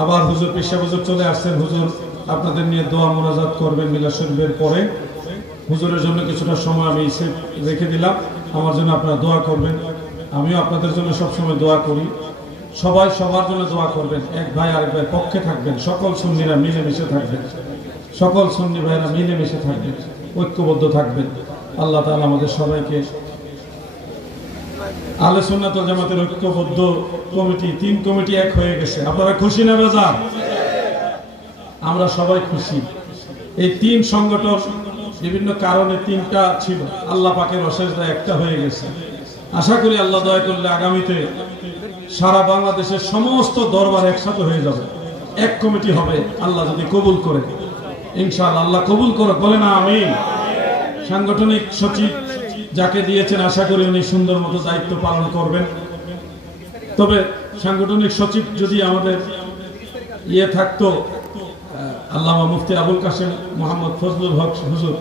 আবার হুজুর পেশা হুজুর চলে আসছেন। হুজুর আপনাদের নিয়ে দোয়া মোনাজাত করবেন মিলাদ শরীফের পরে। হুজুরের জন্য কিছুটা সময় আমি রেখে দিলাম, আমার জন্য আপনারা দোয়া করবেন। আমিও আপনাদের জন্য সবসময় দোয়া করি। সবাই সবার জন্য দোয়া করবেন, এক ভাই আরেক ভাইয়ের পক্ষে থাকবেন, সকল সুন্নিরা মিলেমিশে থাকবেন, সকল সুন্নি ভাইরা মিলেমিশে থাকবেন, ঐক্যবদ্ধ থাকবেন। আল্লাহ তাআলা আমাদের সবাইকে আহলে সুন্নাত ওয়াল জামাতের ঐক্যবদ্ধ কমিটি, 3 কমিটি এক হয়ে গেছে। আপনারা খুশি না বেজার? আমরা সবাই খুশি। এই 3 সংগঠন বিভিন্ন কারণে 3টা ছিল, আল্লাহ পাকের অশেষ দয়া একটা হয়ে গেছে। আশা করি আল্লাহ দয়া করলে আগামীতে সারা বাংলাদেশের সমস্ত দরবার একসাথে হয়ে যাবে, এক কমিটি হবে, আল্লাহ যদি কবুল করে ইনশাআল্লাহ। আল্লাহ কবুল করে, বলে না আমিন। সাংগঠনিক সচিব যাকে দিয়েছেন আশা করি উনি সুন্দর মতো দায়িত্ব পালন করবেন। তবে সাংগঠনিক সচিব যদি আমাদের থাকতো আল্লামা মুফতি আবুল কাসেম মোহাম্মদ ফজলুল হক হুজুর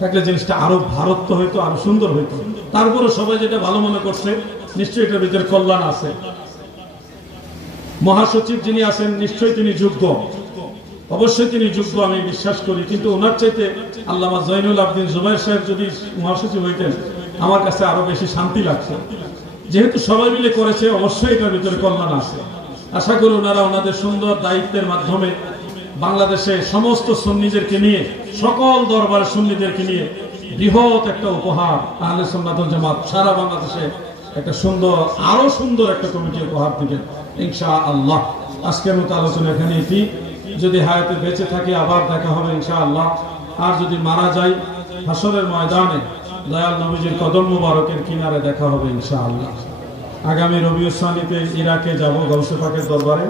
থাকলে জিনিসটা আরো ভারত্ব হইতো, আরো সুন্দর হইতো। তারপরে সবাই যেটা ভালো মনে করছে নিশ্চয়ই এটার ভিতরে কল্যাণ আছে। মহাসচিব যিনি আছেন নিশ্চয়ই তিনি যোগ্য, অবশ্যই তিনি যোগ্য, আমি বিশ্বাস করি। কিন্তু ওনার চাইতে আল্লামা জয়নুল আবদিন জুবাইর সাহেব যদি মহাসচিব হইতেন আমার কাছে আরো বেশি শান্তি লাগছে। যেহেতু সবাই মিলে করেছে অবশ্যই এটার ভিতরে কল্যাণ আছে। আশা করি ওনারা ওনাদের সুন্দর দায়িত্বের মাধ্যমে বাংলাদেশে সমস্ত সুন্নিদেরকে নিয়ে, সকল দরবার সুন্নিদেরকে নিয়ে বৃহৎ একটা উপহার আহলে সুন্নাত ওয়াল জামাত সারা বাংলাদেশে একটা সুন্দর, আরো সুন্দর একটা কমিটি উপহার দিবেন ইনশাআল্লাহ। আজকের মতো আলোচনা এখানে এটি। যদি হায়াতে বেঁচে থাকি আবার দেখা হবে ইনশাআল্লাহ। আর যদি মারা যাই হাসরের ময়দানে দয়াল নবীজির কদম মুবারকের কিনারে দেখা হবে ইনশাআল্লাহ। আগামী রবিউল সানিতে ইরাকে যাব গৌসে পাকের দরবারে।